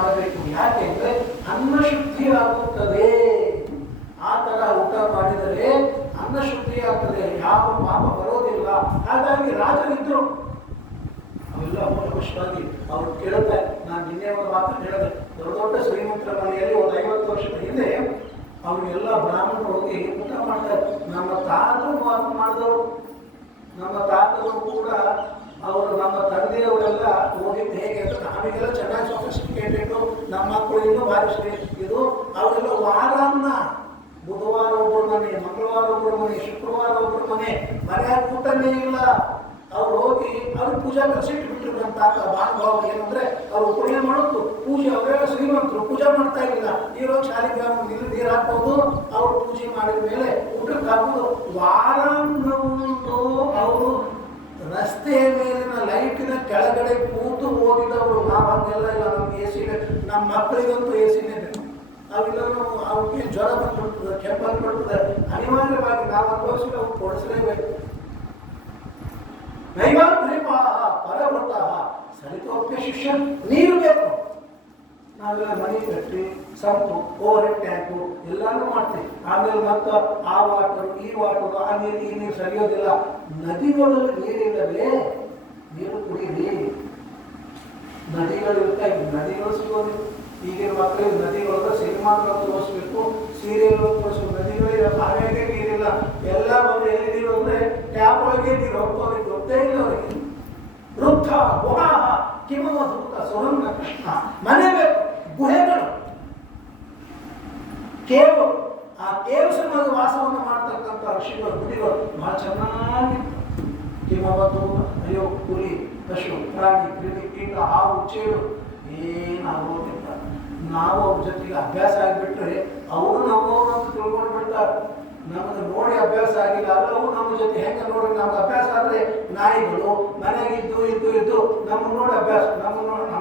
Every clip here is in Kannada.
ಮಾಡಬೇಕು. ಯಾಕೆಂದ್ರೆ ಅನ್ನ ಶುದ್ಧಿ ಆಗುತ್ತದೆ. ಆ ತರ ಊಟ ಮಾಡಿದರೆ ಅನ್ನ ಶುದ್ಧಿ ಆಗ್ತದೆ, ಯಾವ ಪಾಪ ಬರೋದಿಲ್ಲ. ಹಾಗಾಗಿ ರಾಜರಿದ್ರು ಅವೆಲ್ಲ ಅವಶ್ಯವಾಗಿ ಅವ್ರು ಕೇಳುತ್ತಾರೆ. ನಾನು ನಿನ್ನೆ ಒಂದು ಮಾತು ಹೇಳಿದೆ, ದೊಡ್ಡ ದೊಡ್ಡ ಶ್ರೀಮಂತರ ಮನೆಯಲ್ಲಿ ಒಂದು 50 ವರ್ಷದ ಹಿಂದೆ ಅವರಿಗೆಲ್ಲ ಬ್ರಾಹ್ಮಣರು ಹೋಗಿ ಊಟ ಮಾಡ್ತಾರೆ. ನಮ್ಮ ತಾತರು ಮಾಡಿದವರು, ನಮ್ಮ ತಾತರು ಕೂಡ ಅವರು ನಮ್ಮ ತಂದೆಯವರೆಲ್ಲ ಓದಿದ್ದು ಹೇಗೆ ಅಂತ ನಾವೀಗೆಲ್ಲ ಚೆನ್ನಾಗಿ ಸೊಫಿಸ್ಟಿಕೇಟೆಡು, ನಮ್ಮ ಮಕ್ಕಳು ಇನ್ನೂ ಭಾರಿ ಇದು. ಅವರೆಲ್ಲ ವಾರಾನ್ನ ಬುಧವಾರ ಒಬ್ಬರು ಮನೆ, ಮಂಗಳವಾರ ಒಬ್ಬರು ಮನೆ, ಶುಕ್ರವಾರ ಒಬ್ಬರು ಮನೆಯಾಗ ಊಟನೇ ಇಲ್ಲ. ಅವ್ರು ಹೋಗಿ ಅವ್ರಿಗೆ ಪೂಜಾ ಕಲಿಸಿಟ್ಬಿಟ್ರು. ನಮ್ಮ ತಾತ ಭಾವ ಏನಂದ್ರೆ ಅವ್ರು ಪೂಜೆ ಮಾಡೋದು ಪೂಜೆ, ಅವರೆಲ್ಲ ಶ್ರೀಮಂತರು ಪೂಜಾ ಮಾಡ್ತಾ ಇರಲಿಲ್ಲ. ಇರೋ ಶಾಲಿಗ್ರಾಮ ನೀರು ಹಾಕೋದು, ಅವ್ರು ಪೂಜೆ ಮಾಡಿದ ಮೇಲೆ ಊಟಕ್ಕೆ ಹಾಕೋದು. ವಾರಾನ್ನೊಂದು ಅವರು ರಸ್ತೆಯ ಮೇಲಿನ ಲೈಟಿನ ಕೆಳಗಡೆ ಕೂತು ಓದಿದವರು. ನಾವು ಹಂಗೆಲ್ಲ ಇಲ್ಲ, ನಮ್ಗೆ ಎ ಸಿ, ನಮ್ಮ ಮಕ್ಕಳಿಗಂತೂ ಎ ಸಿನೇ ಬೇಕು. ಅವೆಲ್ಲರೂ ಅವ್ರಿಗೆ ಜ್ವರ ಬಂದ್ಬಿಡ್ತದೆ, ಕೆಂಪು ಬಂದ್ಬಿಡ್ತದೆ. ಅನಿವಾರ್ಯವಾಗಿ ನಾವು ಅನುಭವಿಸಿ ಅವ್ರು ಕೊಡಿಸಲೇಬೇಕು. ನೈವಾದ್ರೀಪ ಪರವೃತ ಸರಿತೋಪ್ಯ ಶಿಷ್ಯ ನೀರು ಬೇಕು. ನಾವೆಲ್ಲ ಮನೆ ಕಟ್ಟಿ ಸಂಪು ಓವರ್ ಹೆಡ್ ಟ್ಯಾಂಕು ಎಲ್ಲಾನು ಮಾಡ್ತೀವಿ. ಆಮೇಲೆ ಮತ್ತೆ ಆ ವಾಟರು ಈ ವಾಟರು, ಆ ನೀರು ಈ ನೀರು ಸರಿಯೋದಿಲ್ಲ. ನದಿಗಳಲ್ಲಿ ನೀರಿಲ್ಲವೇ? ನೀರು ಕುಡೀರಿ. ನದಿಗಳು ಇರ್ತಾ ಇದ್ವಿ, ನದಿಗಳು ಸಿಗೋದಿಲ್ಲ. ಈಗಿನ ಮಕ್ಕಳಿಗೆ ನದಿಗಳು ಸಿನಿಮಾಗಳು ತೋರಿಸ್ಬೇಕು, ಸೀರಿಯಲ್ ತೋರಿಸ್ಬೇಕು. ನದಿಗಳಿಗೆ ಹಾಗೆ ನೀರಿಲ್ಲ. ಎಲ್ಲ ಬಂದು ಎಲ್ಲಿ ನೀರು ಅಂದ್ರೆ ಟ್ಯಾಪ್ ಒಳಗೆ ನೀರು ಹೋಗ್ತವ್ರಿಗೆ ಗೊತ್ತೇ ಇಲ್ಲ ಅವರಿಗೆ. ವೃದ್ಧ ಗುಹಾಹ ಕಿಮವ ಸೂತ ಸುರಂಗ ಕೃಷ್ಣ ಮನೆ ಬೇಕು, ಗುಹೆಗಳು, ಕೇವು. ಆ ಕೇವು ಸಮಾಜ ವಾಸವನ್ನು ಮಾಡ್ತಕ್ಕಂಥ ಋಷಿಗಳು, ಗುಡಿಗಳು ಬಹಳ ಚೆನ್ನಾಗಿತ್ತು. ಕಿಮವತ್ತು ಅಯ್ಯೋ ಹುಲಿ, ಪಶು, ಪ್ರಾಣಿ, ಕ್ರಿಮಿ, ಕೀಟ, ಹಾವು, ಚೇಳು ಏನಾಗೋದಿಲ್ಲ. ನಾವು ಅವ್ರ ಜೊತೆಗೆ ಅಭ್ಯಾಸ ಆಗಿಬಿಟ್ರೆ ಅವರು ನಮ್ಮವರು ಅಂತ ತಿಳ್ಕೊಂಡು ಬಿಡ್ತಾರೆ. ನಮಗೆ ನೋಡಿ ಅಭ್ಯಾಸ ಆಗಿಲ್ಲ, ಅವು ನಮ್ಮ ಜೊತೆ ಹೆಂಗೆ ನೋಡಿ ನಮ್ಗೆ ಅಭ್ಯಾಸ ಆದರೆ ನಾಯಿಗಳು ಮನೆಗೆ ಇದ್ದು ನಮ್ಗೆ ನೋಡಿ ಅಭ್ಯಾಸ. ನಮ್ಮ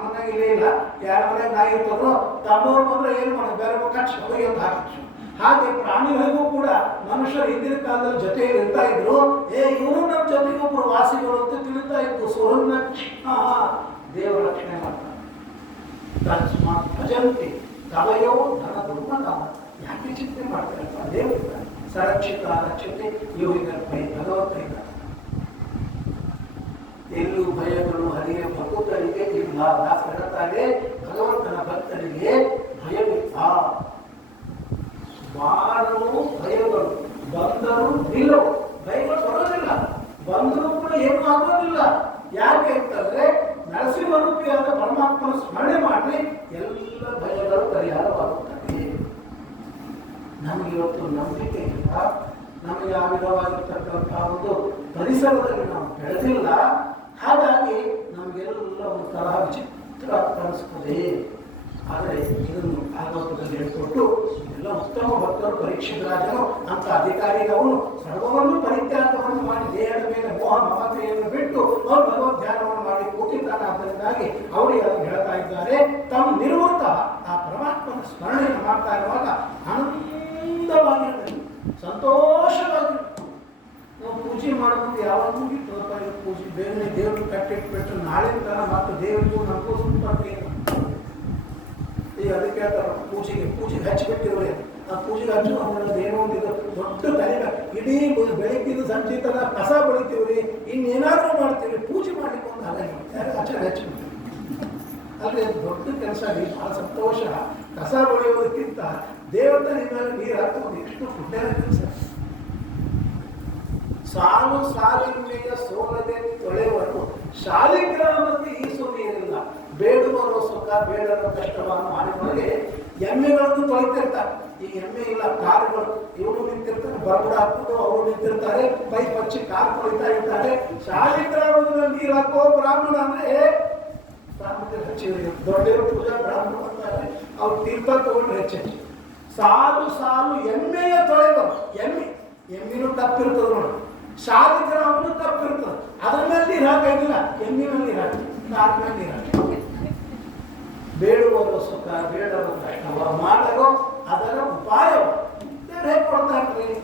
ಮನೆಗೆ ಇಲ್ಲೇ ಇಲ್ಲ, ಯಾರ ಮನೆಗೆ ನಾಯಿ ಇರ್ತದೋ ತಮ್ಮವ್ರು ಬಂದ್ರೆ ಏನು ಮಾಡೋದು, ಬೇರೆ ಕಚ್ಚು ಹೋಗಿ ಅಂತ ಹಾಕಿ. ಹಾಗೆ ಪ್ರಾಣಿಗಳಿಗೂ ಕೂಡ ಮನುಷ್ಯರು ಹಿಂದಿನ ಕಾಲದಲ್ಲಿ ಜೊತೆಯಲ್ಲಿ ಇರ್ತಾ ಇದ್ರು. ಇವರು ನಮ್ಮ ಜೊತೆಗೆ ಒಬ್ಬರು ವಾಸಿಗಳು ಅಂತ ತಿಳಿತಾ ಇತ್ತು. ಸುರನ್ನ ದೇವರ ರಕ್ಷಣೆ ಮಾಡ್ತಾರೆ. ತಸ್ಮಾತ್ ಭಜಂತಿ ಕವಯೋ ಧನ ದುರ್ಮಕಾಮ. ಯಾಕೆ ಚಿಂತೆ ಮಾಡ್ತಾರಪ್ಪ? ದೇವರಿದ್ದಾರೆ. ಸರಕ್ಷಿತ ರಕ್ಷತೆ ಯೋಗಿಗರ್ಭೆ ಭಗವಂತನಿಂದ. ಎಲ್ಲೂ ಭಯಗಳು ಹರಿಯ ಭಕ್ತರಿಗೆ ಇಲ್ಲ. ದಾಸ ಹೇಳ್ತಾರೆ, ಭಗವಂತನ ಭಕ್ತರಿಗೆ ಭಯವಿಲ್ಲ. ಬಾರವು ಭಯಗಳು ಬಂದರು ನಿಲ್ಲವು. ಭಯಗಳು ಬರೋದಿಲ್ಲ, ಬಂದರೂ ಕೂಡ ಏನು ಆಗೋದಿಲ್ಲ. ಯಾಕೆ ಅಂತಂದ್ರೆ ನರಸಿಂಹರೂಪಿಯಾದ ಪರಮಾತ್ಮನ ಸ್ಮರಣೆ ಮಾಡಿ ಎಲ್ಲ ಭಯಗಳು ಪರಿಹಾರವಾಗುತ್ತವೆ. ನಮಗೆ ಇವತ್ತು ನಂಬಿಕೆ ಇಲ್ಲ, ನಮಗೆ ಆ ವಿಧವಾಗಿರ್ತಕ್ಕಂಥ ಒಂದು ಪರಿಸರದಲ್ಲಿ ನಾವು ಬೆಳೆದಿಲ್ಲ. ಹಾಗಾಗಿ ನಮಗೆಲ್ಲ ಒಂದು ತರಹ ವಿಚಿತ್ರ ಕಾಣಿಸ್ತದೆ. ಆದರೆ ಇದನ್ನು ಭಾಗವತದಲ್ಲಿ ಹೇಳಿಕೊಟ್ಟು ಎಲ್ಲ ಉತ್ತಮ ಭಕ್ತರು, ಪರೀಕ್ಷಿತರಾಜನು ಅಂತ ಅಧಿಕಾರಿಗವನು ಸರ್ವವನ್ನು ಪರಿತ್ಯಾಗವನ್ನು ಮಾಡಿ ದೇಹದ ಮೇಲೆ ಮೋಹ ಮಮತೆಯನ್ನು ಬಿಟ್ಟು ಅವರು ಭಗವದ್ ಧ್ಯಾನವನ್ನು ಮಾಡಿ ಕೂತಿದ್ದಾನೆ. ಆದ್ದರಿಂದಾಗಿ ಅವರಿಗೆ ಅದನ್ನು ಹೇಳ್ತಾ ಇದ್ದಾರೆ. ತಮ್ಮ ನಿವೃತ್ತ ಆ ಪರಮಾತ್ಮನ ಸ್ಮರಣೆಯನ್ನು ಮಾಡ್ತಾ ಇರುವಾಗ ಆನಂದವಾಗಿರ್ತದೆ, ಸಂತೋಷವಾಗಿ. ನಾವು ಪೂಜೆ ಮಾಡೋದು ಯಾವಾಗ ಮುಗಿತು ಪೂಜೆ ಬೇಗನೆ ದೇವ್ರನ್ನ ಕಟ್ಟಿಟ್ಬಿಟ್ಟು ನಾಳೆ ತನ ಮತ್ತು ದೇವರಿಗೂ ನಮಗೂ ಸಂಪರ್ಕ ಏನು. ಈಗ ಅದಕ್ಕೆ ಹೇಳ್ತಾರೆ, ಪೂಜೆಗೆ ಹಚ್ಚಿಬಿಟ್ಟಿರೋರೆ. ಆ ಪೂಜೆಗೆ ಹಚ್ಚು ಅನ್ನೋದು ಏನೋ ಒಂದು ದೊಡ್ಡ ತಲೆಗ ಇಡೀ ಬೆಳಗ್ಗಿನ ಸಂಜೆ ತನ ಕಸ ಬೆಳಿತೀವ್ರಿ, ಇನ್ನೇನಾದರೂ ಮಾಡ್ತೀವಿ. ಪೂಜೆ ಮಾಡ್ಲಿಕ್ಕೆ ಒಂದು ಹಾಗೆ ಹಚ್ಚಿಬಿಡ್ತೀವಿ. ಆದರೆ ದೊಡ್ಡ ಕೆಲಸ ರೀ, ಭಾಳ ಸಂತೋಷ. ಕಸ ಬೆಳೆಯೋದಕ್ಕಿಂತ ದೇವತೆ ಮೇಲೆ ನೀರು ಹಾಕೋದು ಎಷ್ಟು ಪುಣ್ಯದ ಕೆಲಸ. ಸಾಲು ಸಾಲಿನ ಸೋಲದೆ ತೊಳೆವರು ಶಾಲಿಗ್ರಾಮಕ್ಕೆ ಈಸು ನೀರಿಲ್ಲ. ಬೇಡುವರು ಸುಖ ಬೇಡರ ಕಷ್ಟವನ್ನು ಮಾಡಿದವರಿಗೆ ಎಮ್ಮೆಗಳನ್ನು ತೊಳಿತಿರ್ತಾರೆ. ಈಗ ಎಮ್ಮೆ ಇಲ್ಲ, ಕಾರುಗಳು ಇವರು ನಿಂತಿರ್ತಾರೆ, ಬರಬಡ ಹಾಕೋದು ಅವರು ನಿಂತಿರ್ತಾರೆ, ಪೈಪ್ ಹಚ್ಚಿ ಕಾರು ತೊಳಿತಾ ಇರ್ತಾರೆ. ಶಾಲಿಗ್ರಾಮದಲ್ಲಿ ನೀರು ಹಾಕೋ ಬ್ರಾಹ್ಮಣ ಅಂದ್ರೆ ಹಚ್ಚಿ ದೊಡ್ಡವರು ಪೂಜಾ ಬ್ರಾಹ್ಮಣ ಅಂತಾರೆ. ಅವ್ರು ತೀರ್ಥ ತಗೊಂಡ್ರೆ ಹೆಚ್ಚು. ಸಾಲು ಸಾಲು ಎಮ್ಮೆಯ ತೊಳೆದರು. ಎಮ್ಮಿನೂ ತಪ್ಪಿರ್ತದೆ ನೋಡಿ, ಶಾಲಿಗ್ರಾಮನು ತಪ್ಪಿರ್ತದೆ. ಅದ್ರ ಮೇಲೆ ನೀರು ಹಾಕಿಲ್ಲ, ಎಮ್ಮಿನಲ್ಲಿ ನೀರು ಹಾಕಿ, ಕಾರ್ ಮೇಲೆ ನೀರು ಹಾಕಿ. ಬೇಡುವರು ಸುಖ ಬೇಡವರು ಕಷ್ಟವ ಮಾಡಲು ಅದರ ಉಪಾಯವ ದೇವ್ರು ಹೇಗೆ ಕೊಡ್ತಾ ಇರ್ತೀವಿ.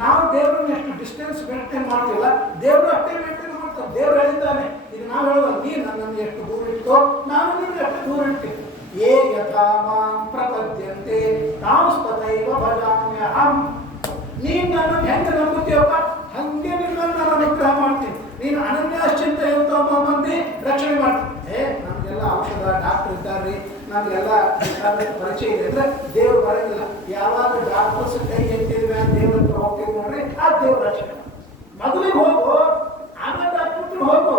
ನಾವು ದೇವ್ರನ್ನ ಎಷ್ಟು ಡಿಸ್ಟೆನ್ಸ್ ಮೇಂಟೈನ್ ಮಾಡ್ತೀವಲ್ಲ, ದೇವರು ಅಷ್ಟೇ ಮೇಂಟೈನ್ ಮಾಡ್ತಾರೆ. ದೇವ್ರು ಹೇಳಿದ್ದಾನೆ, ಈಗ ನಾವು ಹೇಳೋದು ನೀ ನನ್ನನ್ನು ಎಷ್ಟು ದೂರ ಇಟ್ಟೋ ನಾನು ನಿಮ್ಗೆ ಎಷ್ಟು ದೂರ ಇಡ್ತೀನಿ. ಯೇ ಯಥಾ ಮಾಂ ಪ್ರಪದ್ಯಂತೆ ತಾಂಸ್ತಥೈವ ಭಜಾಮ್ಯಹಂ. ನೀನು ನನ್ನನ್ನು ಹೆಂಗೆ ನಂಬುತ್ತೀಯಪ್ಪ ಹಂಗೆ ನಿನ್ನನ್ನು ನಾನು ಅನುಗ್ರಹ ಮಾಡ್ತೀನಿ. ನೀನು ಅನನ್ಯಾಶ್ಚಿಂತೆ ಅಂತ ಮಂದಿ ರಕ್ಷಣೆ ಮಾಡ್ತೀನಿ. ನಮಗೆಲ್ಲ ಔಷಧ ಡಾಕ್ಟರ್ ಇದ್ದಾರೆ, ನಮಗೆಲ್ಲ ಪರಿಚಯ ಇದೆ ಅಂದ್ರೆ ದೇವ್ರು ಬರೋದಿಲ್ಲ. ಯಾವಾಗ ಡಾಕ್ಟರ್ಸ್ ಕೈ ಎತ್ತಿದ್ವಿ ದೇವ್ರ ಹತ್ರ ಹೋಗ್ತೀವಿ ನೋಡ್ರಿ, ಆ ದೇವ್ರ ರಕ್ಷಣೆ. ಮೊದಲಿಗೆ ಹೋಗು, ಆಮೇಲೆ ಡಾಕ್ಟರ್ ಹೋಗು.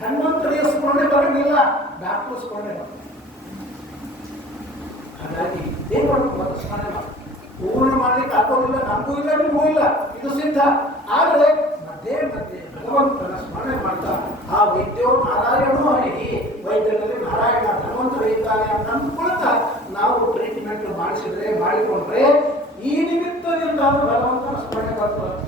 ಧನ್ವಂತರಿಯ ಸ್ಮರಣೆ ಬರೋಂಗಿಲ್ಲ, ಡಾಕ್ಟರ್ ಸ್ಮರಣೆ ಬರೋದು. ಹಾಗಾಗಿ ದೇವರನ್ನು ಸ್ಮರಣೆ ಮಾಡಿ ಪೂರ್ಣ ಮಾಡ್ಲಿಕ್ಕೆ ಆಗೋದಿಲ್ಲ, ನಮಗೂ ಇಲ್ಲ ನಿಮಗೂ ಇಲ್ಲ, ಇದು ಸಿದ್ಧ. ಆದರೆ ಮಧ್ಯೆ ಮಧ್ಯೆ ಭಗವಂತನ ಸ್ಮರಣೆ ಮಾಡ್ತಾ ಆ ವೈದ್ಯೋ ನಾರಾಯಣೋ ಹರಿ, ವೈದ್ಯರಲ್ಲಿ ನಾರಾಯಣ ಭಗವಂತರು ಇದ್ದಾನೆ ಅಂತ ಅಂದ್ಕೊಳ್ತಾ ನಾವು ಟ್ರೀಟ್ಮೆಂಟ್ ಮಾಡಿಕೊಂಡ್ರೆ ಈ ನಿಮಿತ್ತದಿಂದ ಭಗವಂತನ ಸ್ಮರಣೆ ಬರ್ತದೆ.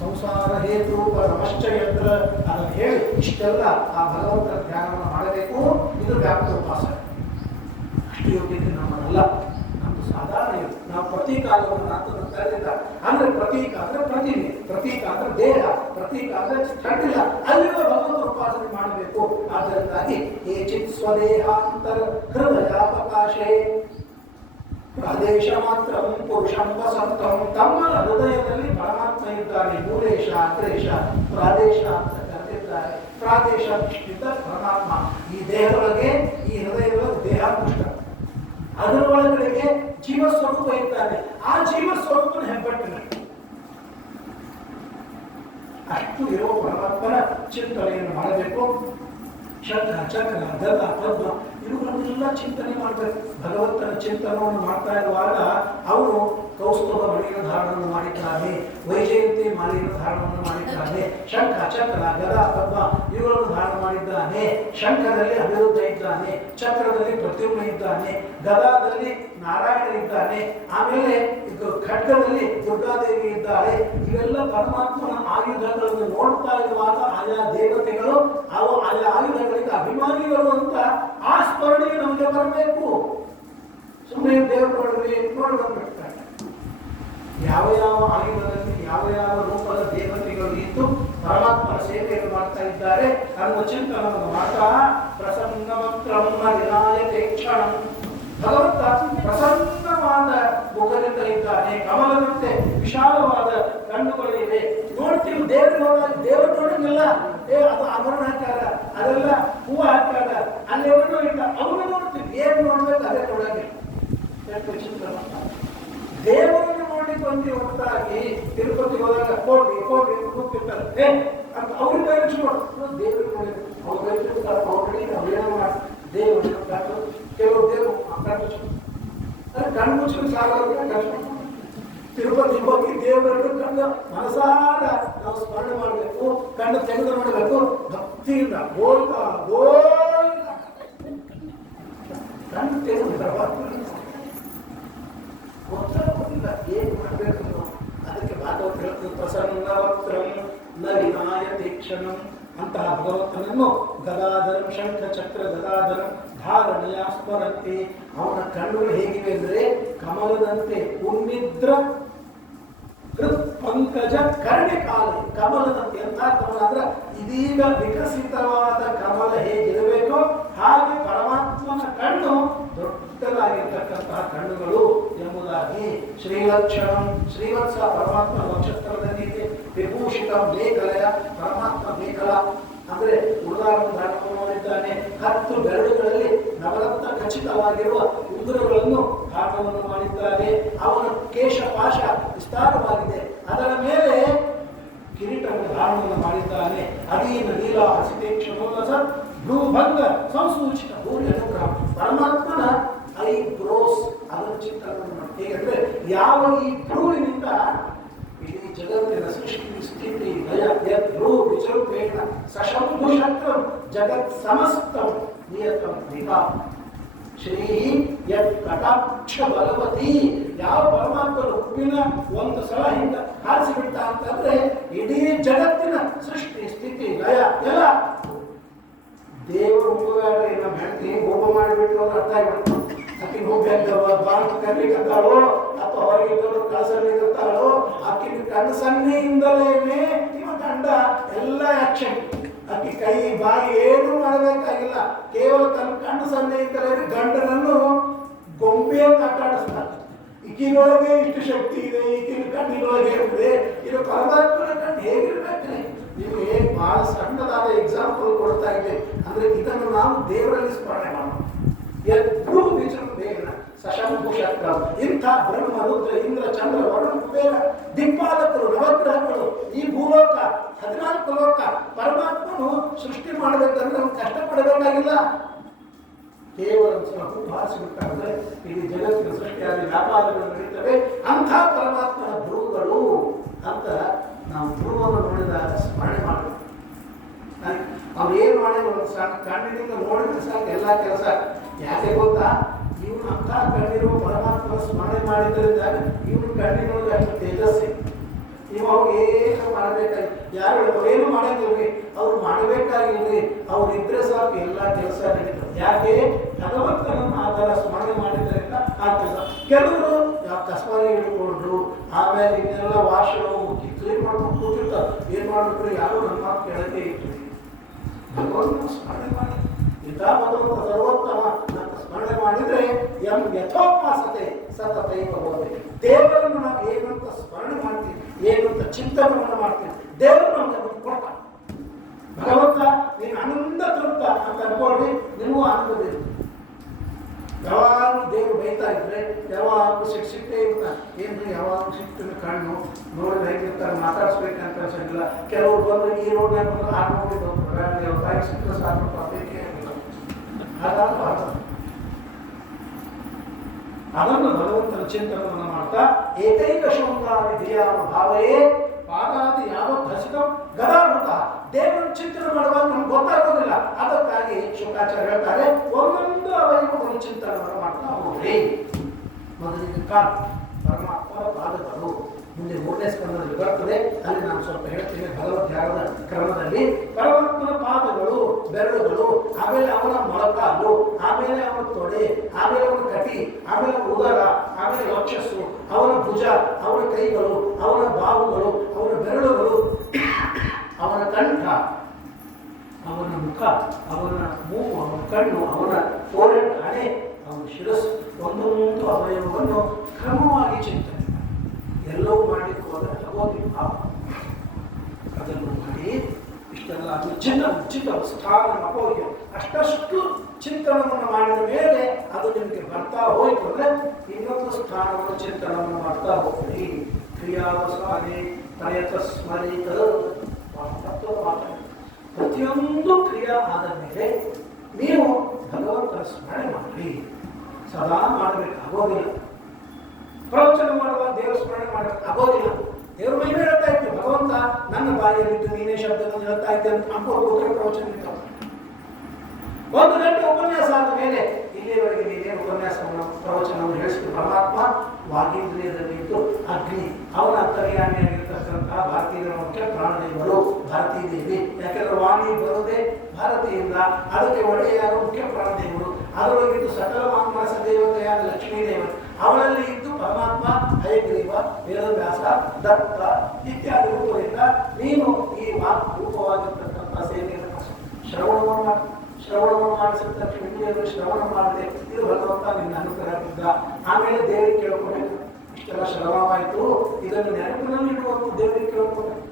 ಸಂಸಾರ ಹೇತು ನಮಶ್ಚಯಂತ್ರ ಅದನ್ನು ಹೇಳಿ ಇಷ್ಟೆಲ್ಲ ಆ ಭಗವಂತನ ಧ್ಯಾನವನ್ನು ಮಾಡಬೇಕು. ಇದು ವ್ಯಾಪ್ತ ಉಪಾಸನೆ. ಅಷ್ಟು ಯೋಗ್ಯತೆ ನಮ್ಮದಲ್ಲ, ನಮ್ದು ಸಾಧಾರಣ ಇದೆ. ನಾವು ಪ್ರತೀಕ ಕರೆದಿದ್ದ ಅಂದ್ರೆ ಪ್ರತೀಕ ಅಂದ್ರೆ ಪ್ರತಿಮೆ, ಪ್ರತೀಕ ಅಂದ್ರೆ ದೇಹ, ಪ್ರತೀಕ ಅಂದ್ರೆ ಕಟ್ಟಿಲ್ಲ, ಅಲ್ಲಿರುವ ಭಗವಂತನ ಉಪಾಸನೆ ಮಾಡಬೇಕು. ಆದ್ದರಿಂದಾಗಿ ಏಚಿತ್ ಸ್ವದೇಹಾಂತರ ಹೃದಯಾವಕಾಶೇ ಪ್ರಾದೇಶ ಮಾತ್ರ ಪುರುಷಂ ವಸಂತಂ. ತಮ್ಮ ಹೃದಯದಲ್ಲಿ ಪರಮಾತ್ಮ ಇದ್ದಾನೆ. ಮೂಲೇಶ ಅಗ್ರೇಶ ಪ್ರಾದೇಶ ಅಂತ ಕರೆದಿದ್ದಾರೆ. ಪ್ರಾದೇಶ ದೃಷ್ಟಿಯಿಂದ ಪರಮಾತ್ಮ ಈ ದೇಹದೊಳಗೆ, ಈ ಹೃದಯದೊಳಗೆ ದೇಹಾಂಕುಷ್ಟ, ಅದರ ಒಳಗಡೆಗೆ ಜೀವಸ್ವರೂಪ ಇದ್ದಾನೆ. ಆ ಜೀವಸ್ವರೂಪನ ಹೆಬ್ಬಟ್ಟಿನ ಅಷ್ಟು ಇರುವ ಪರಮಾತ್ಮನ ಚಿಂತನೆಯನ್ನು ಮಾಡಬೇಕು. ಶಂಖ ಚಕ್ರ ಗದ ಪದ್ಮ ಇವುಗಳನ್ನೆಲ್ಲ ಚಿಂತನೆ ಮಾಡಬೇಕು. ಭಗವಂತನ ಚಿಂತನವನ್ನು ಮಾಡ್ತಾ ಇರುವಾಗ ಅವರು ಕೌಸ್ತುಭ ಮಣಿಯ ಧಾರಣವನ್ನು ಮಾಡಿದ್ದಾನೆ, ವೈಜಯಂತಿ ಮಾಲೆಯ ಧಾರಣವನ್ನು ಮಾಡಿದ್ದಾನೆ, ಶಂಖ ಚಕ್ರ ಗದ ಪದ್ಮ ಇವುಗಳನ್ನು ಧಾರಣ ಮಾಡಿದ್ದಾನೆ. ಶಂಖದಲ್ಲಿ ಅನಿರುದ್ಧ ಇದ್ದಾನೆ, ಚಕ್ರದಲ್ಲಿ ಪ್ರದ್ಯುಮ್ನ ಇದ್ದಾನೆ, ಗದಾದಲ್ಲಿ ನಾರಾಯಣ ಇದ್ದಾನೆ, ಆಮೇಲೆ ಖಡ್ಗದಲ್ಲಿ ದುರ್ಗಾದೇವಿ ಇದ್ದಾಳೆ. ಇವೆಲ್ಲ ಪರಮಾತ್ಮನ ಆಯುಧಗಳನ್ನು ನೋಡ್ತಾ ಇರುವಾಗ ಆಯಾ ದೇವತೆಗಳು ಆಯಾ ಆಯುಧಗಳಿಗೆ ಅಭಿಮಾನಿಗಳು ಅಂತ ಆ ಸ್ಮರಣೆ ನಮಗೆ ಬರಬೇಕು. ಸುಮ್ಮನೆ ದೇವರು ನೋಡಿ ಬಂದ್ಬಿಡ್ತಾರೆ. ಯಾವ ಯಾವ ಆಯುಧದಲ್ಲಿ ಯಾವ ಯಾವ ರೂಪದ ದೇವತೆಗಳು ಇದ್ದು ಪರಮಾತ್ಮನ ಸೇವೆಯನ್ನು ಮಾಡ್ತಾ ಇದ್ದಾರೆ ಅನ್ನುವ ಚಿಂತನವನ್ನು ಮಾಡ್ತಾ ಪ್ರಸನ್ನವಕ್ರಮ ವಿನಾಯತೆ ಕ್ಷಣಂ. ಭಗವಂತ ಪ್ರಸನ್ನವಾದ ಮುಖದಿಂದ ಇದ್ದಾನೆ, ಕಮಲದಂತೆ ವಿಶಾಲವಾದ ಕಣ್ಣುಗಳಿವೆ. ನೋಡ್ತೀವಿ ದೇವರು ನೋಡಂಗಿಲ್ಲ, ಅದು ಆಭರಣ ಹಾಕ್ಯಾರ, ಅದೆಲ್ಲ ಹೂವು ಹಾಕ್ಯಾರ, ಅಲ್ಲೆವರೂ ಇಲ್ಲ, ಅವನು ನೋಡ್ತೀವಿ. ಏನ್ ನೋಡ್ಬೇಕು ಅದೇ ನೋಡಂಗಿಲ್ಲ. ದೇವರನ್ನು ನೋಡ್ಲಿಕ್ಕೆ ಬಂದು ಹೊರತಾಗಿ ತಿರುಪತಿ ಹೋದಾಗ ಕೋಟಿ ಕೂಗ್ತಿರ್ತಾರೆ ಅಂತ ಅವ್ರಿಗೆ ಕಳಿಸ್ಕೊಡು. ದೇವರು ನೋಡಿ ಅವ್ರು ಕಳಿಸಿರ್ತಾರೆ, ಅವ್ರೇನೋ ಮಾಡಿ ದೇವರು ಕೆಲವು ದೇವರು ಕಣ್ಣು ಮುಚ್ಚಲು ಸಾಗೋದ್ರೆ ತಿರುಪತಿ ಹೋಗಿ ದೇವರನ್ನು ಕಣ್ಣು ಮನಸಾರ ನಾವು ಸ್ಮರಣೆ ಮಾಡಬೇಕು. ಕಣ್ಣು ತೆಗೆದು ಮಾಡಬೇಕು ಭಕ್ತಿಯಿಂದ. ಕಣ್ಣು ತೆಗೆದು ಗೊತ್ತಿಲ್ಲ ಏನ್ ಮಾಡಬೇಕು. ಅದಕ್ಕೆ ಭಾಗವತ ಹೇಳ್ತೀವಿ, ಪ್ರಸನ್ನವಕ್ರಂ ನ ವಿನಾಯತೆ ಕ್ಷಣಂ. ಅಂತಹ ಭಗವಂತನನ್ನು ಗದಾಧರಂ ಶಂಖ ಚಕ್ರ ಗದಾಧರಂ ಧಾರಣೆಯ ಸ್ಮರಂತೆ. ಅವನ ಕಣ್ಣುಗಳು ಹೇಗಿವೆ ಅಂದ್ರೆ ಕಮಲದಂತೆ ಉನ್ನಿದ್ರ ಪಂಕಜ ಕರ್ಣಿ ಕಾಲ. ಕಮಲದಂತೆ ಎಂಥ ಕಮಲ ಅಂದ್ರೆ ಇದೀಗ ವಿಕಸಿತವಾದ ಕಮಲ ಹೇಗಿರಬೇಕೋ ಹಾಗೆ ಪರಮಾತ್ಮನ ಕಣ್ಣು ದೊಡ್ಡದಾಗಿರ್ತಕ್ಕಂತಹ ಕಣ್ಣುಗಳು ಎಂಬುದಾಗಿ ಶ್ರೀಲಕ್ಷಣಂ ಶ್ರೀವತ್ಸ ಪರಮಾತ್ಮ ನಕ್ಷತ್ರದಲ್ಲಿ ವಿಭೂಷಿತ ಮೇಖಲೆಯ ಪರಮಾತ್ಮ ಮೇಖಲ ಅಂದ್ರೆ ಉದಾಹರಣೆ ಧಾರಣವನ್ನು ಮಾಡಿದ್ದಾನೆ. 10 ಬೆರಳುಗಳಲ್ಲಿ ನವರತ್ನ ಖಚಿತವಾಗಿರುವ ಉಂಗುರಗಳನ್ನು ಧಾರಣವನ್ನು ಮಾಡಿದ್ದಾನೆ. ಅವನ ಕೇಶಪಾಶ ವಿಸ್ತಾರವಾಗಿದೆ, ಅದರ ಮೇಲೆ ಕಿರೀಟವನ್ನು ಧಾರಣವನ್ನು ಮಾಡಿದ್ದಾನೆ. ಅಧೀನ ನೀಲ ಹಸಿತೇಕ್ಷಣೋಲ್ಲಸ ಭ್ರೂಭಂಗ ಸಂಸೂಚಿತ ಭೂರಿ ಅನುಗ್ರಹ. ಪರಮಾತ್ಮನ ಐಬ್ರೋಸ್ ಅದನ್ನು ಚಿಂತನೆ ಮಾಡಿ. ಹೇಗೆಂದ್ರೆ ಯಾವ ಈ ಭ್ರೂವಿನಿಂದ ಇಡೀ ಜಗತ್ತಿನ ಸೃಷ್ಟಿ ಸ್ಥಿತಿ ಲಯ ಯದ್ಭ್ರೂ ವಿಚರೂಪೇಣ ಸಶಂಭು ಶಕ್ರಂ ಜಗತ್ ಸಮಸ್ತಂ ನಿಯತಂ ವಿಭಾ ಶ್ರೀ ಯತ್ ಕಟಾಕ್ಷ ಬಲವತಿ. ಯಾವ ಪರಮಾತ್ಮನು ಹೂವಿನ ಒಂದು ಸಲ ಹಿಂಗ ಹಾರಿಸಿಬಿಟ್ಟ ಅಂತಂದ್ರೆ ಇಡೀ ಜಗತ್ತಿನ ಸೃಷ್ಟಿ ಸ್ಥಿತಿ ಲಯ ಎಲ್ಲ ದೇವರು ಹೋಗಬೇಡ್ರಿ. ನಮ್ಮ ಹೆಂಡತಿ ಹೋಮ ಮಾಡಿಬಿಟ್ಟು ಅವ್ರು ಅರ್ಥ ಆಗ್ಬಿಡ್ತು. ಆಕಿ ಹೋಗ್ಬೇಕವ ಬಾಂಕ್ ಕರ್ಲಿಕ್ಕತ್ತಾಳೋ ಅಥವಾ ಹೊರಗೆ ಕಳಸಲಿಕ್ಕತ್ತಾಳೋ ಆಕಿನ ಕಣ್ಣು ಸನ್ನೆಯಿಂದಲೇ ಇವ ಗಂಡ ಎಲ್ಲ ಆಕ್ಷನ್ ಆಕೆ ಕೈ ಬಾಯಿ ಏನೂ ಮಾಡಬೇಕಾಗಿಲ್ಲ, ಕೇವಲ ತನ್ನ ಕಣ್ಣು ಸನ್ನೆಯಿಂದಲೇ ಗಂಡನನ್ನು ಗೊಂಬೆಯನ್ನು ಆಟ ಆಡಿಸ್ತಾರೆ. ಈಗಿನೊಳಗೆ ಇಷ್ಟು ಶಕ್ತಿ ಇದೆ, ಈಗಿನ ಕಣ್ಣಿನೊಳಗೆ ಇರ್ತದೆ, ಇದು ಪರಮಾತ್ಮನ ಕಣ್ಣು ಹೇಗಿರ್ಬೇಕ್ರಿ? ನಿಮಗೆ ಬಹಳ ಸಣ್ಣದಾದ ಎಕ್ಸಾಂಪಲ್ ಕೊಡ್ತಾ ಇದೆ. ಅಂದ್ರೆ ಇದನ್ನು ನಾವು ದೇವರಲ್ಲಿ ಸ್ಮರಣೆ ಮಾಡೋಣ. ಎದ್ದು ವಿಜೃಂಭೇನ ಸಶಂಭುಷಕ್ರ, ಇಂಥ ಬ್ರಹ್ಮ ರುದ್ರ ಇಂದ್ರ ಚಂದ್ರ ವರುಣ ಕುಬೇರ ದಿಕ್ಪಾಲಕರು ನವಗ್ರಹಗಳು, ಈ ಭೂಲೋಕ 14 ಲೋಕ ಪರಮಾತ್ಮನು ಸೃಷ್ಟಿ ಮಾಡಬೇಕಂದ್ರೆ ನಾವು ಕಷ್ಟಪಡಬೇಕಾಗಿಲ್ಲ. ಕೇವಲ ಸ್ವಲ್ಪ ಭಾಷಿಬಿಟ್ಟಾದ್ರೆ ಇಡೀ ಜಗತ್ತಿನ ಸೃಷ್ಟಿಯಾಗಿ ವ್ಯಾಪಾರಗಳು ನಡೀತವೆ. ಅಂಥ ಪರಮಾತ್ಮನ ಧ್ರುವಗಳು ಅಂತ ನಾವು ಧ್ರುವವನ್ನು ನೋಡಿದಾಗ ಸ್ಮರಣೆ ಮಾಡಬೇಕು. ಅವ್ರು ಏನು ಮಾಡಿದ್ರು ಸಾಕು, ಕಣ್ಣಿನಿಂದ ನೋಡಿದ್ರೆ ಸಾಕು ಎಲ್ಲ ಕೆಲಸ. ಯಾಕೆ ಗೊತ್ತಾ? ಇವನು ಅಂತ ಕಣ್ಣಿರುವ ಪರಮಾತ್ಮನ ಸ್ಮರಣೆ ಮಾಡಿದ್ರಿಂದ ಇವನು ಕಣ್ಣಿನೊಳಗೆ ಅಷ್ಟು ತೇಜಸ್ಸಿ. ನೀವು ಅವ್ರಿಗೆ ಏನು ಮಾಡಬೇಕಾಗಿ, ಯಾರು ಅವ್ರೇನು ಮಾಡಂಗಿಲ್ರಿ, ಅವ್ರು ಮಾಡಬೇಕಾಗಿಲ್ರಿ, ಅವ್ರು ಇದ್ರೆ ಸಾಕು ಎಲ್ಲ ಕೆಲಸ ನಡೀತದೆ. ಯಾಕೆ? ಭಗವಂತನನ್ನು ಆ ಥರ ಸ್ಮರಣೆ ಮಾಡಿದ್ರಿಂದ ಆ ಕೆಲಸ. ಕೆಲವರು ಕಸ್ಮಾರಿ ಹಿಡ್ಕೊಂಡ್ರು, ಆಮೇಲೆ ಇನ್ನೆಲ್ಲ ವಾಶಗಳು ಮುಕ್ಕಿ ಕ್ಲೀನ್ ಮಾಡ್ಕೊಂಡು ಕೂತಿರ್ತಾರೆ. ಏನು ಮಾಡ್ಬಿಟ್ರು? ಯಾರು ನನ್ನ ಮಾತು ಕೇಳಕ್ಕೆ ಇರ್ತದೆ. ಭಗವಂತನ ಸ್ಮರಣೆ ಮಾಡಿ ಇಂಥ ಭಗವಂತ ಸರ್ವೋತ್ತಮ ಅಂತ ಸ್ಮರಣೆ ಮಾಡಿದ್ರೆ ಯಥೋಪಾಸತೆ ಸತತೈವ ಹೋದೆ. ದೇವರನ್ನು ನಾವು ಏನಂತ ಸ್ಮರಣೆ ಮಾಡ್ತೀವಿ, ಏನಂತ ಚಿಂತನೆಯನ್ನು ಮಾಡ್ತೀವಿ, ದೇವರು ನಮಗೆ ಅದನ್ನು ಕೊಡ್ತ. ಭಗವಂತ ನೀನು ಆನಂದ ತೃಪ್ತ ಅಂತ ಅನ್ಕೊಳ್ಳಿ, ನಿಮಗೂ ಆನಂದದಿಲ್ಲ. ಯಾವಾಗಲೂ ದೇವರು ಬೈತಾ ಇದ್ರೆ ಯಾವಾಗಲೂ ಸಿಟ್ಟೇ ಇರ್ತಾನೆ. ಏನ್ರಿ ಯಾವಾಗಲೂ ಸಿಟ್ಟಿನ ಕಣ್ಣು ನೋಡಿದ್ರೆ ಹೇಗಿರ್ತಾರೆ, ಮಾತಾಡಿಸ್ಬೇಕಂತ ಅನ್ಸಂಗಿಲ್ಲ. ಕೆಲವರು ಬಂದು ಈ ರೋಡ್ನಾಗ ಬಂದು ಆ ರೋಡಿಗೆ ಹೋಗ್ತಾರೆ, ಬಾಯಿ ಸಿಕ್ಕರೆ ಸಾಕು ಬೇಕೇ ಆಗಿಲ್ಲ. ಹಾಗಾದ್ರೆ ಅದನ್ನು ಭಗವಂತನ ಚಿಂತನವನ್ನು ಮಾಡ್ತಾ ಏಕೈಕ ಶೋಕಾದಿ ಧಿಯಾನ ಭಾವಯೇ ಪಾದಾದಿ ಯಾವತ್ ಹಸಿತ ಗದಾಮೃತ. ದೇವರ ಚಿಂತನೆ ಮಾಡುವಾಗ ನಮ್ಗೆ ಗೊತ್ತಾಗೋದಿಲ್ಲ. ಅದಕ್ಕಾಗಿ ಶುಕಾಚಾರ್ಯ ಹೇಳ್ತಾರೆ, ಒಂದೊಂದು ಅವಯವವನ್ನು ಚಿಂತನೆಯನ್ನು ಮಾಡ್ತಾ ಹೋಗ್ರಿ. ಮೊದಲಿಗೆ ಕಾಲು ಪರಮಾತ್ಮನ ಪಾದಗಳು, ಮುಂದೆ 3ನೇ ಸ್ಕಂದದಲ್ಲಿ ಬರ್ತದೆ, ಅಲ್ಲಿ ನಾನು ಸ್ವಲ್ಪ ಹೇಳ್ತೀನಿ. ಭಗವದ್ ಧ್ಯಾನದ ಕ್ರಮದಲ್ಲಿ ಪರಮಾತ್ಮನ ಪಾದಗಳು, ಬೆರಳುಗಳು, ಆಮೇಲೆ ಅವನ ಮೊಳಕಾಲು, ಆಮೇಲೆ ಅವನ ತೊಡೆ, ಆಮೇಲೆ ಅವನ ಕಟಿ, ಆಮೇಲೆ ಉದರ, ಆಮೇಲೆ ವಕ್ಷಸ್ಸು, ಅವನ ಭುಜ, ಅವನ ಕೈಗಳು, ಅವನ ಬಾಹುಗಳು, ಅವನ ಬೆರಳುಗಳು, ಅವನ ಕಂಠ, ಅವನ ಮುಖ, ಅವನ ಮೂಗು, ಅವನ ಕಣ್ಣು, ಅವನ ಫೋರೆಡ್ ಹಣೆ, ಅವನ ಶಿರಸ್ಸು, ಒಂದೊಂದು ಅವಯವವನ್ನು ಕ್ರಮವಾಗಿ ಚಿಂತನೆ ಎಲ್ಲವೂ ಮಾಡಲಿಕ್ಕೆ ಹೋದರೆ ಆಗೋದಿಲ್ಲ. ಅದನ್ನು ಮಾಡಿ ಇಷ್ಟೆಲ್ಲ ಉಚಿತ ಸ್ಥಾನ ಅಪೋಗ್ಯ ಅಷ್ಟಷ್ಟು ಚಿಂತನವನ್ನು ಮಾಡಿದ ಮೇಲೆ ಅದು ನಿಮಗೆ ಬರ್ತಾ ಹೋಯ್ತು ಅಂದರೆ ಇನ್ನೊಂದು ಸ್ಥಾನವನ್ನು ಚಿಂತನವನ್ನು ಮಾಡ್ತಾ ಹೋಗ್ತೀರಿ. ಕ್ರಿಯಾವಸಾನೆ ಪ್ರಯತ ಸ್ಮರಿತ ಪ್ರತಿಯೊಂದು ಕ್ರಿಯಾ ಆದ ಮೇಲೆ ನೀವು ಭಗವಂತನ ಸ್ಮರಣೆ ಮಾಡಿ. ಸದಾ ಮಾಡಬೇಕಾಗೋದಿಲ್ಲ. ಪ್ರವಚನ ಮಾಡುವ ದೇವರ ಸ್ಮರಣೆ ಮಾಡಕ್ಕೆ ಆಗೋದಿಲ್ಲ. ದೇವರು ಮಹಿಮೆ ಹೇಳ್ತಾ ಇತ್ತು, ಭಗವಂತ ನನ್ನ ಬಾಯಿಯಲ್ಲಿದ್ದು ನೀನೇ ಶಬ್ದವನ್ನು ಹೇಳ್ತಾ ಇದ್ದೆ ಅಂತ ಅನ್ಕೊಂಡು ಪ್ರವಚನ ಇತ್ತು. 1 ಗಂಟೆ ಉಪನ್ಯಾಸ ಆದ ಮೇಲೆ ಇಲ್ಲಿಯವರೆಗೆ ನೀನೇನು ಉಪನ್ಯಾಸವನ್ನು ಪ್ರವಚನವನ್ನು ಹೇಳಿಸಿದ ಪರಮಾತ್ಮ ವಾಗೀಂದ್ರಿಯದಲ್ಲಿ ಇದ್ದು ಅಗ್ನಿ, ಅವನ ಅಂತರ್ಯಾಮಿಯಾಗಿರ್ತಕ್ಕಂತಹ ಭಾರತೀಯರ ಮುಖ್ಯ ಪ್ರಾಣದೇವರು ಭಾರತೀ ದೇವಿ. ಯಾಕೆಂದ್ರೆ ವಾಣಿ ಬರುವುದೇ ಭಾರತೀಯಿಂದ, ಅದಕ್ಕೆ ಒಡೆಯಾರು ಮುಖ್ಯ ಪ್ರಾಣದೇವರು. ಅದರೊಳಗಿದ್ದು ಸಕಲ ಮಾನಸ ದೇವತೆಯಾದ ಲಕ್ಷ್ಮೀ ದೇವತೆ, ಅವಳಲ್ಲಿ ಇದ್ದು ಪರಮಾತ್ಮ ಹಯಗ್ರೀವ, ವೇದವ್ಯಾಸ, ದತ್ತ ಇತ್ಯಾದಿ ರೂಪದಿಂದ ನೀನು ಈ ವಾಕ್ ರೂಪವಾಗಿರ್ತಕ್ಕಂಥ ಸೇವೆಯನ್ನು ಶ್ರವಣವನ್ನು ಮಾಡಿಸಿದ ತಕ್ಷಣ ಶ್ರವಣ ಮಾಡಿದೆ. ಇದು ಭಗವಂತ ನಿನ್ನ ಅನುಗ್ರಹದಿಂದ. ಆಮೇಲೆ ದೇವರಿಗೆ ಕೇಳ್ಕೊಬೇಕು, ಇಷ್ಟೆಲ್ಲ ಶ್ರವಣವಾಯಿತು, ಇದನ್ನು ನೆನಪಿನಲ್ಲಿ ಇಡುವಂತ ದೇವರಿಗೆ ಕೇಳ್ಕೊಬೇಕು.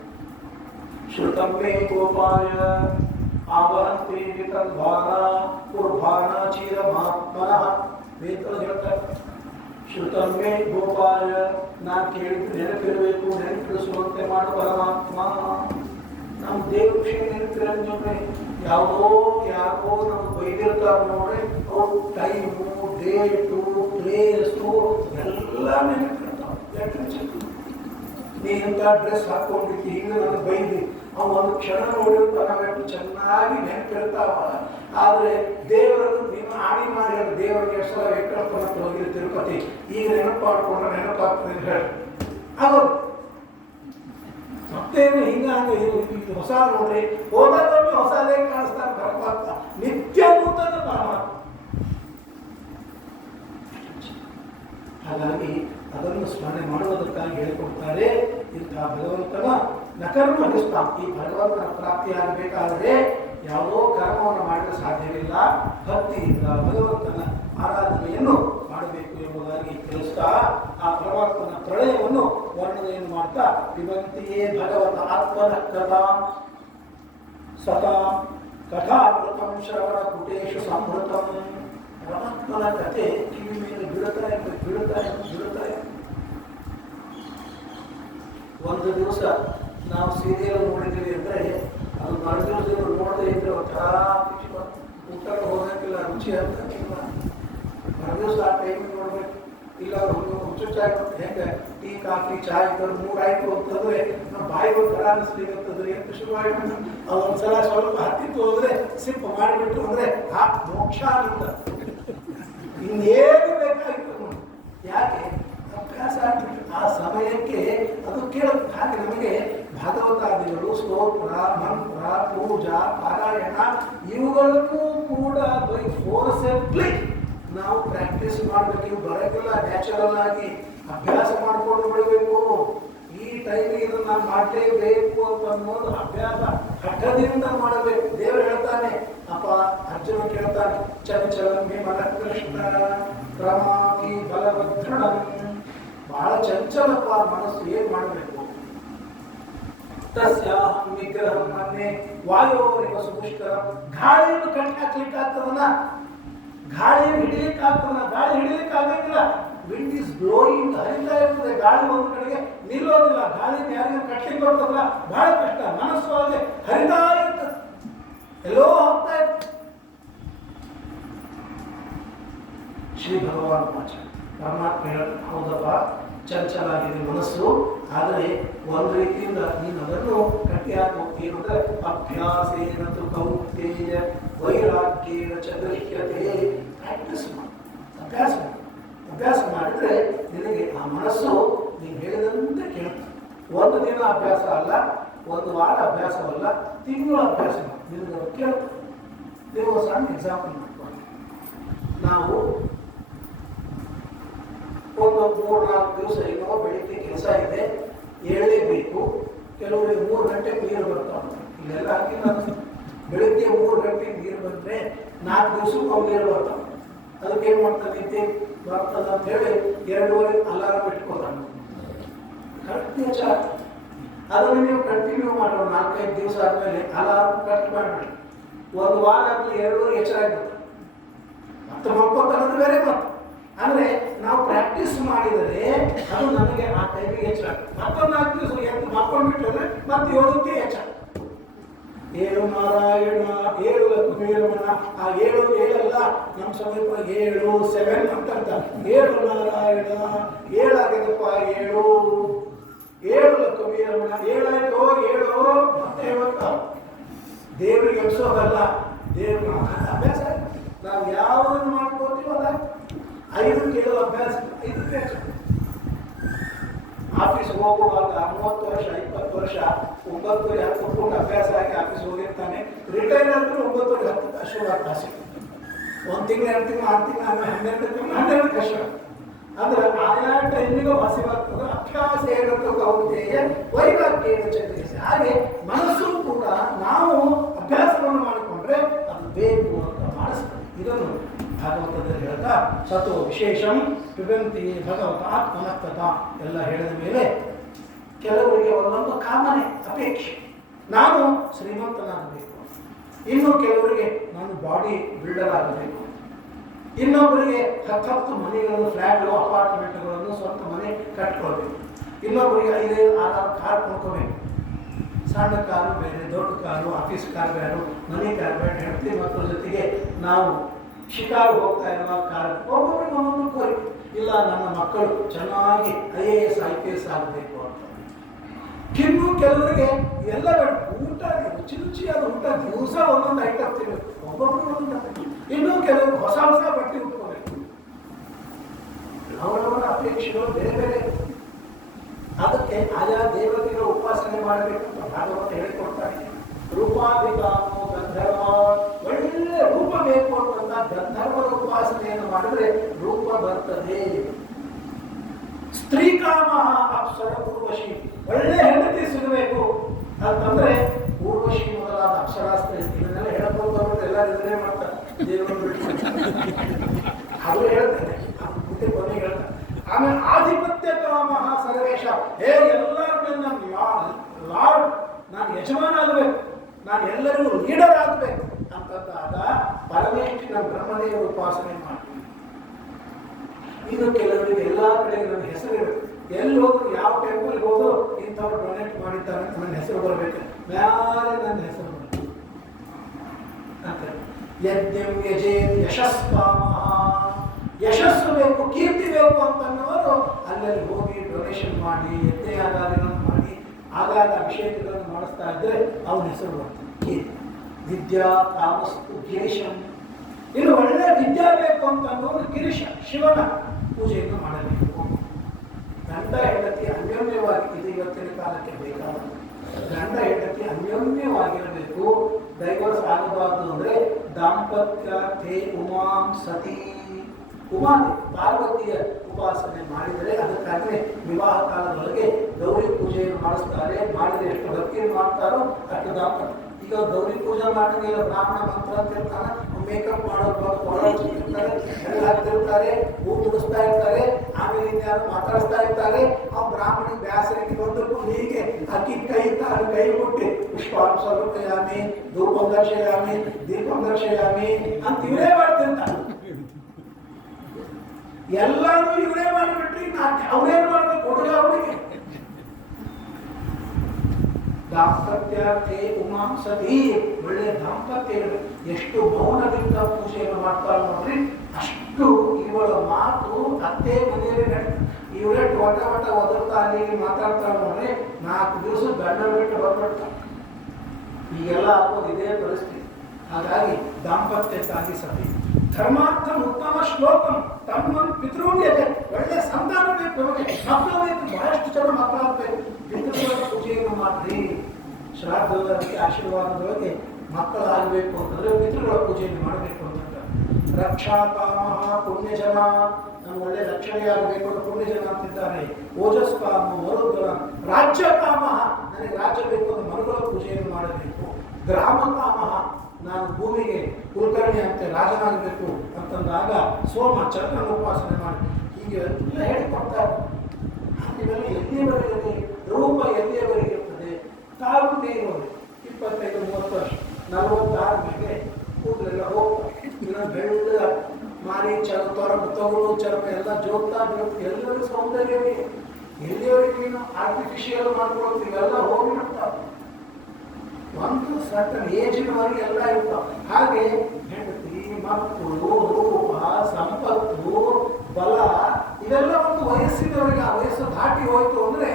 ಶ್ರುತಮ್ಮೆ ಗೋಪಾಯ ಆವಹಂತಿ ವಿತದ್ಭಾನ ಕುರ್ಭಾನ ಚೀರ ಮಹಾತ್ಮನಃ. ವೇದಗಳು ಹೇಳ್ತಾರೆ, ಶ್ರುತಮ್ಮೆ ಗೋಪಾಯ, ನಾನು ಕೇಳಿದ್ದು ನೆನಪಿರಬೇಕು, ನೆನಪಿಡಿಸುವಂತೆ ಮಾಡು ಪರಮಾತ್ಮ. ನಮ್ಮ ದೇವ್ರ ವಿಷಯ ನೆನಪಿರಂಜನೆ ಯಾವುದೋ ಯಾಕೋ ನಮ್ಗೆ ಬೈದಿರ್ತಾರೆ ನೋಡಿ, ಅವ್ರು ಟೈಮು, ಡೇಟು, ಪ್ಲೇಸು ಎಲ್ಲ ನೆನಪಿರ್ತಾವೆ. ನೀ ಇಂಥ ಡ್ರೆಸ್ ಹಾಕ್ಕೊಂಡಿದ್ದಿ, ಹಿಂಗೆ ನನಗೆ ಬೈದಿ, ಅವ್ನು ಒಂದು ಕ್ಷಣ ನೋಡಿರ್ತಾನೆ, ಎಷ್ಟು ಚೆನ್ನಾಗಿ ನೆನಪಿರ್ತಾವ. ಆದರೆ ದೇವರನ್ನು ನೀನು ಆಣಿ ಮಾಡಿ ದೇವರಿಗೆ ಎಷ್ಟು ಸಲ ವೆಂಕಟಪ್ಪನಂತ ಹೋಗಿರಿ ತಿರುಪತಿ, ಈಗ ನೆನಪು ಮಾಡ್ಕೊಂಡ್ರೆ ನೆನಪಾಗ್ತದೆ ಅಂತ ಹೇಳಿ ಆಗೋದು. ಮತ್ತೇನು ಹಿಂಗೆ ಇದು ಹೊಸ ನೋಡ್ರಿ, ಹೋದಾಗೊಮ್ಮೆ ಹೊಸದೇ ಕಾಣಿಸ್ತಾನೆ ಪರಮಾತ್ಮ, ನಿತ್ಯ ನೂತನ ಪರಮಾತ್ಮ. ಹಾಗಾಗಿ ಅದನ್ನು ಸ್ಮರಣೆ ಮಾಡುವುದಕ್ಕಾಗಿ ಹೇಳಿಕೊಡ್ತಾರೆ. ಇಂತಹ ಭಗವಂತನ ನಕರ್ಮ ನಿಷ್ಠಾಂ. ಈ ಭಗವಂತನ ಪ್ರಾಪ್ತಿಯಾಗಬೇಕಾದರೆ ಯಾವುದೋ ಕರ್ಮವನ್ನು ಮಾಡಲು ಸಾಧ್ಯವಿಲ್ಲ. ಭಕ್ತಿಯಿಂದ ಭಗವಂತನ ಆರಾಧನೆಯನ್ನು ಮಾಡಬೇಕು ಎಂಬುದಾಗಿ ತಿಳಿಸ್ತಾ ಆ ಪರಮಾತ್ಮನ ಪ್ರಳಯವನ್ನು ವರ್ಣನೆಯನ್ನು ಮಾಡ್ತಾ ವಿಭಕ್ತಿಯೇ ಭಗವತ ಆತ್ಮನ ಕಥಾ ಸದಾ ಕಥಾಮೃತಂ ಶ್ರವಣ ಪುಟೇಶು ಸಂಹೃತಂ. ಪರಮಾತ್ಮನ ಕಥೆ ಕಿವಿ ಮೇಲೆ ಬೀಳುತ್ತಾ ಇರುತ್ತೆ. ಒಂದು ದಿವಸ ನಾವು ಸೀರಿಯಲ್ ನೋಡಿದ್ದೀವಿ ಅಂದರೆ ಅದು ಮರುದಿವಸ ನೋಡದೇ ಇದ್ರೆ ಒಂಥರ ಊಟಕ್ಕೆ ಹೋಗಕ್ಕಿಲ್ಲ, ರುಚಿ ಆಗ್ತಕ್ಕಿಲ್ಲ. ಮರುದಿವಸ ಆ ಟೈಮಿಗೆ ನೋಡ್ಬೇಕು. ಇಲ್ಲ ಹುಚ್ಚುಚ್ಚಾಗ್ತದೆ. ಹೆಂಗೆ ಟೀ ಕಾಫಿ ಚಾಯ್ ಮೂರಾಯ್ತು ಅಂತಂದ್ರೆ ನಾವು ಬಾಯಿಗೆ ಒಂಥರ ಅನಿಸ್ಲಿಕ್ಕಂತಂದ್ರೆ ಎಷ್ಟು ಶುರುವಾಯ್ತು. ಒಂದ್ಸಲ ಸ್ವಲ್ಪ ಹತ್ತಿತ್ತು ಹೋದ್ರೆ ಸಿಪ್ ಮಾಡಿಬಿಟ್ಟು ಅಂದ್ರೆ ಆ ಮೋಕ್ಷ ಅಂತ ಇನ್ನೇನು ಬೇಕಾಗಿತ್ತು ನೋಡಿ. ಯಾಕೆ ಅಭ್ಯಾಸ ಆಗ್ಬಿಟ್ಟು ಆ ಸಮಯಕ್ಕೆ ಅದು ಕೇಳುತ್ತೆ. ಹಾಗೆ ನಮಗೆ ಭಾಗವತಾದಿಗಳು ಸ್ತೋತ್ರ ಮಂತ್ರ ಪೂಜಾ ಪಾರಾಯಣ ಇವುಗಳನ್ನು ಕೂಡ ಬೈ ಫೋರ್ಸೆಬ್ಲಿ ನಾವು ಪ್ರಾಕ್ಟೀಸ್ ಮಾಡಬೇಕು. ಇವು ಬರೋಕ್ಕೆಲ್ಲ ನ್ಯಾಚುರಲ್ ಆಗಿ ಅಭ್ಯಾಸ ಮಾಡಿಕೊಂಡು ಬಿಡಬೇಕು. ಈ ಟೈಮಿಗೆ ಇದನ್ನು ನಾನು ಮಾಡಲೇಬೇಕು ಅಂತ ಅನ್ನೋದು ಅಭ್ಯಾಸ ಹಠದಿಂದ ಮಾಡಬೇಕು. ದೇವರು ಹೇಳ್ತಾನೆ, ಅಪ್ಪ ಅರ್ಜುನ ಕೇಳ್ತಾನೆ, ಚಂಚಲಂ ಮನ ಕೃಷ್ಣ ಕ್ರಮಾತಿ ಬಲವೃಣ. ಬಹಳ ಚಂಚಲಪ್ಪ ಮನಸ್ಸು, ಏನ್ ಮಾಡಬೇಕು? ತಸ್ಯಾಹಂ ವಿಗ್ರಹಂ ಮನ್ಯೆ ವಾಯೋರಿವ ಸುದುಷ್ಕರಂ. ಗಾಳಿಯನ್ನು ಕಟ್ಟಿ ಹಾಕ್ಲಿಕ್ಕಾಗ್ತದಲ್ಲ, ಗಾಳಿಯನ್ನು ಹಿಡಿಲಿಕ್ಕಾಗ್ತದಲ್ಲ. ಗಾಳಿ ಹಿಡಿಲಿಕ್ಕಾಗಂಗಿಲ್ಲ. ವಿಂಡ್ ಈಸ್ ಬ್ಲೋಯಿಂಗ್, ಹರಿತಾ ಇರ್ತದೆ. ಗಾಳಿ ಒಂದು ಕಡೆಗೆ ನಿಲ್ಲೋದಿಲ್ಲ. ಗಾಳಿನ ಯಾರಿಗೂ ಕಟ್ಲಿಕ್ಕೆ ಬರ್ತದಲ್ಲ, ಬಹಳ ಕಷ್ಟ. ಮನಸ್ಸು ಹಾಗೆ ಹರಿತಾ ಇರ್ತದೆ, ಎಲ್ಲೋ ಹೋಗ್ತಾ ಇರ್ತದೆ. ಶ್ರೀ ಭಗವಾನ್ ವಾಚ ಪರಮಾತ್ಮ ಹೇಳ, ಹೌದಪ್ಪ ಚಂಚಲ ಆಗಿದೆ ಮನಸ್ಸು, ಆದರೆ ಒಂದು ರೀತಿಯಿಂದ ನೀನು ಅದನ್ನು ಕಟ್ಟಿ ಹಾಕು. ಏನಂದ್ರೆ ಅಭ್ಯಾಸೇನ ತು ಕೌಂತೇಯ ವೈರಾಗ್ಯೇನ ಚ ಗೃಹ್ಯತೆ. ಪ್ರಾಕ್ಟೀಸ್ ಮಾಡು, ಅಭ್ಯಾಸ ಮಾಡಿದ್ರೆ ನಿನಗೆ ಆ ಮನಸ್ಸು ನೀನು ಹೇಳಿದಂತೆ ಕೇಳುತ್ತೆ. ಒಂದು ದಿನ ಅಭ್ಯಾಸ ಅಲ್ಲ, ಒಂದು ವಾರ ಅಭ್ಯಾಸವಲ್ಲ, ತಿಂಗಳು ಅಭ್ಯಾಸ ಮಾಡಿ ನಿನಗೆ ಕೇಳುತ್ತೆ. ನೀವು ಸಣ್ಣ ಎಕ್ಸಾಂಪಲ್ ಮಾಡ್ಕೊಂಡು, ನಾವು ಒಂದು 3-4 ದಿವಸ ಏನೋ ಬೆಳಿಗ್ಗೆ ಕೆಲಸ ಇದೆ, ಏಳಲೇಬೇಕು. ಕೆಲವರಿಗೆ 3 ಗಂಟೆಗೆ ನೀರು ಬರ್ತಾವೆ. ಇಲ್ಲೆಲ್ಲ ಹಾಕಿಲ್ಲ. ಬೆಳಿಗ್ಗೆ 3 ಗಂಟೆಗೆ ನೀರು ಬಂದರೆ 4 ದಿವಸಕ್ಕೆ ನೀರು ಬರ್ತಾವೆ. ಅದಕ್ಕೆ ಏನು ಮಾಡ್ತಾನೆ, ನಿದ್ದೆ ಬರ್ತದ ಅಂತ ಹೇಳಿ 2:30 ಅಲಾರಾಮ್ ಇಟ್ಕೋತಾನೆ. ಕರೆಕ್ಟ್ ವಿಚಾರ. ಅದನ್ನು ನೀವು ಕಂಟಿನ್ಯೂ ಮಾಡೋಣ. 4-5 ದಿವಸ ಆದಮೇಲೆ ಅಲಾರಾಮ್ ಕಟ್ ಮಾಡಿಬಿಡಿ. ಒಂದು ವಾರ ಆದ್ಮೇಲೆ 2:30 ಎಚ್ಚರ ಆಗಿರುತ್ತೆ. ಮತ್ತೆ ಮಲ್ಕೋತಾನಂದ್ರೆ ಬೇರೆ ಮಾತು. ಅಂದರೆ ನಾವು ಪ್ರಾಕ್ಟೀಸ್ ಮಾಡಿದರೆ ಅದು ನಮಗೆ ಆ ಟೈಮಿಗೆ ಎಚ್ಚರ. ಮತ್ತೊಂದು 4 ದಿವಸ ಎದ್ದು ಮಲ್ಕೊಂಡ್ಬಿಟ್ರೆ ಮತ್ತೆ 7ಕ್ಕೆ ಎಚ್ಚರ. 7 ನಾರಾಯಣ 7 ಕುಬೇರಮಣ. ಆ 7 ನಮ್ಮ ಸಮೀಪ 7 7 ಅಂತ 7 ನಾರಾಯಣ 7 ಆಗಿದಪ್ಪ 7 ಕುಬೇರಮಣ 7 ಆಯ್ತು 7 ಮತ್ತೆ 50. ದೇವರಿಗೆ ಎಬ್ಸೋದಲ್ಲ, ದೇವ್ರ ಅಭ್ಯಾಸ. ನಾವು ಯಾವುದನ್ನು ಮಾಡ್ಕೋತೀವಲ್ಲ 5 ಕೇಳೋ ಅಭ್ಯಾಸ 5ಕ್ಕೆ ಆಫೀಸ್ ಹೋಗುವಾಗ 30 ವರ್ಷ 20 ವರ್ಷ 9:10 ಫುಟ್ ಅಭ್ಯಾಸ ಆಗಿ ಆಫೀಸ್ ಹೋಗಿರ್ತಾನೆ. ರಿಟೈರ್ ಆದರೂ 9:10 ಅಶ್ವಭಾಸ. 1 ತಿಂಗಳು 2 ತಿಂಗಳು 6 ತಿಂಗಳು ಆಮೇಲೆ 12 ತಿಂಗಳು 12 ಕಷ್ಟ. ಅಂದ್ರೆ ಆಯಾ ಟೈಮಿಗೆ ವಾಸಿವಾಗ್ತದೆ. ಅಭ್ಯಾಸ ಏನಂತ ಕೌಂತೆಯ ವೈರಾಗ್ಯೇನ ಚ ಗೃಹ್ಯತೆ. ಹಾಗೆ ಮನಸ್ಸು ಕೂಡ ನಾವು ಅಭ್ಯಾಸವನ್ನು ಮಾಡಿಕೊಂಡ್ರೆ ಅದು ಬೇಕು ಅಂತ ಮಾಡಿಸ್ತದೆ. ಇದನ್ನು ಭಾಗವತದಲ್ಲಿ ಹೇಳ್ತಾ ಸತೋ ವಿಶೇಷಂ ಪಿಬಂತಿ ಭಗವತ ಆತ್ಮನಕ್ಕತ ಎಲ್ಲ ಹೇಳಿದ ಮೇಲೆ ಕೆಲವರಿಗೆ ಒಂದೊಂದು ಕಾಮನೆ ಅಪೇಕ್ಷೆ. ನಾನು ಶ್ರೀಮಂತನಾಗಬೇಕು, ಇನ್ನು ಕೆಲವರಿಗೆ ನಾನು ಬಾಡಿ ಬಿಲ್ಡರ್ ಆಗಬೇಕು, ಇನ್ನೊಬ್ಬರಿಗೆ 10 ಮನೆಗಳನ್ನು ಫ್ಲ್ಯಾಟ್ಗಳು ಅಪಾರ್ಟ್ಮೆಂಟ್ಗಳನ್ನು ಸ್ವಂತ ಮನೆ ಕಟ್ಕೊಳ್ಬೇಕು, ಇನ್ನೊಬ್ಬರಿಗೆ 5-6 ಕಾರ್ ಕೊಂಡ್ಕೋಬೇಕು. ಸಣ್ಣ ಕಾರು ಬೇರೆ, ದೊಡ್ಡ ಕಾರು, ಆಫೀಸ್ ಕಾರ್ ಬೇರೆ, ಮನೆ ಕಾರ್ ಬೇರೆ, ಹೆಂಡತಿ ಮಕ್ಕಳ ಜೊತೆಗೆ ನಾವು ಶಿಕಾರು ಹೋಗ್ತಾ ಇರುವ ಕಾರಣ ಒಬ್ಬೊಬ್ಬರಿಗೆ ಒಂದೊಂದು ಕೋರಿಕೆ. ಇಲ್ಲ ನನ್ನ ಮಕ್ಕಳು ಚೆನ್ನಾಗಿ IAS IPS ಆಗಬೇಕು ಅಂತ. ಇನ್ನು ಕೆಲವರಿಗೆ ಎಲ್ಲ ಊಟ ರುಚಿಯಾದ ಊಟ ದಿವಸ ಒಂದೊಂದು ಐಟಮ್ ತಿನ್ನಬೇಕು, ಒಬ್ಬೊಬ್ಬರು ಒಂದೊಂದು. ಇನ್ನೂ ಕೆಲವರು ಹೊಸ ಬಟ್ಟೆ ಉಟ್ಕೋಬೇಕು. ಅವರವರ ಅಪೇಕ್ಷೆಗಳು ಬೇರೆ ಬೇರೆ. ಅದಕ್ಕೆ ಆಯಾ ದೇವತೆಗಳ ಉಪಾಸನೆ ಮಾಡಬೇಕು ಅಂತ ಭಾಗವತ ಹೇಳಿಕೊಡ್ತಾರೆ. ರೂಪಾಧಿಕಾಮೋ ಗಂಧರ್ವ. ಒಳ್ಳೆ ರೂಪ ಬೇಕು ಅಂತಂದ ಗಂಧರ್ವರ ಉಪಾಸನೆಯನ್ನು ಮಾಡಿದ್ರೆ ರೂಪ ಬರ್ತದೆ. ಸ್ತ್ರೀ ಕಾಮ ಅಪ್ಸರ ಊರ್ವಶಿ, ಒಳ್ಳೆ ಹೆಂಡತಿ ಸಿಗಬೇಕು ಅಂತಂದ್ರೆ ಊರ್ವಶಿ ಮೊದಲಾದ ಅಪ್ಸರಾಸ್ತ್ರ ಇದನ್ನೆಲ್ಲ ಹೇಳ್ಕೊಂಡು ಬಂದ್ಬಿಟ್ಟು ಎಲ್ಲರೂ ಇದನ್ನೇ ಮಾಡ್ತಾರೆ. ದೇವರು ಬಿಟ್ಟು ಅವರು ಹೇಳ್ತಾರೆ, ಮುಂದೆ ಕೊನೆ ಹೇಳ್ತಾರೆ. ಆಮೇಲೆ ಆಧಿಪತ್ಯ ಕಾಮ ಸರ್ವೇಶ, ಎಲ್ಲರ ಮೇಲೆ ನಾನು ಲಾರ್ಡ್, ನಾನು ಯಜಮಾನ ಆಗಬೇಕು, ನಾನು ಎಲ್ಲರಿಗೂ ಲೀಡರ್ ಆಗಬೇಕು ಅಂತಂದಾಗ ಪರಮೇಶ್ವರ ಬ್ರಹ್ಮದೇವರು ಉಪಾಸನೆ ಮಾಡ್ತೀನಿ. ಇದು ಕೆಲವರಿಗೆ ಎಲ್ಲ ಕಡೆಗೆ ನನ್ನ ಹೆಸರು ಇರಬೇಕು. ಎಲ್ಲಿ ಹೋದ್ರು, ಯಾವ ಟೆಂಪಲ್ಗೆ ಹೋದ್ರು ಇಂಥವ್ರು ಡೊನೇಟ್ ಮಾಡಿದ್ದಾರೆ ಅಂತ ನನ್ನ ಹೆಸರು ಬರಬೇಕು, ಮ್ಯಾಲೆ ನನ್ನ ಹೆಸರು ಬರಬೇಕು ಅಂತ. ಯಜ್ಞಂ ಯಜೇತ್ ಯಶಸ್ಕಾಮ, ಯಶಸ್ಸು ಬೇಕು, ಕೀರ್ತಿ ಬೇಕು ಅಂತನ್ನೋರು ಅಲ್ಲಲ್ಲಿ ಹೋಗಿ ಡೊನೇಷನ್ ಮಾಡಿ, ಯಜ್ಞಯಾಗಾದಿಗಳನ್ನು ಮಾಡಿ, ಆಗಾಗ ಅಭಿಷೇಕಗಳನ್ನು ಮಾಡಿಸ್ತಾ ಇದ್ರೆ ಅವನ ಹೆಸರು ಬರ್ತದೆ. ವಿದ್ಯಾ ಕಾಮಸ್ತು ಗಿರೀಶಂ, ಇದು ಒಳ್ಳೆ ವಿದ್ಯೆ ಬೇಕು ಅಂತ ಅನ್ನೋದು ಗಿರೀಶ ಶಿವನ ಪೂಜೆಯನ್ನು ಮಾಡಬೇಕು. ಗಂಡ ಹೆಂಡತಿ ಅನ್ಯೋನ್ಯವಾಗಿ, ಇದು ಇವತ್ತಿನ ಕಾಲಕ್ಕೆ ಬೇಕಾದ ಗಂಡ ಹೆಂಡತಿ ಅನ್ಯೋನ್ಯವಾಗಿರಬೇಕು. ಡೈವರ್ಸ್ ಆಗಬಾರದು ಅಂದ್ರೆ ದಾಂಪತ್ಯ ತೇ ಉಮಾಂ ಸತಿ, ಉಮಾದಿ ಪಾರ್ವತಿಯ ಉಪಾಸನೆ ಮಾಡಿದರೆ ಅದಕ್ಕಾಗಿ ವಿವಾಹ ಕಾಲದೊಳಗೆ ಗೌರಿ ಪೂಜೆಯನ್ನು ಮಾಡಿಸ್ತಾರೆ. ಮಾಡಿದರೆ ಎಷ್ಟು ಭಕ್ತಿಯನ್ನು ಮಾಡ್ತಾರೋ ಅಷ್ಟು ದಾಂಪತ್ಯ. ಈಗ ಗೌರಿ ಪೂಜೆ ಮಾಡಿದ್ರೆ ಬ್ರಾಹ್ಮಣ ಮಂತ್ರ ಅಂತ ಇರ್ತಾನೆ, ಮೇಕಪ್ ಮಾಡೋರ್ತಾರೆ, ಎಲ್ಲ ಹಾಕ್ತಿರ್ತಾರೆ, ಹೂ ಮುಡಿಸ್ತಾ ಇರ್ತಾರೆ, ಆಮೇಲೆ ಇನ್ಯಾರು ಮಾತಾಡಿಸ್ತಾ ಇರ್ತಾರೆ. ಆ ಬ್ರಾಹ್ಮಣಿಗೆ ಬ್ಯಾಸರಿಗೆ ಬಂದಕ್ಕೂ ಹೀಗೆ ಅಕ್ಕಿ ಕೈ ಕಾಲು ಕೈ ಮುಟ್ಟಿ ಪುಷ್ಪಾಂಶಯಾಮಿ, ಧೂಪಂ ದರ್ಶಯಾಮಿ, ದೀಪಂ ದರ್ಶಯಾಮಿ ಅಂತ ಇವರೇ ಮಾಡ್ತಿರ್ತಾರೆ. ಎಲ್ಲಾನು ಇವರೇ ಮಾಡಿಬಿಟ್ರಿ, ಅವ್ರೇನ್ ಮಾಡ್ಬೇಕು ಹುಡುಗ ಅವರಿಗೆ. ದಾಂಪತ್ಯರ್ಥೇ ಉಮಾಂ ಸತಿ, ಒಳ್ಳೆ ದಾಂಪತ್ಯ ಎಷ್ಟು ಮೌನದಿಂದ ಪೂಜೆಯನ್ನು ಮಾಡ್ತಾರೆ ನೋಡ್ರಿ, ಅಷ್ಟು ಇವಳ ಮಾತು ಅತ್ತೆ ಮನೆಯಲ್ಲಿ ನಡೀತಾರೆ. ಇವರೇ ಒಟ ಒಟ ಒದರ್ತಾ ಅಲ್ಲಿ ಮಾತಾಡ್ತಾರೆ ನೋಡ್ರಿ, 4 ದಿವಸ ಗಂಡ ಬಿಟ್ಟು ಹೊರಬಿಡ್ತಾರೆ. ಈಗೆಲ್ಲ ಆಗೋದು ಇದೇ ಪರಿಸ್ಥಿತಿ. ಹಾಗಾಗಿ ದಾಂಪತ್ಯಕ್ಕಾಗಿ ಸತಿ. ಧರ್ಮಾರ್ಥ ಉತ್ತಮ ಶ್ಲೋಕಂ ತಮ್ಮನ್ ಪಿತೃಣ್ಯತೆ, ಒಳ್ಳೆ ಸಂತಾನ ಬೇಕು, ನಮಗೆ ಮಕ್ಕಳು ಬೇಕು, ಬಹಳಷ್ಟು ಜನ ಮಕ್ಕಳಾಗಬೇಕು. ಪಿತೃಗಳ ಪೂಜೆಯನ್ನು ಮಾಡ್ರಿ. ಶ್ರಾದ್ದದೊಳಗೆ ಆಶೀರ್ವಾದದೊಳಗೆ ಮಕ್ಕಳಾಗಬೇಕು ಅಂತಂದ್ರೆ ಪಿತೃಗಳ ಪೂಜೆಯನ್ನು ಮಾಡಬೇಕು ಅಂತ. ರಕ್ಷಾ ಕಾಮ ಪುಣ್ಯಜನ, ನಾನು ಒಳ್ಳೆ ರಕ್ಷಣೆಯಾಗಬೇಕು ಅಂತ ಪುಣ್ಯಜನ ಅಂತಿದ್ದಾರೆ. ಓಜಸ್ ಕಾಮ ಮರುದ್ಗಣ, ರಾಜ್ಯ ಕಾಮ, ನನಗೆ ರಾಜ್ಯ ಬೇಕು ಅಂತ ಮರುಗಳ ಪೂಜೆಯನ್ನು ಮಾಡಬೇಕು. ಗ್ರಾಮ ಕಾಮ, ನಾನು ಭೂಮಿಗೆ ಕುಲಕರ್ಣಿ ಅಂತ ರಾಜನಾಗಬೇಕು ಅಂತಂದಾಗ ಸೋಮ ಚಂದ್ರನ ಉಪಾಸನೆ ಮಾಡಿ, ಹೀಗೆ ಎಲ್ಲ ಹೇಳಿಕೊಡ್ತಾರೆ. ಇವೆಲ್ಲ ಎಲ್ಲಿಯವರೆಗೆ ರೂಪ ಎಲ್ಲಿಯವರೆಗೆ ಇರ್ತದೆ, ತಾವು ಇರೋದು 25-30 ವರ್ಷ, 46 ಮೇಲೆ ಕೂದಲೆಲ್ಲ ಹೋಗ್ತಾರೆ. ಇನ್ನು ಬೆಳ್ಳ ಮಾರಿ ತಗೊಳ್ಳೋ ಚರ್ಮ ಎಲ್ಲ ಜೋಗ್ತಾ ಎಲ್ಲರಿಗೂ ಸೌಂದರ್ಯವೇ. ಎಲ್ಲಿಯವರೆಗೆ ನೀನು ಆರ್ಟಿಫಿಷಿಯಲ್ ಮಾಡ್ಕೊಳ್ತೀವಿ, ಇವೆಲ್ಲ ಹೋಗಿಬಿಡ್ತಾವೆ. ಒಂದು ಸರ್ಟನ್ ಏಜಿನವರೆಗೆ ಎಲ್ಲ ಇರ್ತಾವೆ. ಹಾಗೆ ಹೆಂಡತಿ, ಮಕ್ಕಳು, ರೂಪ, ಸಂಪತ್ತು, ಬಲ ಇದೆಲ್ಲ ಒಂದು ವಯಸ್ಸಿನವರೆಗೆ, ಆ ವಯಸ್ಸು ದಾಟಿ ಹೋಯ್ತು ಅಂದ್ರೆ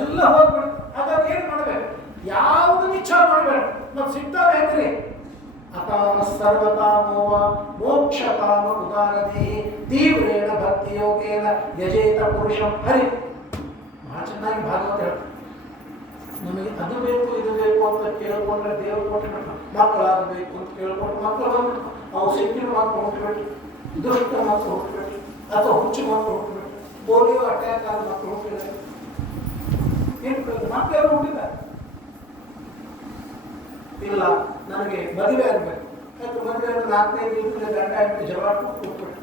ಎಲ್ಲ ಹೋಗ್ಬಿಡ್ತು. ಹಾಗಾಗಿ ಏನ್ ಮಾಡ್ಬೇಕು, ಯಾವುದನ್ನ ಇಚ್ಛಾ ಮಾಡ್ಬೇಕು. ಮತ್ತೆ ಸಿಗ್ತಾವೆ ಹೆಂಗ್ರಿ, ಅಕಾಮ ಸರ್ವಕಾಮೋವ ಮೋಕ್ಷ ಕಾಮ ಉದಾರದೇ ತೀವ್ರೇಣ ಭಕ್ತಿ ಯೋಗೇನ ಯಜೇತ ಪುರುಷಂ ಹರಿ. ಬಹಳ ಚೆನ್ನಾಗಿ ಭಾಗವತ ಹೇಳ್ತಾರೆ. ನಮಗೆ ಅದು ಬೇಕು ಇದು ಬೇಕು ಅಂತ ಕೇಳ್ಕೊಂಡ್ರೆ ದೇವರು ಕೊಟ್ಟುಬಿಟ್ಟು, ಮಕ್ಕಳಾಗಬೇಕು ಅಂತ ಕೇಳ್ಕೊಂಡು ಮಕ್ಕಳು ಬಂದ್ಬಿಟ್ಟು, ಅವು ಸಿಕ್ಕಿನ ಮಕ್ಕಳು ಹುಟ್ಟುಬಿಟ್ಟು, ದುಷ್ಟ ಮಕ್ಕಳು ಹುಟ್ಟುಬಿಟ್ಟು, ಅಥವಾ ಹುಚ್ಚು ಮಕ್ಕಳು ಹುಟ್ಟುಬಿಟ್ಟು, ಪೋಲಿಯೋ ಅಟ್ಯಾಕ್ ಆದ ಮಕ್ಕಳು ಹುಟ್ಟಿದ್ದಾರೆ. ಮಕ್ಕಳು ಹುಟ್ಟಿದ್ದಾರೆ. ಇಲ್ಲ ನನಗೆ ಮದುವೆ ಆಗಬೇಕು, ಯಾಕೆ ಮದುವೆ 4-5 ದಿವಸದ ಗಂಡ ಹೆಂಡತಿ ಜವಾಬ್ ಕೂತ್ಬಿಟ್ಟು,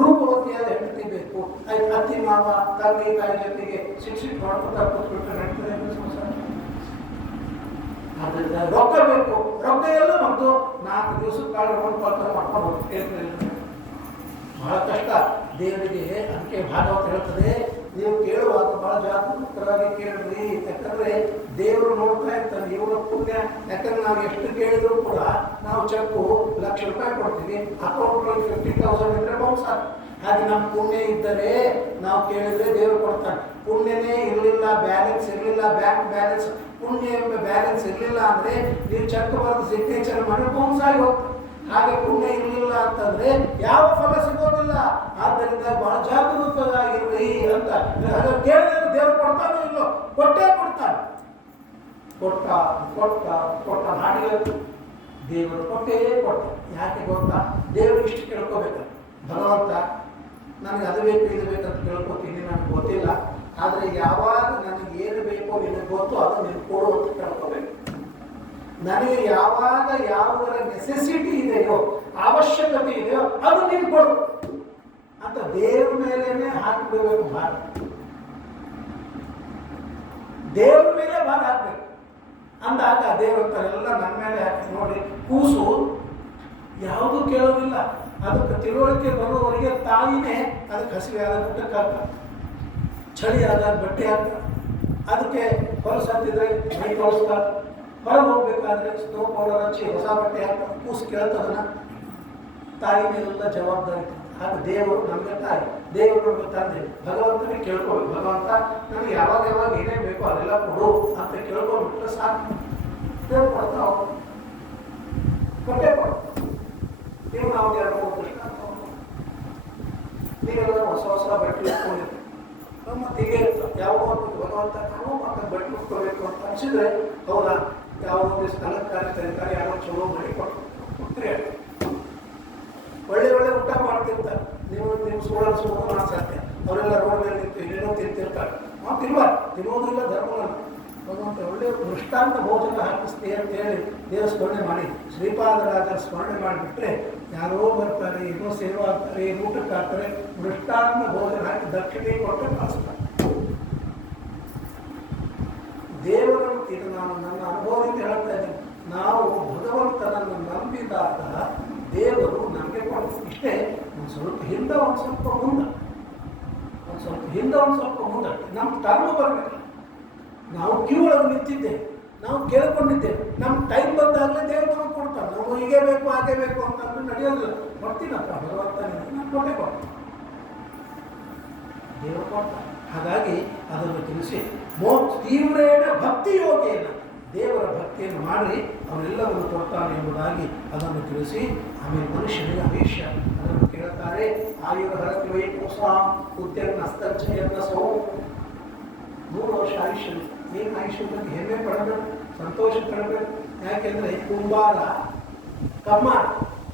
ರೂಪವತಿಯಾದ ಹೆಂಡತಿ ಬೇಕು, ಅತ್ತಿ ಮಾವ ತಂದೆ ತಾಯಿ ಜೊತೆಗೆ ಶಿಕ್ಷಿತ ಮಾಡ್ಕೊತಾ ಕೂತ್ಬಿಟ್ಟು ನಡೀತದೆ ಸಂಸಾರ. ಅದರಿಂದ ರೊಕ್ಕ ಬೇಕು, ರೊಕ್ಕ ಎಲ್ಲ ಮತ್ತು 4 ದಿವಸದ ಕಾಲ ಮಾಡ್ಕೊಂಡು ಹೇಳ್ತಾರೆ. ಬಹಳ ಕಷ್ಟ ದೇವರಿಗೆ. ಅದಕ್ಕೆ ಭಾಗವತ ಹೇಳ್ತದೆ, ನೀವು ಕೇಳುವಾಗ ಬಹಳ ಜಾಗೃತರಾಗಿ ಕೇಳ್ರಿ. ಯಾಕಂದ್ರೆ ದೇವರು ನೋಡ್ತಾ ಇರ್ತಾನೆ ಇವರ ಪುಣ್ಯ. ಯಾಕಂದ್ರೆ ನಾವು ಎಷ್ಟು ಕೇಳಿದ್ರು ಕೂಡ ನಾವು ಚೆಕ್ಕು ₹1,00,000 ಕೊಡ್ತೀವಿ, ಅಕೌಂಟ್ 50,000 ಇದ್ರೆ ಬೌನ್ಸ್ ಆಗ್ತದೆ. ಹಾಗೆ ನಮ್ಮ ಪುಣ್ಯ ಇದ್ದರೆ ನಾವು ಕೇಳಿದ್ರೆ ದೇವರು ಕೊಡ್ತಾನೆ. ಪುಣ್ಯನೇ ಇರಲಿಲ್ಲ, ಬ್ಯಾಲೆನ್ಸ್ ಇರಲಿಲ್ಲ, ಬ್ಯಾಂಕ್ ಬ್ಯಾಲೆನ್ಸ್, ಪುಣ್ಯ ಎಂಬ ಬ್ಯಾಲೆನ್ಸ್ ಇರಲಿಲ್ಲ ಅಂದ್ರೆ ನೀವು ಚೆಕ್ ಬರೆದು ಸಿಗ್ನೇಚರ್ ಮಾಡಿ ಬೌನ್ಸ್ ಆಗಿ ಹೋಗ್ತದೆ. ಹಾಗೆ ಪುಣ್ಯ ಇರಲಿಲ್ಲ ಅಂತಂದ್ರೆ ಯಾವ ಫಲ ಸಿಗೋದಿಲ್ಲ. ಆದ್ದರಿಂದ ಬಹಳ ಜಾಗರೂಕರಾಗಿರ್ರಿ ಅಂತ ಕೇಳಿದ್ರೆ ದೇವರು ಕೊಡ್ತಾನೋ ಇಲ್ಲೋ, ಕೊಟ್ಟೇ ಕೊಡ್ತಾನೆ. ಕೊಟ್ಟ ಕೊಟ್ಟ ಕೊಟ್ಟ ಹಾಡಿಗೆ ದೇವರು ಕೊಟ್ಟೇ ಕೊಟ್ಟ. ಯಾಕೆ ಗೊತ್ತಾ, ದೇವರು ಇಷ್ಟು ಕೇಳ್ಕೋಬೇಕು. ಭಗವಂತ ನನಗೆ ಅದು ಬೇಕು ಇದು ಬೇಕಂತ ಕೇಳ್ಕೊತೀನಿ, ನನಗೆ ಗೊತ್ತಿಲ್ಲ. ಆದರೆ ಯಾವಾಗ ನನಗೆ ಏನು ಬೇಕೋ ನಿನಗೆ ಗೊತ್ತು, ಅದು ನೀನು ಕೊಡು ಅಂತ ಕೇಳ್ಕೋಬೇಕು. ನನಗೆ ಯಾವಾಗ ಯಾವುದರ ನೆಸೆಸಿಟಿ ಇದೆಯೋ, ಅವಶ್ಯಕತೆ ಇದೆಯೋ ಅದು ನೀನು ಕೊಡು ಅಂತ ದೇವ್ರ ಮೇಲೇನೆ ಹಾಕಿಬಿಡಬೇಕು ಭಾರ. ದೇವ್ರ ಮೇಲೆ ಭಾರ ಹಾಕ್ಬೇಕು. ಅಂದಾಗ ದೇವ್ರ ಎಲ್ಲ ನನ್ನ ಮೇಲೆ ಹಾಕಿ. ನೋಡಿ, ಕೂಸು ಯಾವುದೂ ಕೇಳೋದಿಲ್ಲ. ಅದಕ್ಕೆ ತಿಳುವಳಿಕೆ ಬರುವವರೆಗೆ ತಾಯಿನೇ ಅದಕ್ಕೆ ಹಸಿವೆ ಆದ ಊಟಕ್ಕೆ ಹಾಕ್ತಾರೆ, ಚಳಿ ಆದಾಗ ಬಟ್ಟೆ ಹಾಕ್ತಾರೆ, ಅದಕ್ಕೆ ಹೊಲಸು ಹತ್ತಿದ್ರೆ ಮೈ ತೊಳಸ್ತಾರೆ, ಹೊರಗೆ ಹೋಗ್ಬೇಕಾದ್ರೆ ಸ್ನೋ ಪೌಡರ್ ಹಚ್ಚಿ ಹೊಸ ಬಟ್ಟೆ ಹಾಕ್ತಾರೆ. ಕೂಸು ಕೇಳ್ತದನ್ನ ತಾಯಿನೆಲ್ಲ ಜವಾಬ್ದಾರಿ. ಹಾಗೆ ದೇವರು ನಮಗೆ ತಾಯಿ, ದೇವರು ನಮಗೆ ತಂದೆ. ಭಗವಂತನೇ ಕೇಳ್ಕೊಬೇಕು, ಭಗವಂತ ನನಗೆ ಯಾವಾಗ ಯಾವಾಗ ಏನೇನು ಬೇಕೋ ಅದೆಲ್ಲ ಕೊಡು ಅಂತ ಕೇಳ್ಕೊಂಡ್ಬಿಟ್ರೆ ಸಾಕು. ದೇವ್ರು ಕೊಡ್ತಾವ, ಕೊಟ್ಟೆ ಕೊಡ್ತಾವ. ನೀವು ನಾವು 2-3 ಕೃಷ್ಣ ನೀವೆಲ್ಲ ಹೊಸ ಹೊಸ ಬಟ್ಟೆ ಇಟ್ಕೊಂಡಿರ್ತೀವಿ. ಮತ್ತೆ ಹೀಗೆ ಇರ್ತದೆ. ಯಾವಾಗ ಭಗವಂತ ನಾವು ಮತ್ತೆ ಬಟ್ಟೆ ಉಟ್ಕೋಬೇಕು ಅಂತ ಅನಿಸಿದ್ರೆ, ಹೌದಾ, ಯಾವುದೋ ಒಂದು ಸ್ಥಳಕ್ಕಾಗಿ ತರಕಾರಿ ಯಾರೋ ಚಲೋ ಮಾಡಿ ಕೊಡ್ತೀರಿ, ಒಳ್ಳೆ ಒಳ್ಳೆ ಊಟ ಮಾಡ್ತಿರ್ತಾರೆ. ನೀವು ಸೋಳಲು ಮಾಡ್ಸಾಕ್ತೆ, ಅವರೆಲ್ಲ ರೋಡ್ ಮೇಲೆ ನಿಂತು ಏನೇನೋ ತಿಂತಿರ್ತಾರೆ. ನಾವು ತಿನ್ನೋದಿಲ್ಲ ಧರ್ಮವನ್ನು. ಭಗವಂತ ಒಳ್ಳೆಯ ದೃಷ್ಟಾಂತ ಭೋಜನ ಹಾಕಿಸ್ತೀವಿ ಅಂತ ಹೇಳಿ ದೇವರ ಸ್ಮರಣೆ ಮಾಡಿ, ಶ್ರೀಪಾದರಾಜರ ಸ್ಮರಣೆ ಮಾಡಿಬಿಟ್ರೆ ಯಾರೋ ಬರ್ತಾರೆ, ಏನೋ ಸೇವೆ ಆಗ್ತಾರೆ, ಏನು ಊಟಕ್ಕೆ ಹಾಕ್ತಾರೆ, ದೃಷ್ಟಾಂತ ಭೋಜನ ಹಾಕಿ ದಕ್ಷಿಣೆ ಕೊಟ್ಟು ಕಳಿಸ್ತಾರೆ. ದೇವರನ್ನು ಇದು ನಾನು ನನ್ನ ಅನುಭವದಿಂದ ಹೇಳ್ತಾ ಇದ್ದೀನಿ. ನಾವು ಭಗವಂತನನ್ನು ನಂಬಿದಾಗ ದೇವರು ನಮಗೆ ಕೊಡ್ತಾರೆ. ಇಷ್ಟೇ, ಒಂದು ಸ್ವಲ್ಪ ಹಿಂದೆ ಒಂದು ಸ್ವಲ್ಪ ಮುಂದೆ, ಒಂದು ಸ್ವಲ್ಪ ಮುಂದೆ ನಮ್ಮ ಟರ್ಮ್ ಬರಬೇಕು. ನಾವು ಕ್ಯೂ ಒಳಗೆ ನಿಂತಿದ್ದೇವೆ, ನಾವು ಕೇಳ್ಕೊಂಡಿದ್ದೇವೆ, ನಮ್ಮ ಟೈಮ್ ಬಂದಾಗಲೇ ದೇವರು ನಮಗೆ ಕೊಡ್ತಾರೆ. ನಾವು ಹೀಗೆ ಬೇಕು ಹಾಗೆ ಬೇಕು ಅಂತಂದ್ರೆ ನಡೆಯೋದಿಲ್ಲ. ಕೊಡ್ತೀನಪ್ಪ ಭಗವಂತ, ನಾನು ಕೊಟ್ಟೆ ಕೊಡ್ತೀನಿ, ದೇವರು ಕೊಡ್ತಾರೆ. ಹಾಗಾಗಿ ಅದನ್ನು ತಿಳಿಸಿ, ತೀವ್ರೇಣ ಭಕ್ತಿ ಯೋಗೇನ, ದೇವರ ಭಕ್ತಿಯನ್ನು ಮಾಡಿ ಅವರೆಲ್ಲವನ್ನು ಕೊಡ್ತಾನೆ ಎಂಬುದಾಗಿ ಅದನ್ನು ತಿಳಿಸಿ, ಆಮೇಲೆ ಮನುಷ್ಯನಿಗೆ ಅವೇಶ ಅದನ್ನು ಕೇಳುತ್ತಾರೆ. ಆಯುರ್ಹರತಿ ವೈ ಪುಂಸಾಂ ಉದ್ಯನ್ನ ಅಸ್ತಂಚಯನ್ನ ಸೌ. 100 ವರ್ಷ ಆಯುಷ್ಯ. ಏನು ಆಯುಷ್ಯದಲ್ಲಿ ಹೆಮ್ಮೆ ಪಡಬೇಕು, ಸಂತೋಷ ಪಡಬೇಕು. ಯಾಕೆಂದರೆ ಕುಂಬಾರ ಕಮ್ಮಾರ,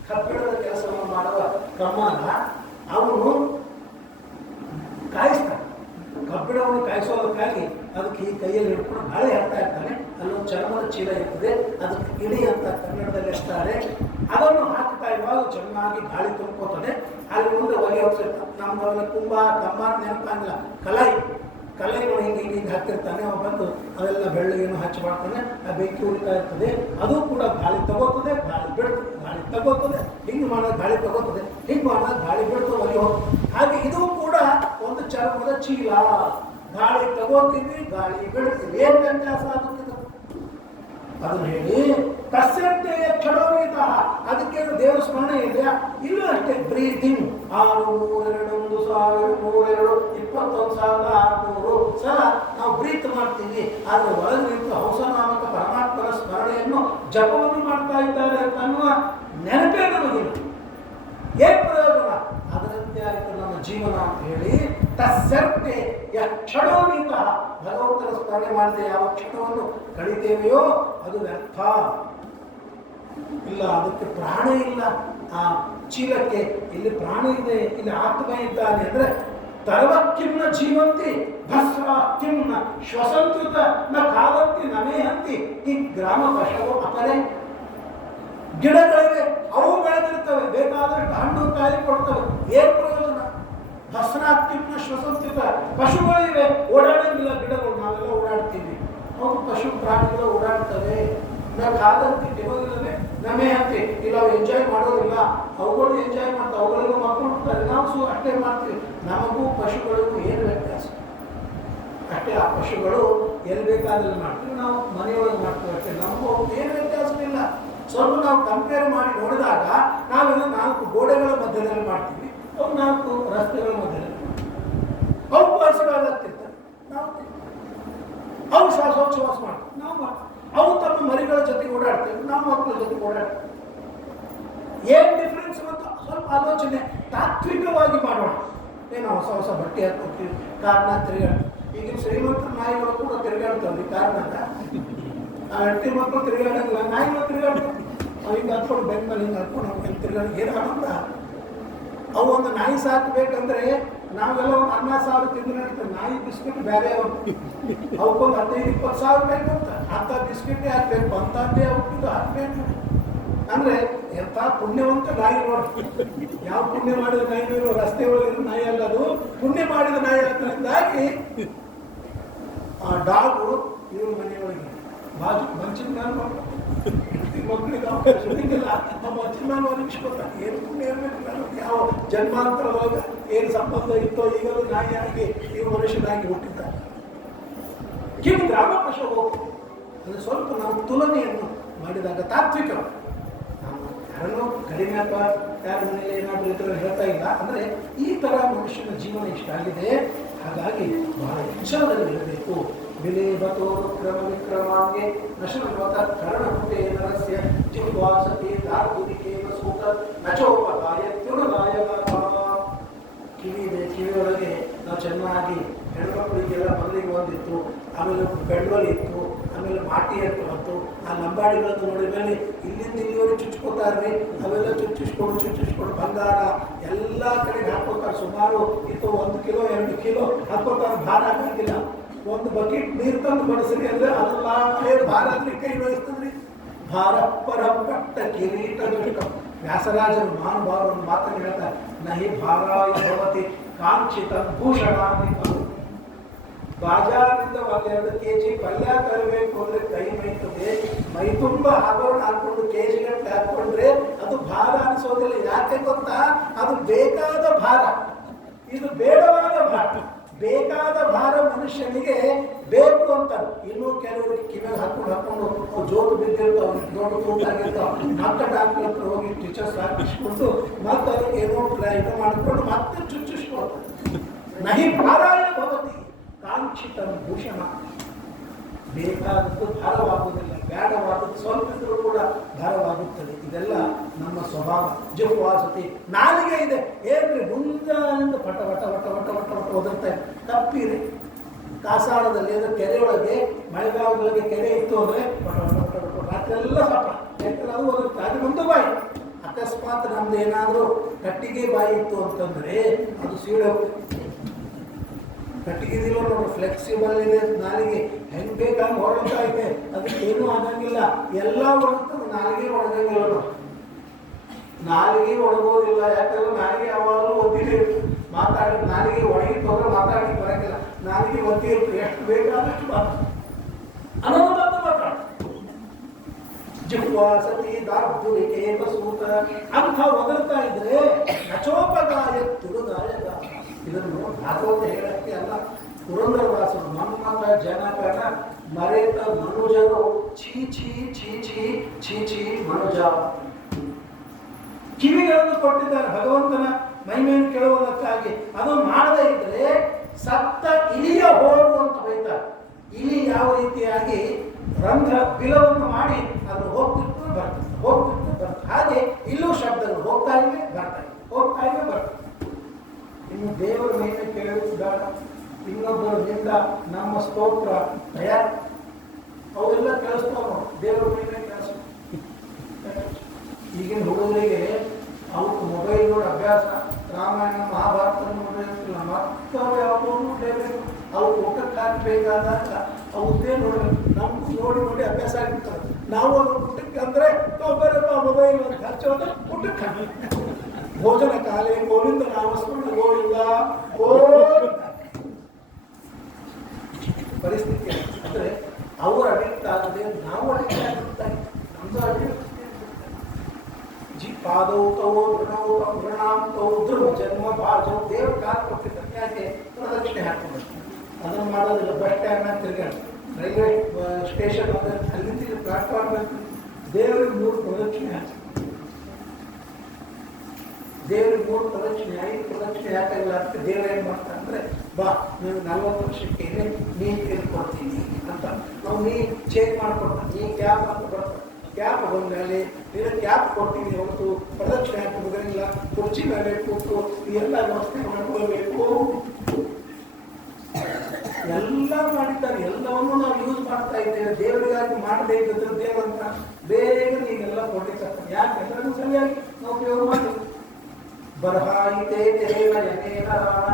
ಕಬ್ಬಿಣದ ಕೆಲಸವನ್ನು ಮಾಡುವ ಕಮ್ಮಾರ, ಅವನು ಕಾಯಿಸ್ತಾನೆ. ಕಬ್ಬಿಣವನ್ನು ಕಾಯಿಸೋದಕ್ಕಾಗಿ ಅದಕ್ಕೆ ಈ ಕೈಯಲ್ಲಿ ಹಿಡ್ಕೊಂಡು ಗಾಳಿ ಹಾಕ್ತಾ ಇರ್ತಾನೆ. ಅಲ್ಲೊಂದು ಚರ್ಮದ ಚೀಲ ಇರ್ತದೆ, ಅದಕ್ಕೆ ಇಡಿ ಅಂತ ಕನ್ನಡದಲ್ಲಿ ಎಸ್ತಾರೆ. ಅದನ್ನು ಹಾಕ್ತಾ ಇರುವಾಗ ಚೆನ್ನಾಗಿ ಗಾಳಿ ತುಂಬ್ಕೋತಾನೆ. ಅಲ್ಲಿ ಮುಂದೆ ಹೊಗೆ ಹೋಗ್ತಿರ್ತಾನೆ. ನಮ್ಗೆ ಕಂಬಾರ ನೆನಪಾಗಿಲ್ಲ, ಕಲೈ ನೋಡಿ ಹಿಂಗೆ ಹಾಕ್ತಿರ್ತಾನೆ. ಅವ ಬಂದು ಅದೆಲ್ಲ ಬೆಳ್ಳಗೇನು ಹಚ್ಚಿ ಮಾಡ್ತಾನೆ. ಆ ಬೆಂಕಿ ಉಳಿತಾ ಇರ್ತದೆ. ಅದು ಕೂಡ ಗಾಳಿ ತಗೋತದೆ, ಗಾಳಿ ಬಿಡ್ತದೆ, ಗಾಳಿ ತಗೋತದೆ, ಹಿಂಗೆ ಮಾಡೋದು ಗಾಳಿ ತಗೋತದೆ, ಹಿಂಗೆ ಮಾಡೋದು ಗಾಳಿ ಬಿಡ್ತದೆ, ಹೊಗೆ ಹೋಗ್ತದೆ. ಹಾಗೆ ಇದು ಕೂಡ ಒಂದು ಚರ್ಮದ ಚೀಲ. ಗಾಳಿ ತಗೋತೀವಿ, ಗಾಳಿ ಬಿಡ್ತೀವಿ. ಏನು ವ್ಯತ್ಯಾಸ ಆಗುತ್ತದೆ ಅದನ್ನು ಹೇಳಿ. ಕಸ್ಯಂತೆ ಕ್ಷಣೋಮಿತ, ಅದಕ್ಕೇನು ದೇವರ ಸ್ಮರಣೆ ಇದೆಯಾ? ಇಲ್ಲೂ ಅಷ್ಟೇ. ಬ್ರೀತಿಂಗ್ 6,302,302 21,600 ಸಲ ನಾವು ಬ್ರೀತ್ ಮಾಡ್ತೀವಿ. ಆದರೆ ಒಳಗೆ ನಿಂತು ಹಂಸನಾಮಕ ಪರಮಾತ್ಮನ ಸ್ಮರಣೆಯನ್ನು ಜಪವನ್ನು ಮಾಡ್ತಾ ಇದ್ದಾರೆ ಅನ್ನುವ ನೆನಪೇ ನಮಗಿಲ್ಲ. ಏನು ಪ್ರಯೋಜನ? ಅದರಂತೆ ಆಯಿತು ನಮ್ಮ ಜೀವನ ಅಂತ ಹೇಳಿ. ತಸ್ಯಂತೆ ಕ್ಷಣೋಮಿತ, ಭಗವಂತನ ಸ್ಮರಣೆ ಮಾಡದೆ ಯಾವ ಕ್ಷಣವನ್ನು ಕಳಿತೇವೆಯೋ ಅದು ವ್ಯರ್ಥ. ಇಲ್ಲ, ಅದಕ್ಕೆ ಪ್ರಾಣ ಇಲ್ಲ. ಆ ಚೀಲಕ್ಕೆ ಇಲ್ಲಿ ಪ್ರಾಣ ಇದೆ, ಇಲ್ಲಿ ಆತ್ಮ ಇದ್ದಾನೆ ಅಂದರೆ ತರ್ವಕ್ಕಿನ್ನ ಜೀವಂತಿ ಭಸ್ರ ಕಿನ್ನ ಶ್ವಸಂತ್ಯುತ ನ ಕಾಲಂತಿ ನಮೇ ಹಂತಿ ಈ ಗ್ರಾಮ ಪಶವು ಅಪರೆ. ಗಿಡಗಳಿವೆ, ಅವು ಬೆಳೆದಿರ್ತವೆ, ಬೇಕಾದಷ್ಟು ಹಣ್ಣು ಕಾಯಿ ಕೊಡ್ತವೆ. ಏನು ಪ್ರಯೋಜನ? ಭಸ್ರಾತ್ಕಿನ್ನ ಶ್ವಸಂತ್ಯುತ. ಪಶುಗಳಿವೆ, ಓಡಾಡಂಗಿಲ್ಲ ಗಿಡಗಳು, ನಾವೆಲ್ಲ ಓಡಾಡ್ತೀವಿ. ಅವು ಪಶು ಪ್ರಾಣಿಗಳು ಓಡಾಡ್ತವೆ. ನಾವು ಕಾದಂತಿ ತಿನ್ನೋದಿಲ್ಲವೇ ನಮೇ ಅಂತೆ. ಇಲ್ಲ, ಅವು ಎಂಜಾಯ್ ಮಾಡೋದಿಲ್ಲ. ಅವುಗಳು ಎಂಜಾಯ್ ಮಾಡ್ತಾವೆ, ಅವುಗಳಿಗೂ ಮಕ್ಕಳು ಹುಡ್ತಾರೆ, ನಾವು ಅಷ್ಟೇ ಮಾಡ್ತೀವಿ. ನಮಗೂ ಪಶುಗಳಿಗೂ ಏನು ವ್ಯತ್ಯಾಸ? ಅಷ್ಟೇ. ಆ ಪಶುಗಳು ಎಲ್ಲಿ ಬೇಕಾದಲ್ಲಿ ಮಾಡ್ತೀವಿ, ನಾವು ಮನೆಯೊಳಗೆ ಮಾಡ್ತೀವಿ ಅಷ್ಟೇ. ನಮಗೂ ಏನು ವ್ಯತ್ಯಾಸವಿಲ್ಲ. ಸ್ವಲ್ಪ ನಾವು ಕಂಪೇರ್ ಮಾಡಿ ನೋಡಿದಾಗ ನಾವೆಲ್ಲ 4 ಗೋಡೆಗಳ ಮಧ್ಯದಲ್ಲಿ ಮಾಡ್ತೀವಿ, ಅವು 4 ರಸ್ತೆಗಳ ಮಧ್ಯದಲ್ಲಿ ಅವು ವರ್ಷಗಳಾಗ್ತಿರ್ತಾರೆ, ನಾವು ಅವು ಶ್ವಾಸೋಚ್ಛ್ವಾಸ ಮಾಡ್ತೀವಿ, ನಾವು ಮಾಡ್ತೀವಿ. ಅವು ತಮ್ಮ ಮರಿಗಳ ಜೊತೆಗೆ ಓಡಾಡ್ತೇವೆ, ನಾವು ಮಕ್ಕಳ ಜೊತೆಗೆ ಓಡಾಡ್ತೇವೆ. ಏನು ಡಿಫ್ರೆನ್ಸ್ ಅಂತ ಸ್ವಲ್ಪ ಆಲೋಚನೆ ತಾತ್ವಿಕವಾಗಿ ಮಾಡೋಣ. ಏನು ಹೊಸ ಹೊಸ ಬಟ್ಟೆ ಹಾಕ್ಕೊತೀವಿ, ಕಾರ್ನಾಗ ತಿರುಗಾಡ್ತೀವಿ. ಈಗಿನ ಶ್ರೀಮಂತರ ನಾಯಿಗಳು ಕೂಡ ತಿರುಗಾಡ್ತಾವ್ರಿ ಕಾರ್ನಾಗ. ಆ ಹೆಂಡತಿ ಮಕ್ಕಳು ತಿರುಗಾಡಂಗಿಲ್ಲ, ನಾಯಿಗಳು ತಿರುಗಾಡ್ತಾರೆ. ಹಿಂಗೆ ಹತ್ಕೊಂಡು ಬೆಂಗ್ ಮೇಲೆ ಹಿಂಗೆ ಹತ್ಕೊಂಡು ಹಿಂಗೆ ತಿರುಗಾಡಿ ಏನು ಆನಂದ. ಅವು ಒಂದು ನಾಯಿ ಸಾಕಬೇಕಂದ್ರೆ ನಾವೆಲ್ಲ ಒಂದು ಅನ್ನ ಸಾವಿರ ತಿಂದ್ರೆ ನಾಯಿ ಬಿಸ್ಕಿಟ್ ಬೇರೆ ಅವಕ್ಕೊಂದು 15-20 ಸಾವಿರ ಬೇಕಂತ ಅಂತ ಬಿಸ್ಕಿಟೇ ಹಾಕ್ಬೇಕು ಅಂತಂದೇ ಅವಕ್ಕಿದು ಹಾಕ್ಬೇಕು ಅಂದ್ರೆ ಎಂತ ಪುಣ್ಯವಂತ ನಾಯಿ ನೋಡಿ. ಯಾವ ಪುಣ್ಯ ಮಾಡಿದ ನಾಯಿ ರಸ್ತೆ ಒಳಗಿರೋ ನಾಯಿ ಅಲ್ಲ, ಅದು ಪುಣ್ಯ ಮಾಡಿದ ನಾಯಿ ಅದರಿಂದಾಗಿ ಆ ಡಾಗು ಇವ್ರ ಮನೆಯೊಳಗೆ ಬಾಜು ಮಂಚಿನ ಮ್ಯಾಲ ಮಕ್ಕಳಿಗೆ ಅವಕಾಶ ಸಿಗಿಲ್ಲ, ಆ ಮಂಚಿನ ಮ್ಯಾಲ ಒದಗಿಸ್ಕೊತಾರೆ. ಏನು ಪುಣ್ಯ ಇರಬೇಕು ನನಗೆ, ಯಾವ ಜನ್ಮಾಂತರದೊಳಗೆ ಏನು ಸಂಬಂಧ ಇತ್ತೋ ಈಗಲೂ ನಾಯಿಯಾಗಿ ಇವು ಮನುಷ್ಯನಾಗಿ ಹುಟ್ಟಿದ್ದಾರೆ. ಕಿವಿ ಗ್ರಾಮ ಪಶು ಹೋಗ್ತದೆ. ಅದು ಸ್ವಲ್ಪ ನಾವು ತುಲನೆಯನ್ನು ಮಾಡಿದಾಗ ತಾತ್ವಿಕ, ನಾವು ಯಾರನ್ನೋ ಕಡಿಮೆ ಅಥವಾ ಯಾರ ಮನೇಲಿ ಏನಾದರೂ ಇದ್ರಲ್ಲಿ ಹೇಳ್ತಾ ಇಲ್ಲ. ಅಂದರೆ ಈ ಥರ ಮನುಷ್ಯನ ಜೀವನ ಇಷ್ಟ ಆಗಿದೆ. ಹಾಗಾಗಿ ಬಹಳ ಎಚ್ಚರದಲ್ಲಿ ಇರಬೇಕು. ವಿಲೇಬತೋ ಕ್ರಮ ವಿಕ್ರಮಾಂಗೆ ನಶರ್ವತ ಕರ್ಣಪುಟೇ ನರಸ್ಯ ಜಿಹ್ವಾಸತಿ ಧಾರ್ಗುರಿಕೇವ ಸೂತ ನಚೋಪದಾಯ ತ್ಯುಣದಾಯಕ. ಕಿವಿದೆ, ಕಿವಿಯೊಳಗೆ ನಾವು ಚೆನ್ನಾಗಿ ಹೆಣ್ಮಕ್ಳಿಗೆಲ್ಲ ಮೊದಲಿಗೆ ಒಂದಿತ್ತು, ಆಮೇಲೆ ಬೆಳ್ವಲಿ ಇತ್ತು, ಆಮೇಲೆ ಮಾಟಿ ಅಂತ ಬಂತು. ಆ ಲಂಬಾಡಿಗಳನ್ನು ನೋಡಿದ ಮೇಲೆ ಇಲ್ಲಿಂದ ಇಲ್ಲಿವರೆಗೆ ಚುಚ್ಕೋತಾರ್ರಿ, ಅವೆಲ್ಲ ಚುಚ್ಚಿಸ್ಕೊಂಡು ಬಂಗಾರ ಎಲ್ಲ ಕಡೆಗೆ ಹಾಕೋತಾರೆ. ಸುಮಾರು ಇದು 1 ಕಿಲೋ 2 ಕಿಲೋ ಹಾಕೋತಾರೆ, ಭಾರ ಆಗಂಗಿಲ್ಲ. ಒಂದು ಬಕೆಟ್ ನೀರು ತಂದು ಬಡಿಸ್ರಿ ಅಂದ್ರೆ ಅದೆಲ್ಲ ಭಾರ ಅಂದ್ರೆ ಕೈ ವಹಿಸ್ತದ್ರಿ. ಭಾರ ಪರಪಟ್ಟ ಕಿರೀಟ ದುಷ್ಟ. ವ್ಯಾಸರಾಜರು ಮಹಾನುಭಾವರು ಒಂದು ಮಾತನ್ನು ಹೇಳ್ತಾರೆ, ನಹಿ ಭಾರಾಯ ಭವತಿ ಕಾಂಕ್ಷಿತ ಭೂಷಣಾಧಿಕರು. ಬಾಜಾರ್ನಿಂದ 1-2 kg ಪಲ್ಯ ತರಬೇಕು ಅಂದ್ರೆ ಕೈ ಮೈತದೆ. ಮೈ ತುಂಬ ಆಭರಣ ಹಾಕೊಂಡು ಕೆಜಿಗಟ್ಟೆ ಹಾಕೊಂಡ್ರೆ ಅದು ಭಾರ ಅನಿಸೋದಿಲ್ಲ. ಯಾಕೆ ಗೊತ್ತಾ? ಅದು ಬೇಕಾದ ಭಾರ, ಇದು ಬೇಡವಾದ ಭಾರ. ಬೇಕಾದ ಭಾರ ಮನುಷ್ಯನಿಗೆ ಬೇಕು ಅಂತ. ಇನ್ನೂ ಕೆಲವರಿಗೆ ಕಿವಿಗೆ ಹಾಕೊಂಡು ಜೋತು ಬಿದ್ದಿರ್ತಾವೆ, ದೊಡ್ಡ ತೂತಾಗಿರ್ತಾವೆ. ಮತ್ತೆ ಡಾಕ್ಟರ್ ಹತ್ರ ಹೋಗಿ ಟೀಚರ್ಸ್ ಹಾಕಿಸ್ಕೊಂಡು ಮತ್ತೆ ಅದಕ್ಕೆ ಏನೋ ಇದು ಮಾಡಿಕೊಂಡು ಮತ್ತೆ ಚುಚ್ಚಿಸ್ಕೊಳ್ತಾರೆ. ನಹಿ ಭಾರಾಯ ಭವತಿ ಕಾಂಕ್ಷಿತ ಭೂಷಣ. ಬೇಕಾದದ್ದು ಭಾರವಾಗುವುದಿಲ್ಲ, ಬೇಡವಾದದ್ದು ಸ್ವಲ್ಪ ಇದ್ರೂ ಕೂಡ ಭಾರವಾಗುತ್ತದೆ. ಇದೆಲ್ಲ ನಮ್ಮ ಸ್ವಭಾವ. ಜಿಹ್ವಾಸತಿ, ನಾಲಿಗೆ ಇದೆ ಏನ್ರಿ ಮುಂಜಾನಿಂದ ಪಟ ವಟ ವಟ ವಟ ವಟ ವಟ ಒದರ್ತಾ ಇದೆ. ತಪ್ಪಿರಿ. ಕಾಸಾಳದಲ್ಲಿ ಅಂದರೆ ಕೆರೆಯೊಳಗೆ ಮಳೆಗಾಲದೊಳಗೆ ಕೆರೆ ಇತ್ತು ಅಂದರೆ ಪಟ ವಟ ವಟ ವಟ ರಾತ್ರಿ ಎಲ್ಲ ಸಾಪ ಯಾಕಂದ್ರೆ ಅದು ಒದರುತ್ತೆ. ಅದು ಒಂದು ಬಾಯಿ. ಅಕಸ್ಮಾತ್ ನಮ್ದು ಏನಾದರೂ ಕಟ್ಟಿಗೆ ಬಾಯಿ ಇತ್ತು ಅಂತಂದರೆ ಅದು ಸೀಳೆ ಕಟ್ಟಿಗಿದಿಲ್ಲ ನೋಡ್ರಿ, ಫ್ಲೆಕ್ಸಿಬಲ್ ಇದೆ ನಾಲಿಗೆ, ಹೆಂಗೆ ಬೇಕಾಗಿ ಹೊರಡ್ತಾ ಇದೆ, ಅದಕ್ಕೆ ಏನೂ ಆಗಂಗಿಲ್ಲ. ಎಲ್ಲ ಒಣಗ್ತದೆ, ನಾಲಿಗೆ ಒಣಗಂಗಿಲ್ಲ ನೋಡಿ. ನಾಲಿಗೆ ಒಣಗೋದಿಲ್ಲ, ಯಾಕಂದ್ರೆ ನಾಲಿಗೆ ಯಾವಾಗಲೂ ಒದ್ದಿದೆ ಮಾತಾಡಿ. ನಾಲಿಗೆ ಒಣಗಿತ್ತು ಹೋದ್ರೆ ಮಾತಾಡಿ ಬರಂಗಿಲ್ಲ. ನಾಲಿಗೆ ಒದ್ದಿ ಇರುತ್ತೆ, ಎಷ್ಟು ಬೇಕಾದಷ್ಟು ಮಾತಾಡ ಅನ್ನೋದು ಮಾತಾಡ. ಜಿಹ್ವಾಸತಿ ದಾರ್ಧುರಿಕೇವ ಸೂತ ಅಂತ ಒದರ್ತಾ ಇದ್ರೆ ನಚೋಪಗಾಯ ತುರುಗಾಯದ. ಇದನ್ನು ಭಾಗವತ ಹೇಳಕ್ಕೆ ಅಲ್ಲ, ಪುರಂದರದಾಸರು ಮನ್ಮಥ ಜನಗಣ ಮರೆತ ಮನುಜರು ಛೀ ಛೀ ಛೀ ಛೀ ಛೀ ಛೀ ಮನುಜ. ಕಿವಿಗಳನ್ನು ಕೊಟ್ಟಿದ್ದಾರೆ ಭಗವಂತನ ಮಹಿಮೆಯನ್ನು ಕೇಳುವುದಕ್ಕಾಗಿ. ಅದು ಮಾಡದೇ ಇದ್ರೆ ಸತ್ತ ಇಲಿಯ ಹೋರು ಅಂತ ಬೈತಾರೆ. ಇಲಿ ಯಾವ ರೀತಿಯಾಗಿ ರಂಧ್ರ ಬಿಲವನ್ನು ಮಾಡಿ ಅದು ಹೋಗ್ತಿತ್ತು ಬರ್ತದೆ. ಹಾಗೆ ಇಲ್ಲೂ ಶಬ್ದಗಳು ಹೋಗ್ತಾ ಇವೆ ಬರ್ತವೆ. ಇನ್ನು ದೇವರ ಮಹಿಮೆ ಕೇಳುತ್ತಿದ್ದಾಗ ಇನ್ನೊಬ್ಬರಿಂದ ನಮ್ಮ ಸ್ತೋತ್ರ ತಯಾರು ಅವೆಲ್ಲ ಕೇಳಿಸ್ತಾವ. ದೇವರ ಮಹಿಮೆ ಕೆಲಸ. ಈಗಿನ ಹುಡುಗರಿಗೆ ಅವಕ್ಕೆ ಮೊಬೈಲ್ ನೋಡಿ ಅಭ್ಯಾಸ, ರಾಮಾಯಣ ಮಹಾಭಾರತ ನೋಡಿರ್ತಿಲ್ಲ, ಮತ್ತವ್ರು ಯಾವುದೋ ನೋಡಲೇಬೇಕು. ಅವ್ರು ಊಟಕ್ಕೆ ಹಾಕಬೇಕಾದಾಗ ಅವತ್ತೇ ನೋಡಬೇಕು. ನಮ್ಗೆ ನೋಡಿ ಅಭ್ಯಾಸ ಆಗಿರ್ತಾರೆ. ನಾವು ಅದು ಊಟಕ್ಕೆ ಅಂದರೆ ಒಬ್ಬರಪ್ಪ ಮೊಬೈಲ್ ಅಂತ ಹಚ್ಚೋದು ಊಟಕ್ಕೆ ಭೋಜನ ಕಾಲೇ ಗೋವಿಂದ ನಾಮಸ್ಮರಣ ಗೋವಿಂದ ಪರಿಸ್ಥಿತಿ. ಅಂದರೆ ಅವರು ಅಡಿಕ್ಟ್ ಆಗದೆ ನಾವು ಅಡಿಕ್ಟ್ ಆಗಿರ್ತಾರೆ. ನಮ್ದು ಅಡಿಕ್ಟ್ ಪಾದವು ತವೋ ದೃಢವು ಮೃಣಾಂತವು ಧ್ರುವ ಜನ್ಮ ಭಾಜವು ದೇವ್ರ ಕಾಲು ಕೊಟ್ಟಿದ್ದಾರೆ. ಯಾಕೆ? ಪ್ರದಕ್ಷಿಣೆ ಹಾಕೊಂಡು ಅದನ್ನು ಮಾಡೋದಿಲ್ಲ. ಬಸ್ ಸ್ಟ್ಯಾಂಡ್ನಾಗ ತಿರ್ಗಾಡಿ, ರೈಲ್ವೆ ಸ್ಟೇಷನ್ ಅಲ್ಲಿ ಪ್ಲಾಟ್ಫಾರ್ಮ್ ದೇವರಿಗೆ 3 ಪ್ರದಕ್ಷಿಣೆ ಹಾಕಿ, ದೇವರಿಗೆ 3 ಪ್ರದಕ್ಷಿಣೆ 5 ಪ್ರದಕ್ಷಿಣೆ ಯಾಕಾಗಿಲ್ಲ ಅಂತ ದೇವ್ರು ಏನು ಮಾಡ್ತಾರೆ ಅಂದರೆ, ಬಾ ನೀವು 40 ವರ್ಷಕ್ಕೆ ನೀನು ತಿಳ್ಕೊಡ್ತೀನಿ ಅಂತ ನಾವು ಚೇಂಜ್ ಮಾಡಿಕೊಡ್ತಾರೆ. ನೀ ಕ್ಯಾಬ್ ಅಂತ ಬರ್ತಾರೆ. ಕ್ಯಾಪ್ ಬಂದಲ್ಲಿ ನೀನು ಕ್ಯಾಪ್ ಕೊಡ್ತೀನಿ ಹೊರತು ಪ್ರದಕ್ಷಿಣೆ ಹಾಕುವುದರಿಲ್ಲ. ಕುರ್ಚಿ ಮೇಲೆ ಕೂತು ಎಲ್ಲ ವ್ಯವಸ್ಥೆ ಮಾಡ್ಕೊಳ್ಬೇಕು. ಎಲ್ಲ ಮಾಡಿದ್ದಾರೆ. ಎಲ್ಲವನ್ನೂ ನಾವು ಯೂಸ್ ಮಾಡ್ತಾ ಇದ್ದೇವೆ. ದೇವರಿಗಾಗಿ ಮಾಡದೇ ಇದ್ದರೆ ದೇವರಂತ ಬೇಗ ನೀವೆಲ್ಲ ಕೊಡ್ಲಿಕ್ಕೆ. ಯಾಕೆ ಎಲ್ಲರೂ ಸರಿಯಾಗಿ ನಾವು ಉಪಯೋಗ ಮಾಡಿ ಬರ್ಹಾಯಿತೆ ದೇವ ಯನೇನ ರಾಣ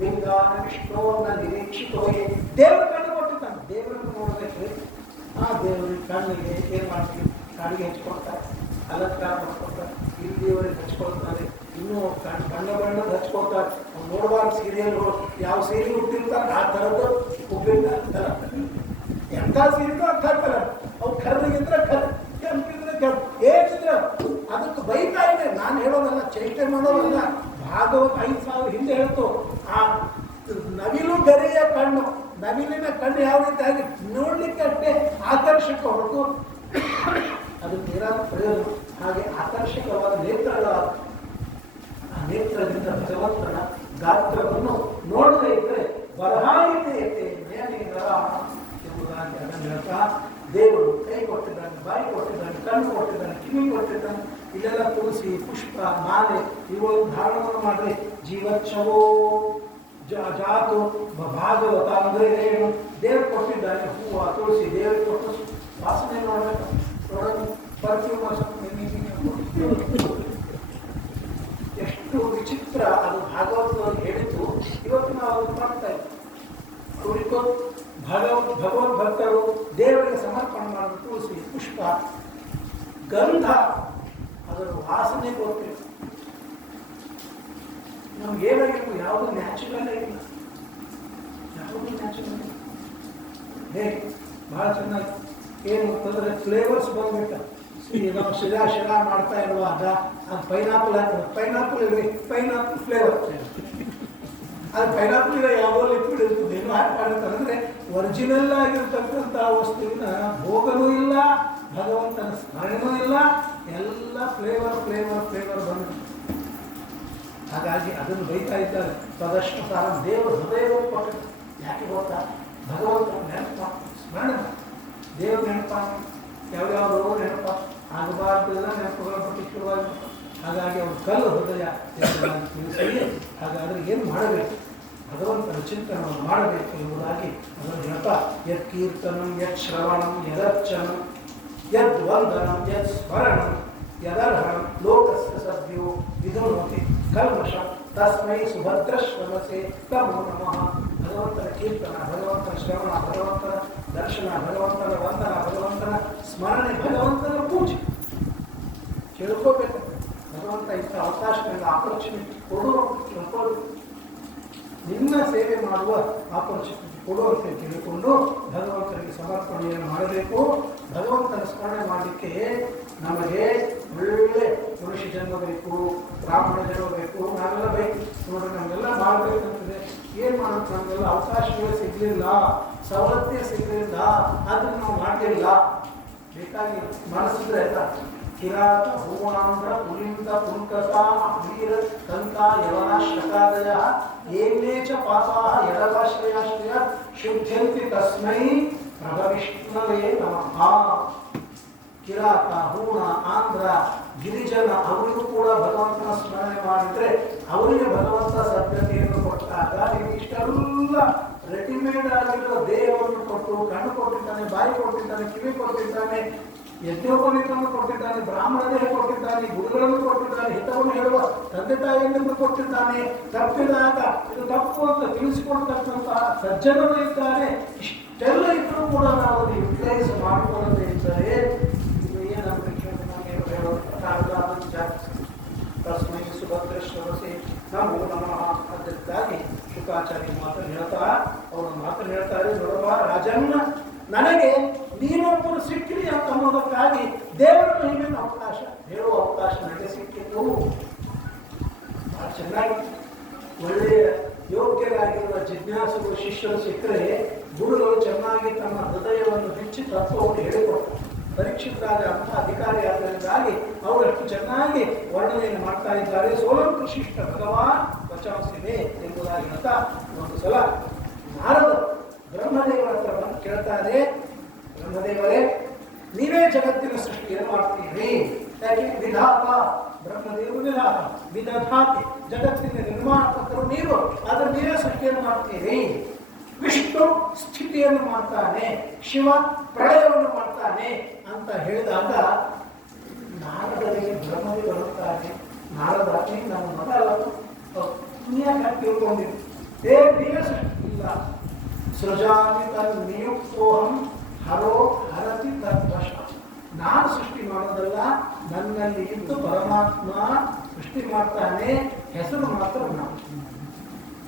ಲಿಂಗಾನ ವಿಷ್ಣೋರ್ನ ನಿರೀಕ್ಷಿತೋಯೇ. ದೇವರು ಕಣ್ಣು ಕೊಟ್ಟಿದ್ದಾನೆ. ದೇವರನ್ನು ನೋಡಬೇಕು. ಆ ದೇವರಿಗೆ ಕಣ್ಣಿಗೆ ಏನು ಮಾಡ್ತೀವಿ, ಕಾಡಿಗೆ ಹಚ್ಕೊಳ್ತಾರೆ, ಅಲಂಕಾರ ಮಾಡ್ಕೊಳ್ತಾರೆ, ಇಲ್ಲಿ ದೇವರಿಗೆ ಹಚ್ಕೊಳ್ತಾರೆ, ಇನ್ನೂ ಬಣ್ಣ ಬಣ್ಣದ ಹಚ್ಕೊಳ್ತಾರೆ. ನೋಡಬಾರ್ದು ಸೀರಿಯಲ್ಗಳು, ಯಾವ ಸೀರೆ ಹುಟ್ಟಿರ್ತಾರೆ ಆ ಥರದ್ದು ಉಪ್ಪಿನ ಥರ. ಎಂಥ ಸೀರೆನೂ ಅರ್ಥ ಆಗ್ತಾರೆ. ಅವು ಕರ್ರಿಗಿದ್ರೆ ಕರ್, ಕೆಂಪಿದ್ರೆ ಕೆಂಪು, ಏನಿದ್ರೆ ಅದಕ್ಕೆ ಬೈತಾ ಇದೆ. ನಾನು ಹೇಳೋದಲ್ಲ, ಚೈತ್ಯ ಮಾಡೋದಲ್ಲ. ಭಾಗವತ 5,000 ಹಿಂದೆ ಹೇಳ್ತು. ಆ ನವಿಲು ಗರಿಯ ಕಣ್ಣು, ನವಿಲಿನ ಕಣ್ಣು ಯಾವ ರೀತಿಯಾಗಿ ನೋಡ್ಲಿಕ್ಕೆ ಅಷ್ಟೇ ಆಕರ್ಷಕ ಹೊರತು ಅದು ತೀರಾದ ಪ್ರಯೋಜನ. ಹಾಗೆ ಆಕರ್ಷಕವಾದ ನೇತ್ರಗಳ, ಆ ನೇತ್ರದಿಂದ ಭಗವಂತನ ಗಾತ್ರವನ್ನು ನೋಡದೇ ಇದ್ರೆ ಬರಹಾಯಿತೆ ಎಂಬುದಾಗಿ ಅದನ್ನು ಹೇಳ್ತಾ, ದೇವರು ಕೈ ಕೊಟ್ಟಿದ್ದಾನೆ, ಬಾಯಿ ಕೊಟ್ಟಿದ್ದಾನೆ, ಕಣ್ಣು ಕೊಟ್ಟಿದ್ದಾನೆ, ಕಿವಿ ಕೊಟ್ಟಿದ್ದಾನೆ. ಇಲ್ಲೆಲ್ಲ ತುಳಸಿ, ಪುಷ್ಪ, ಮಾಲೆ ಇವುಗಳನ್ನು ಧಾರಣವನ್ನು ಮಾಡ್ರಿ. ಜೀವಚ್ಛವೋ ಜಾತು ಭಾಗವತ ಅಂದ್ರೆ ಏನು? ದೇವರು ಕೊಟ್ಟಿದ್ದಾನೆ ಹೂವು, ತುಳಸಿ, ದೇವರಿಗೆ ಕೊಟ್ಟು ವಾಸನೆ ನೋಡ್ಬೇಕು. ಪರ್ಫ್ಯೂಮ್ ಎಷ್ಟು ವಿಚಿತ್ರ ಅದು ಭಾಗವತದಲ್ಲಿ ಹೇಳಿದ್ದು. ಇವತ್ತು ನಾವು ಅದನ್ನು ಮಾಡ್ತಾ ಇದ್ದೀವಿ. ಅವರಿಗೂ ಭಗವದ್ ಭಕ್ತರು ದೇವರಿಗೆ ಸಮರ್ಪಣೆ ಮಾಡೋದು ತುಳಸಿ, ಪುಷ್ಪ, ಗಂಧ, ಅದರ ವಾಸನೆ ಗೊತ್ತಿಲ್ಲ. ನಮ್ಗೆ ಏನಾಗಿತ್ತು, ಯಾವುದು ನ್ಯಾಚುರಲ್ ಆಗಿಲ್ಲ, ಯಾವುದು ನ್ಯಾಚುರಲ್ ಇಲ್ಲ. ಹೇಗೆ ಬಹಳ ಚೆನ್ನಾಗಿ ಏನು ಅಂತಂದ್ರೆ ಫ್ಲೇವರ್ಸ್ ಬಂದ್ಬಿಟ್ಟ. ನಾವು ಶಿರಾ ಮಾಡ್ತಾ ಇರುವಾಗ ಅದು ಪೈನಾಪಲ್ ಹಾಕಿದ್ರೆ ಪೈನಾಪಲ್ ಫ್ಲೇವರ್, ಅದು ಪೈನಾಪಲ್ ಇಲ್ಲ, ಯಾವುದೋ ಲಿಕ್ವಿಡ್ ಇರ್ತದೆ. ಏನು ಹಾಕ್ತಾರೆ ಒರಿಜಿನಲ್ ಆಗಿರ್ತಕ್ಕಂಥ ವಸ್ತುವಿನ ಭೋಗನೂ ಇಲ್ಲ, ಭಗವಂತನ ಸ್ಮರಣೆನೂ ಇಲ್ಲ, ಎಲ್ಲ ಫ್ಲೇವರ್ ಬಂದು. ಹಾಗಾಗಿ ಅದನ್ನು ಬೈತಾ ಇದ್ದಾರೆ. ತದಷ್ಟು ಸಾರ ದೇವರು ಹೃದಯ ಕೊಟ್ಟು ಯಾಕೆ ಗೊತ್ತಾ? ಭಗವಂತನ ನೆನಪ, ಸ್ಮರಣೆ, ದೇವ್ರ ನೆನಪ, ಯಾವ್ಯಾವುದೋ ನೆನಪ ಆಗಬಾರ್ದೆಲ್ಲ ನೆನಪುಗಳ ಬಗ್ಗೆ ಶುರುವಾಗಿ. ಹಾಗಾಗಿ ಅವರು ಕಲ್ಲು ಹೃದಯ ತಿಳಿಸಿ. ಹಾಗಾದರೆ ಏನು ಮಾಡಬೇಕು? ಭಗವಂತನ ಚಿಂತನವನ್ನು ಮಾಡಬೇಕು ಎಂಬುದಾಗಿ ಅದನ್ನು ಹೇಳ್ತಾ, ಯತ್ ಕೀರ್ತನಂ, ಯತ್ ಶ್ರವಣಂ, ಯದರ್ಚನಂ, ಯದ್ ವಂದನಂ, ಯತ್ ಸ್ಮರಣಂ, ಯದರ್ಹಣಂ ಲೋಕಸ್ಯ ಸದ್ಯೋ ವಿಧುನೋತಿ ಕಲ್ಮಷಂ ತಸ್ಮೈ ಸುಭದ್ರಶ್ರಮಸೆ ತಮೋ ನಮಃ. ಭಗವಂತನ ಕೀರ್ತನ, ಭಗವಂತನ ಶ್ರವಣ, ಭಗವಂತನ ದರ್ಶನ, ಭಗವಂತನ ವಂದನ, ಭಗವಂತನ ಸ್ಮರಣೆ, ಭಗವಂತನ ಪೂಜೆ ಕೇಳ್ಕೋಬೇಕು. ಭಗವಂತ ಇಂಥ ಅವಕಾಶಗಳಿಂದ ಆಪರ್ಚುನಿಟಿ ಕೊಡುವ, ತಿಳ್ಕೊಳ್ಳಿ. ನಿನ್ನ ಸೇವೆ ಮಾಡುವ ಆಪರ್ಚುನಿಟಿ ಕೊಡುವಂತೆ ತಿಳ್ಕೊಂಡು ಭಗವಂತನಿಗೆ ಸಮರ್ಪಣೆಯನ್ನು ಮಾಡಬೇಕು. ಭಗವಂತನ ಸ್ಮರಣೆ ಮಾಡಲಿಕ್ಕೆ ನಮಗೆ ಒಳ್ಳೆ ಮನುಷ್ಯ ಜನ್ಮ ಬೇಕು, ಬ್ರಾಹ್ಮಣ ಜನ್ಮ ಬೇಕು, ನಾವೆಲ್ಲ ಬೇಕು. ನೋಡ್ರಿ, ನಮಗೆಲ್ಲ ಮಾಡಬೇಕಂತದೆ. ಏನು ಮಾಡೋದು? ನಮಗೆಲ್ಲ ಅವಕಾಶಗಳು ಸಿಗಲಿಲ್ಲ, ಸವಲತ್ತೇ ಸಿಗಲಿಲ್ಲ, ಅದನ್ನು ನಾವು ಮಾಡಲಿಲ್ಲ. ಬೇಕಾಗಿ ಮಾಡಿಸಿದ್ರೆ ಆಯ್ತಾ? ಕಿರಾತ ಭೂಮಾಂಧ್ರ ಪುಲಿಂದ ಪುಂಕಸ ವೀರ ಕಂಕ ಯವನ ಶಕಾದಯ ಏನೇಚ ಪಾಪಾ ಯದವಾಶ್ರಯಾಶ್ರಯ ಶುದ್ಧಂತಿ ತಸ್ಮೈ ಪ್ರಭವಿಷ್ಣವೇ ನಮಃ. ಕಿರಾತ, ಹೂಣ, ಆಂಧ್ರ, ಗಿರಿಜನ ಅವರಿಗೂ ಕೂಡ ಭಗವಂತನ ಸ್ಮರಣೆ ಮಾಡಿದ್ರೆ ಅವರಿಗೆ ಭಗವಂತ ಸದ್ಗತಿಯನ್ನು ಕೊಟ್ಟಾಗ ನೀವು ಇಷ್ಟೆಲ್ಲ ರೆಡಿಮೇಡ್ ಆಗಿರೋ ದೇಹವನ್ನು ಕೊಟ್ಟು, ಕಣ್ಣು ಕೊಟ್ಟಿದ್ದಾನೆ, ಬಾಯಿ ಕೊಟ್ಟಿದ್ದಾನೆ, ಕಿವಿ ಕೊಟ್ಟಿದ್ದಾನೆ, ಯಜ್ಞೋಪವೀತವನ್ನು ಕೊಟ್ಟಿದ್ದಾನೆ, ಬ್ರಾಹ್ಮಣ ದೇಹ ಕೊಟ್ಟಿದ್ದಾನೆ, ಗುರುಗಳನ್ನು ಕೊಟ್ಟಿದ್ದಾನೆ, ಹಿತವನ್ನು ಹೇಳುವ ತಂದೆ ತಾಯಿಯನ್ನು ಕೊಟ್ಟಿದ್ದಾನೆ. ತಪ್ಪಿದಾಗ ಇದು ತಪ್ಪು ಅಂತ ತಿಳಿಸಿಕೊಡ್ತಕ್ಕಂತಹ ಸಜ್ಜನರು ಇದ್ದಾರೆ. ಇಷ್ಟೆಲ್ಲ ಇದ್ರೂ ಕೂಡ ನಾವು ಯುಟಿಲೈಸ್ ಮಾಡಿಕೊಳ್ಳದೇ ಇದ್ದರೆ ಇದು ಏನಂತ ತಸ್ಮೈ ಸುಭದ್ರಶ್ರವಸೆ ನಮೋ ನಮಃ. ಅದಕ್ಕಾಗಿ ಶುಕಾಚಾರ್ಯ ಮಾತನ್ನು ಹೇಳ್ತಾರೆ, ನೋಡಬಾ ರಾಜನ್ನ, ನನಗೆ ನೀನೊಬ್ಬರು ಸಿಕ್ಕಿರಿ ಅಂತ ಅನ್ನೋದಕ್ಕಾಗಿ ದೇವರ ಮಹಿಮೆಯ ಅವಕಾಶ, ಹೇಳುವ ಅವಕಾಶ ನನಗೆ ಸಿಕ್ಕಿತ್ತು. ಬಹಳ ಚೆನ್ನಾಗಿ ಒಳ್ಳೆಯ ಯೋಗ್ಯರಾಗಿರುವ ಜಿಜ್ಞಾಸುಗಳು, ಶಿಷ್ಯರು ಸಿಕ್ಕರೆ ಗುರುಗಳು ಚೆನ್ನಾಗಿ ತಮ್ಮ ಹೃದಯವನ್ನು ಹೆಚ್ಚಿ ತತ್ವವನ್ನು ಹೇಳಿಕೊಡ್ತಾರೆ. ಪರೀಕ್ಷಿತರಾದ ಅಂಥ ಅಧಿಕಾರಿ ಆದ್ದರಿಂದಾಗಿ ಅವರಷ್ಟು ಚೆನ್ನಾಗಿ ವರ್ಣನೆಯನ್ನು ಮಾಡ್ತಾ ಇದ್ದಾರೆ. ಸೋಲಂಕು ಶಿಷ್ಟ ಭಗವಾನ್ ವಚಾಂಸಿದೆ ಎಂಬುದಾಗಿ ಅಂತ ಒಂದು ಸಲ ನಾರದ ಬ್ರಹ್ಮದೇವರ ಹತ್ರ ಬಂದು ಕೇಳ್ತಾರೆ, ಬ್ರಹ್ಮದೇವರೇ, ನೀವೇ ಜಗತ್ತಿನ ಸೃಷ್ಟಿಯನ್ನು ಮಾಡ್ತೀರಿ. ಯಾಕೆ? ವಿಧಾತ, ಬ್ರಹ್ಮದೇವರು ವಿಧಾತ, ವಿಧಾತೆ, ಜಗತ್ತಿನ ನಿರ್ಮಾಣಕರ್ತರು ನೀವು, ಆದರೆ ನೀವೇ ಸೃಷ್ಟಿಯನ್ನು ಮಾಡ್ತೀರಿ. ವಿಷ್ಣು ಸ್ಥಿತಿಯನ್ನು ಮಾಡ್ತಾನೆ, ಶಿವ ಪ್ರಳಯವನ್ನು ಮಾಡ್ತಾನೆ ಅಂತ ಹೇಳಿದಾಗ ನಾರದರಿಗೆ ಬ್ರಹ್ಮದೇವರು ಬರುತ್ತಾರೆ, ನಾರದಾಗಿ ನಮ್ಮ ಮತ ಅಲ್ಲ ಯಾಕೆ ತಿಳ್ಕೊಂಡಿದ್ದು ನೀವೇ ಸೃಷ್ಟಿ ಇಲ್ಲ. ಸೃಜಾಮಿ ತನ್ ನಿಯುಕ್ತೋಹಂ ಹರೋ ಹರತಿ ತದ್ವಶ. ನಾನು ಸೃಷ್ಟಿ ಮಾಡೋದಲ್ಲ, ನನ್ನಲ್ಲಿ ಇದ್ದು ಪರಮಾತ್ಮ ಸೃಷ್ಟಿ ಮಾಡ್ತಾನೆ, ಹೆಸರು ಮಾತ್ರ ನಾನು.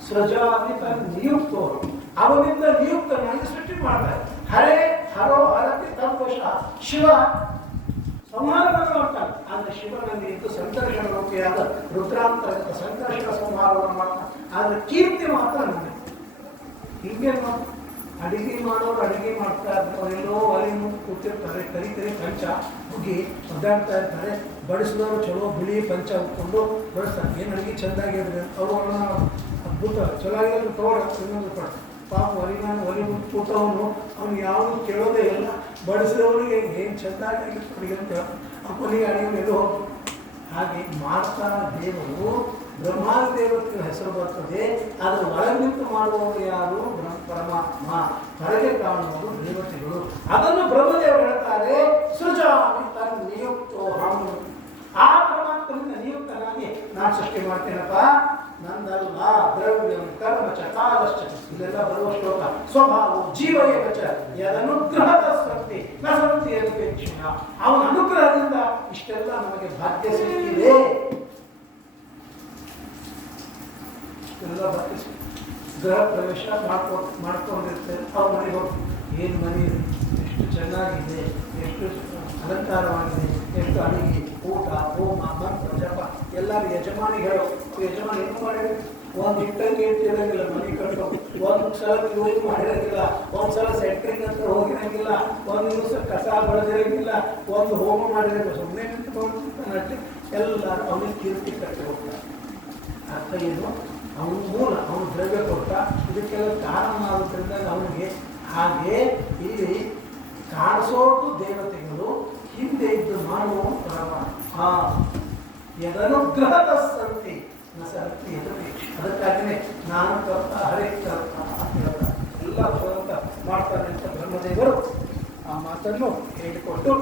ಸೃಜಾಮಿ ತನ್ ನಿಯುಕ್ತೋಹಂ, ಅವನಿಂದ ನಿಯುಕ್ತನಾಗಿ ಸೃಷ್ಟಿ ಮಾಡ್ತಾನೆ. ಹರೇ ಹರೋ ಹರತಿ ತದ್ವಶ. ಶಿವ ಸಂಹಾರವನ್ನು ಮಾಡ್ತಾನೆ. ಆದರೆ ಶಿವನಲ್ಲಿ ಇದ್ದು ಸಂಕರ್ಷಣ ರೂಪಿಯಾದ ರುದ್ರಾಂತರ್ಗತ ಸಂಕರ್ಷಣ ಸಂಹಾರವನ್ನು ಮಾಡ್ತಾನೆ. ಆದರೆ ಕೀರ್ತಿ ಮಾತ್ರ ನನಗೆ. ಹಿಂಗೆ ಅಡಿಗೆ ಮಾಡೋರು ಅಡಿಗೆ ಮಾಡ್ತಾ ಇರ್ತಾರೆ, ಎಲ್ಲೋ ಒಲೆ ಮುಂದೆ ಕೂತಿರ್ತಾರೆ, ಕರಿ ಪಂಚ ಹುಗ್ಗಿ ಒದ್ದಾಡ್ತಾ ಇರ್ತಾರೆ. ಬಡಿಸಿದವರು ಚಲೋ ಬಿಳಿ ಪಂಚ ಉಟ್ಕೊಂಡು ಬಡಿಸ್ತಾರೆ. ಏನು ಅಡಿಗೆ ಚೆಂದಾಗಿದ್ರೆ ಅವರು ಅದ್ಭುತ ಚಲೋ ಆಗಿದ್ರೆ ತಗೊಳ್ಳಿ ಇನ್ನೊಂದು ಕೊಡ. ಪಾಪ ಒಲೆ ಮುಂದೆ ಕೂತವನು ಅವ್ನು ಯಾವುದು ಕೇಳೋದೇ ಇಲ್ಲ. ಬಡಿಸಿದವನಿಗೆ ಏನು ಚೆಂದಾಗಿ ಅಡಿಗೆ ಅಂತ ಕೊನೆಗೆ ಅಡಿಗೆ ಎಲ್ಲೋ ಹೋಗಿ. ಹಾಗೆ ಮಾಡ್ತಾ ದೇವರು ಬ್ರಹ್ಮಾಂಡ ದೇವತೆಗಳ ಹೆಸರು ಬರ್ತದೆ. ಅದರ ಒಳಗೆ ನಿಂತು ಮಾಡುವವರು ಯಾರು? ಪರಮಾತ್ಮ. ಹೊರಗೆ ಕಾಣುವುದು ದೇವತೆಗಳು. ಅದನ್ನು ಬ್ರಹ್ಮದೇವರು ಹೇಳ್ತಾರೆ, ಸೃಜಾಮಿ ತನ್ ನಿಯುಕ್ತೋಹಂ. ಆ ಪರಮಾತ್ಮನಿಂದ ನಿಯುಕ್ತನಾಗಿ ನಾನು ಸೃಷ್ಟಿ ಮಾಡ್ತೇನಪ್ಪ, ನಂದಲ್ಲ. ದ್ರವ್ಯಂ ಕರ್ಮ ಚ ಕಾಲಶ್ಚ, ಇದೆಲ್ಲ ಬರುವ ಶ್ಲೋಕ. ಸ್ವಭಾವ ಜೀವಯೇವ ಚ ಯದನುಗ್ರಹದ ಸಂತಿ ನ ಸಂತಿ ಯದಪೇಕ್ಷಣ. ಅವನ ಅನುಗ್ರಹದಿಂದ ಇಷ್ಟೆಲ್ಲ ನಮಗೆ ಭಾಗ್ಯ ಸಿಕ್ಕಿದೆ. ಎಲ್ಲ ಬರ್ತಿಸಿ ಗೃಹ ಪ್ರವೇಶ ಮಾಡ್ಕೊಂಡಿರ್ತೇವೆ. ಅವ್ರ ಮನೆಗೆ ಹೋಗಿ ಏನು ಮನೆ ಎಷ್ಟು ಚೆನ್ನಾಗಿದೆ, ಎಷ್ಟು ಅಲಂಕಾರವಾಗಿದೆ, ಎಷ್ಟು ಅಡಿಗೆ, ಊಟ, ಹೋಮ, ಮಂತ್ರ, ಜಪ. ಎಲ್ಲರೂ ಯಜಮಾನಿಗಳು. ಯಜಮಾನಿ ಏನು ಮಾಡಿ ಒಂದು ಇಟ್ಟಂಗೆ ಇಟ್ಟಿರಂಗಿಲ್ಲ, ಮನೆ ಕಟ್ಟು ಒಂದು ಸಲ ಕ್ಲೀನ್ ಮಾಡಿರಂಗಿಲ್ಲ, ಒಂದ್ಸಲ ಸೆಂಟ್ರಿಂಗ್ ಅಂತ ಹೋಗಿರಂಗಿಲ್ಲ, ಒಂದು ದಿವಸ ಕಸ ಬೆಳೆದಿರಂಗಿಲ್ಲ, ಒಂದು ಹೋಮ ಮಾಡಿರಂಗಿಲ್ಲ. ಸುಮ್ಮನೆ ನಿಂತು ಎಲ್ಲರೂ ಅವನಿಗೆ ಕೀರ್ತಿ ಕಟ್ಟಿ ಹೋಗ್ತಾರೆ. ಅರ್ಥ ಏನು? ಅವನು ಮೂಲ, ಅವನು ದ್ರವ್ಯ ಕೊಟ್ಟ, ಇದಕ್ಕೆಲ್ಲ ಕಾರಣ ಆಗೋದ್ರಿಂದ ಅವನಿಗೆ. ಹಾಗೆ ಇಲ್ಲಿ ಕಾಣಿಸೋದು ದೇವತೆಗಳು, ಹಿಂದೆ ಇದ್ದು ಮಾಡುವ ಪರಮಾತ್ಮ. ಯದನುಗ್ರಹದ ಸಂತಿ ನ ಸಂತಿ ಯದಪೇಕ್ಷೆ. ಅದಕ್ಕಾಗಿಯೇ ನಾನು ಕರ್ತ ಹರೇ ಕರ್ತ ಅಂತ ಹೇಳ್ತಾರೆ. ಎಲ್ಲ ಭಗವಂತ ಮಾಡ್ತಾನೆ ಅಂತ ಬ್ರಹ್ಮದೇವರು ಆ ಮಾತನ್ನು ಹೇಳಿಕೊಟ್ಟು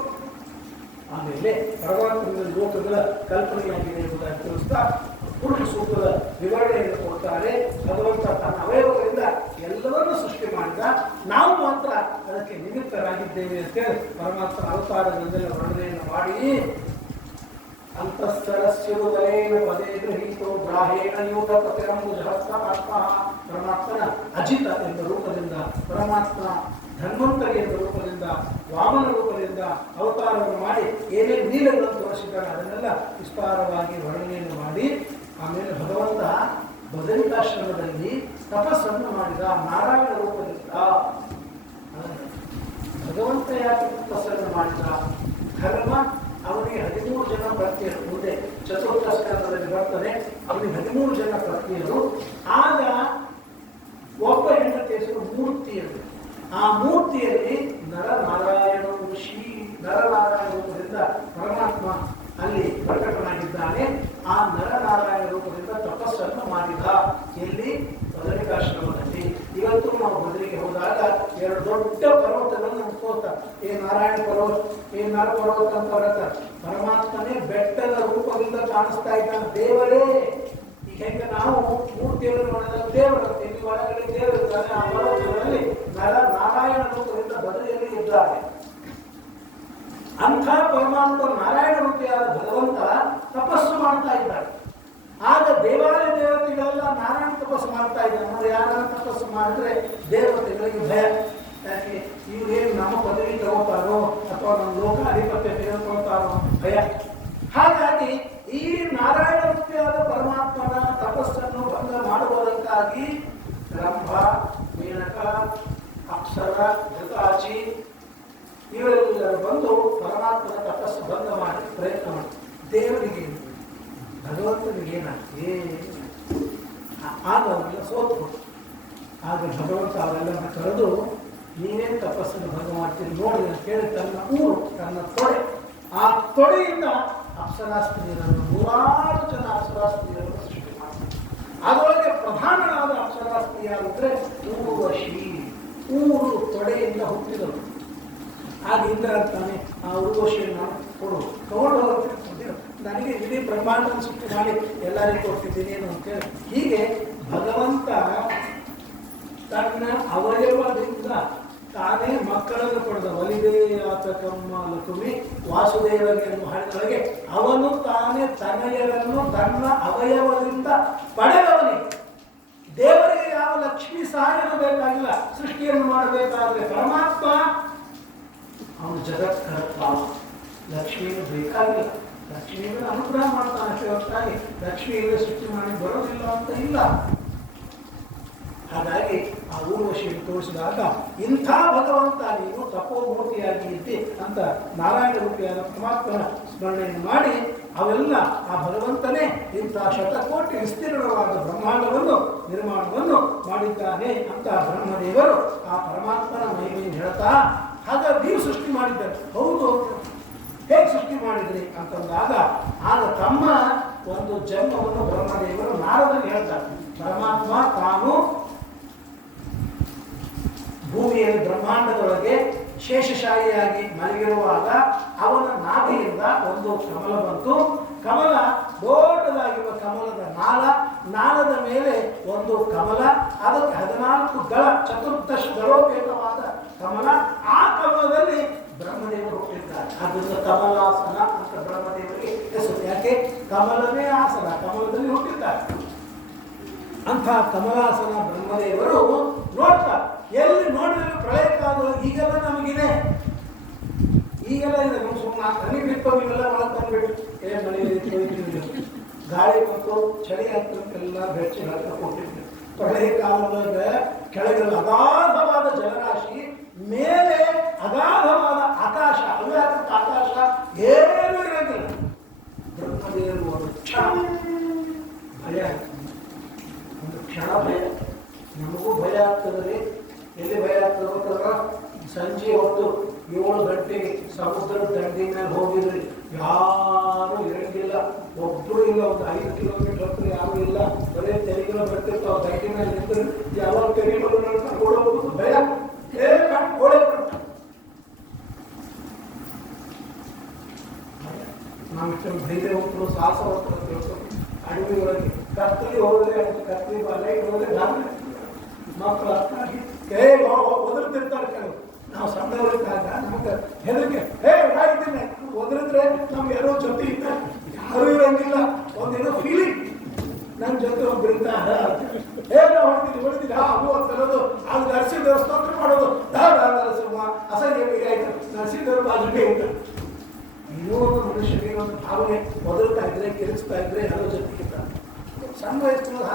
ಆಮೇಲೆ ಪರಮಾತ್ಮನ ಲೋಕಗಳ ಕಲ್ಪನೆಯಾಗಿದೆ ಎಂಬುದಾಗಿ ತಿಳಿಸ್ತಾ ಪುರುಷ ಸೂತ್ರದ ವಿವರಣೆಯನ್ನು ಕೊಡ್ತಾರೆ. ಭಗವಂತ ತನ್ನ ಅವಯವಗಳಿಂದ ಎಲ್ಲವನ್ನೂ ಸೃಷ್ಟಿ ಮಾಡಿದ, ನಾವು ಮಾತ್ರ ಅದಕ್ಕೆ ನಿಮಿತ್ತರಾಗಿದ್ದೇವೆ ಅಂತೇಳಿ ಪರಮಾತ್ಮ ಅವತಾರಗಳಿಂದೆಲ್ಲ ವರ್ಣನೆಯನ್ನು ಮಾಡಿ, ಅಂತಃಸರಸ್ಯುರುದರೇಣ ಪದೇ ಗೃಹೀತೋ ಗ್ರಾಹೇಣ ಯೂತ ಪ್ರತಿರಂಬುಜಹಸ್ತ ಆತ್ಮ. ಪರಮಾತ್ಮನ ಅಜಿತ ಎಂಬ ರೂಪದಿಂದ, ಪರಮಾತ್ಮ ಧನ್ವಂತರಿ ಎಂಬ ರೂಪದಿಂದ, ವಾಮನ ರೂಪದಿಂದ ಅವತಾರವನ್ನು ಮಾಡಿ ಏನೇನು ಲೀಲೆಗಳನ್ನು ತೋರಿಸಿದ್ದಾರೆ ಅದನ್ನೆಲ್ಲ ವಿಸ್ತಾರವಾಗಿ ವರ್ಣನೆಯನ್ನು ಮಾಡಿ, ಆಮೇಲೆ ಭಗವಂತ ಬದರಿಕಾಶ್ರಮದಲ್ಲಿ ತಪಸ್ಸನ್ನು ಮಾಡಿದ ನಾರಾಯಣ ರೂಪದಿಂದ. ಭಗವಂತ ಯಾಕೆ ತಪಸ್ಸನ್ನು ಮಾಡಿದ? ಧರ್ಮ ಅವನಿಗೆ 13 ಜನ ಪತ್ನಿಯರು. ಮುಂದೆ ಚತುರ್ಥ ಸ್ಕಂದದಲ್ಲಿ ಬರ್ತದೆ, ಅವನಿಗೆ 13 ಜನ ಪತ್ನಿಯರು. ಆಗ ಒಬ್ಬ ಹೆಂಡತಿ ಹೆಸರು ಮೂರ್ತಿಯರು. ಆ ಮೂರ್ತಿಯಲ್ಲಿ ನರನಾರಾಯಣ ರೂಪದಿಂದ ಪರಮಾತ್ಮ ಅಲ್ಲಿ ಪ್ರಕಟನಾಗಿದ್ದಾನೆ. ಆ ನರನಾರಾಯಣ ರೂಪದಿಂದ ತಪಸ್ಸನ್ನು ಮಾಡಿದ. ಎಲ್ಲಿ? ಬದರಿಕಾಶ್ರಮದಲ್ಲಿ. ಇವತ್ತು ನಾವು ಬದರಿಗೆ ಹೋದಾಗ 2 ದೊಡ್ಡ ಪರ್ವತಗಳನ್ನು ಅನ್ಕೋತಾರೆ. ನಾರಾಯಣ ಪರ್ವತ, ನರ ಪರ್ವತ ಅಂತ ಹೇಳ್ತಾರೆ. ಪರಮಾತ್ಮನೇ ಬೆಟ್ಟದ ರೂಪದಿಂದ ಕಾಣಿಸ್ತಾ ಇದ್ದಾನೆ, ದೇವರೇ. ಈಗ ಹೆಂಗೆ ನಾವು ಮೂರ್ತಿಯನ್ನು ನೋಡಿದಾಗ ದೇವರು, ಇಲ್ಲಿ ಒಳಗಡೆ ದೇವರಿದ್ದಾನೆ. ಆ ಪರ್ವತಗಳಲ್ಲಿ ನಾರಾಯಣ ರೂಪದಿಂದ ಬದರಿಯಲ್ಲಿ ಇದ್ದಾರೆ. ಅಂಥ ಪರಮಾತ್ಮ ನಾರಾಯಣ ರೂಪಿಯಾದ ಭಗವಂತ ತಪಸ್ಸು ಮಾಡ್ತಾ ಇದ್ದಾರೆ. ಆಗ ದೇವಾಲಯ ದೇವತೆಗಳೆಲ್ಲ ನಾರಾಯಣ ತಪಸ್ಸು ಮಾಡ್ತಾ ಇದ್ದಾರೆ. ನೋಡಿ, ಯಾರು ತಪಸ್ಸು ಮಾಡಿದ್ರೆ ದೇವತೆಗಳಿಗೆ ಭಯ. ಯಾಕೆ? ಇವ್ರೇನು ನಮ್ಮ ಪದವಿ ತಗೋತಾರೋ ಅಥವಾ ನಮ್ಮ ಲೋಕಾಧಿಪತ್ಯ ತೆಗೆದುಕೊಳ್ತಾರೋ ಭಯ. ಹಾಗಾಗಿ ಈ ನಾರಾಯಣ ರೂಪಿಯಾದ ಪರಮಾತ್ಮನ ತಪಸ್ಸನ್ನು ಭಂಗ ಮಾಡುವುದಕ್ಕಾಗಿ ರಂಭ, ಮೇನಕ, ಅಪ್ಸರ, ಘೃತಾಚಿ ಇವರೆಲ್ಲರೂ ಬಂದು ಪರಮಾತ್ಮನ ತಪಸ್ಸು ಭಂಗ ಮಾಡಿ ಪ್ರಯತ್ನ ಮಾಡಿ. ದೇವರಿಗೆ ಭಗವಂತನಿಗೇನಾಗ್ತದೆ? ಆಗ ಅವರೆಲ್ಲ ಸೋತ್ರು. ಆಗ ಭಗವಂತ ಅವರೆಲ್ಲರನ್ನ ಕರೆದು, ನೀವೇನು ತಪಸ್ಸನ್ನು ಭಂಗ ಮಾಡ್ತೀರಿ ನೋಡಿ ಅಂತ ಹೇಳಿ ತನ್ನ ತೊಡೆ, ಆ ತೊಡೆಯಿಂದ ಅಪ್ಸರಾಸ್ತ್ರೀಯರನ್ನು 3 ಜನ ಅಪ್ಸರಾಸ್ತ್ರೀಯರನ್ನು ಸೃಷ್ಟಿ ಮಾಡ್ತಾರೆ. ಅದರೊಳಗೆ ಪ್ರಧಾನವಾದ ಅಪ್ಸರಾಸ್ತ್ರೀಯರಾದರೆ ಊರ್ವಶಿ. 3 ತೊಡೆಯಿಂದ ಹುಟ್ಟಿದರು. ಆಗ ಇಂದ್ರ ಅಂತಾನೆ, ಆ ಊರ್ವಶಿಯನ್ನು ಕೊಡು, ತಗೊಂಡು ಹೋಗ್ತೀನಿ, ನನಗೆ ಇಡೀ ಬ್ರಹ್ಮಾಂಡ ಸೃಷ್ಟಿ ಮಾಡಿ ಎಲ್ಲರಿಗೂ ಕೊಡ್ತಿದ್ದೀನಿ ಏನು ಅಂತೇಳಿ. ಹೀಗೆ ಭಗವಂತ ತನ್ನ ಅವಯವದಿಂದ ತಾನೇ ಮಕ್ಕಳನ್ನು ಪಡೆದ ವಲಿದೇಯಾತ ಕಮ್ಮ ಲಕುಮಿ ವಾಸುದೇವಗೆ ಎನ್ನುವ ಹಾಡಿನೊಳಗೆ ಅವನು ತಾನೇ ತನಯರನ್ನು ತನ್ನ ಅವಯವದಿಂದ ಪಡೆದವನೇ. ದೇವರಿಗೆ ಯಾವ ಲಕ್ಷ್ಮೀ ಸಹಾಯನೂ ಬೇಕಾಗಿಲ್ಲ. ಸೃಷ್ಟಿಯನ್ನು ಮಾಡಬೇಕಾದ್ರೆ ಪರಮಾತ್ಮ ಅವನು ಜಗತ್ಕರ್ತ, ಲಕ್ಷ್ಮಿಯನ್ನು ಬೇಕಾಗಿಲ್ಲ. ಲಕ್ಷ್ಮಿಯನ್ನು ಅನುಗ್ರಹ ಮಾಡ್ತಾನೆ ಅಷ್ಟೇ ಹೊರತಾಗಿ ಲಕ್ಷ್ಮಿಯಿಂದ ಸೃಷ್ಟಿ ಮಾಡಿ ಬರೋದಿಲ್ಲ ಅಂತ ಇಲ್ಲ. ಹಾಗಾಗಿ ಆ ಊರ್ವಶಿಯನ್ನು ತೋರಿಸಿದಾಗ ಇಂಥ ಭಗವಂತ ನೀನು ತಪೋಮೂರ್ತಿಯಾಗಿ ಇದ್ದಿ ಅಂತ ನಾರಾಯಣ ರೂಪಿಯಾದ ಪರಮಾತ್ಮನ ಸ್ಮರಣೆಯನ್ನು ಮಾಡಿ ಅವೆಲ್ಲ ಆ ಭಗವಂತನೇ ಇಂಥ ಶತಕೋಟಿ ವಿಸ್ತೀರ್ಣವಾದ ಬ್ರಹ್ಮಾಂಡವನ್ನು ನಿರ್ಮಾಣವನ್ನು ಮಾಡಿದ್ದಾನೆ ಅಂತ ಬ್ರಹ್ಮದೇವರು ಆ ಪರಮಾತ್ಮನ ಮಹಿಮೆಯನ್ನು ಹೇಳ್ತಾ, ಹಾಗಾಗಿ ನೀವು ಸೃಷ್ಟಿ ಮಾಡಿದ್ದಾರೆ. ಹೌದು, ಹೇಗೆ ಸೃಷ್ಟಿ ಮಾಡಿದ್ರಿ ಅಂತಂದಾಗ ಆಗ ತಮ್ಮ ಒಂದು ಜನ್ಮವನ್ನು ಬ್ರಹ್ಮದೇವರು ನಾರದರಿಗೆ ಹೇಳ್ತಾರೆ. ಪರಮಾತ್ಮ ತಾನು ಭೂಮಿಯಲ್ಲಿ ಬ್ರಹ್ಮಾಂಡದೊಳಗೆ ಶೇಷಶಾಹಿಯಾಗಿ ಮಲಗಿರುವಾಗ ಅವನ ನಾಭಿಯಿಂದ ಒಂದು ಕಮಲ ಬಂತು. ಕಮಲ ದೊಡ್ಡದಾಗಿರುವ ಕಮಲದ ನಾಳದ ಮೇಲೆ ಒಂದು ಕಮಲ, ಅದಕ್ಕೆ 14 ದಳ, ಚತುರ್ದಶ ದಳೋಪೇತವಾದ ಕಮಲ. ಆ ಕಮಲದಲ್ಲಿ ಬ್ರಹ್ಮದೇವರು ಹುಟ್ಟಿದ್ದಾರೆ. ಅದರಿಂದ ಕಮಲಾಸನ ಅಂತ ಬ್ರಹ್ಮದೇವರಿಗೆ ಹೆಸರು. ಯಾಕೆ? ಕಮಲನೇ ಆಸನ, ಕಮಲದಲ್ಲಿ ಹುಟ್ಟಿದ್ದಾರೆ. ಅಂಥ ಕಮಲಾಸನ ಬ್ರಹ್ಮದೇವರು ನೋಡ್ತಾರೆ. ಎಲ್ಲಿ ನೋಡಿದ್ರೆ ಪ್ರಳಯ ಕಾಲದಲ್ಲಿ ಈಗೆಲ್ಲ ನಮಗಿದೆ, ಈಗೆಲ್ಲ ಇದೆ. ನಮ್ಮ ಸುಮ್ಮನೆ ಹನಿ ಬಿಟ್ಟು ನೀವೆಲ್ಲ ಒಳಗೆ ಬಂದ್ಬಿಟ್ಟು ಮನೆಯಲ್ಲಿ ಗಾಳಿ ಮತ್ತು ಚಳಿ ಆಗ್ತಕ್ಕೆಲ್ಲ ಬೆಚ್ಚಿ ಹತ್ರ ಕೊಟ್ಟಿದ್ವಿ. ಪ್ರಳಯ ಕಾಲದಾಗ ಕೆಳಗೆಲ್ಲ ಅಗಾಧವಾದ ಜಲರಾಶಿ, ಮೇಲೆ ಅಗಾಧವಾದ ಆಕಾಶ, ಅವ್ಯಾಕೃತ ಆಕಾಶ, ಏನೂ ಇರೋದಿಲ್ಲ. ಬ್ರಹ್ಮದೇವರು ಒಂದು ಕ್ಷಣ ಭಯ, ಒಂದು ಕ್ಷಣ ಭಯ. ನಮಗೂ ಭಯ ಆಗ್ತದೆ. ಎಲ್ಲಿ ಭಯ ಆಗ್ತದೆ ಅಂತಂದ್ರೆ ಸಂಜೆ ಹೊತ್ತು 7 ಗಂಟೆಗೆ ಸಮುದ್ರದ ದಂಡಿ ಮೇಲೆ ಹೋಗಿದ್ರಿ, ಯಾರು ಇರಂಗಿಲ್ಲ, ಒಬ್ಬರು ಇಲ್ಲ. ಒಂದು 5 ಕಿಲೋಮೀಟರ್ ಹತ್ರ ಯಾರು ಇಲ್ಲ, ಬರೀ ತೆರಿಗೆಲ್ಲ ಬರ್ತಿರ್ತಾವ. ದಂಡಿ ಮೇಲೆ ನಿಂತು ಯಾವಾಗ ತೆರಿಗೆಗಳು ಓಡೋಗ್ಬೋದು, ಭಯ. ಓಡೇ ನಾವು ಇಷ್ಟೊಂದು ಧೈರ್ಯ ಹೋಗ್ತರು, ಸಾಹಸ ಹೋಗ್ತಾರೆ ತಿಳ್ಕೊಂಡು ಅಡವಿ ಒಳಗೆ ಕತ್ತಲಿ ಹೋದ್ರೆ ಕತ್ತಲಿ ಲೈಟ್ ಹೋದ್ರೆ ಮಕ್ಕಳು ಅರ್ಥಾಗಿ ಒದರ್ತಿರ್ತಾರೆ. ಕೆಲವು ನಾವು ಸಣ್ಣವರಿದ್ದಾಗ ನಮಗೆ ಹೆದರಿಕೆ, ಇದ್ದೀನಿ ಒದರಿದ್ರೆ ನಮ್ಗೆ ಯಾರೋ ಜೊತೆ ಇದ್ದಾರೆ, ಯಾರು ಇರೋಂಗಿಲ್ಲ. ಒಂದೇನೋ ಫೀಲಿಂಗ್ ನನ್ನ ಜೊತೆ ಒಬ್ಬರಿಂದ ನಾವು ಹೊಡ್ತಿದ್ವಿ ಅದು ಅಂತರೋದು, ಅದು ನರಸಿಂಹದೇವ್ರ ಸ್ತೋತ್ರ ಮಾಡೋದು, ನರಸಿಂಹ ಅಸಹ್ಯ ಆಯ್ತು, ನರಸಿಂಹದೇವ್ರ ಬಾಜುಗೆ ಇತ್ತು. ಇನ್ನೂ ಒಂದು ಮನುಷ್ಯನಿಗೆ ಒಂದು ಭಾವನೆ ಒದರ್ತಾ ಇದ್ರೆ, ಕಿರಿಸ್ತಾ ಇದ್ರೆ ಯಾರೋ ಜೊತೆಗಿದ್ದಾರೆ. ಸಣ್ಣ ವಯಸ್ಸು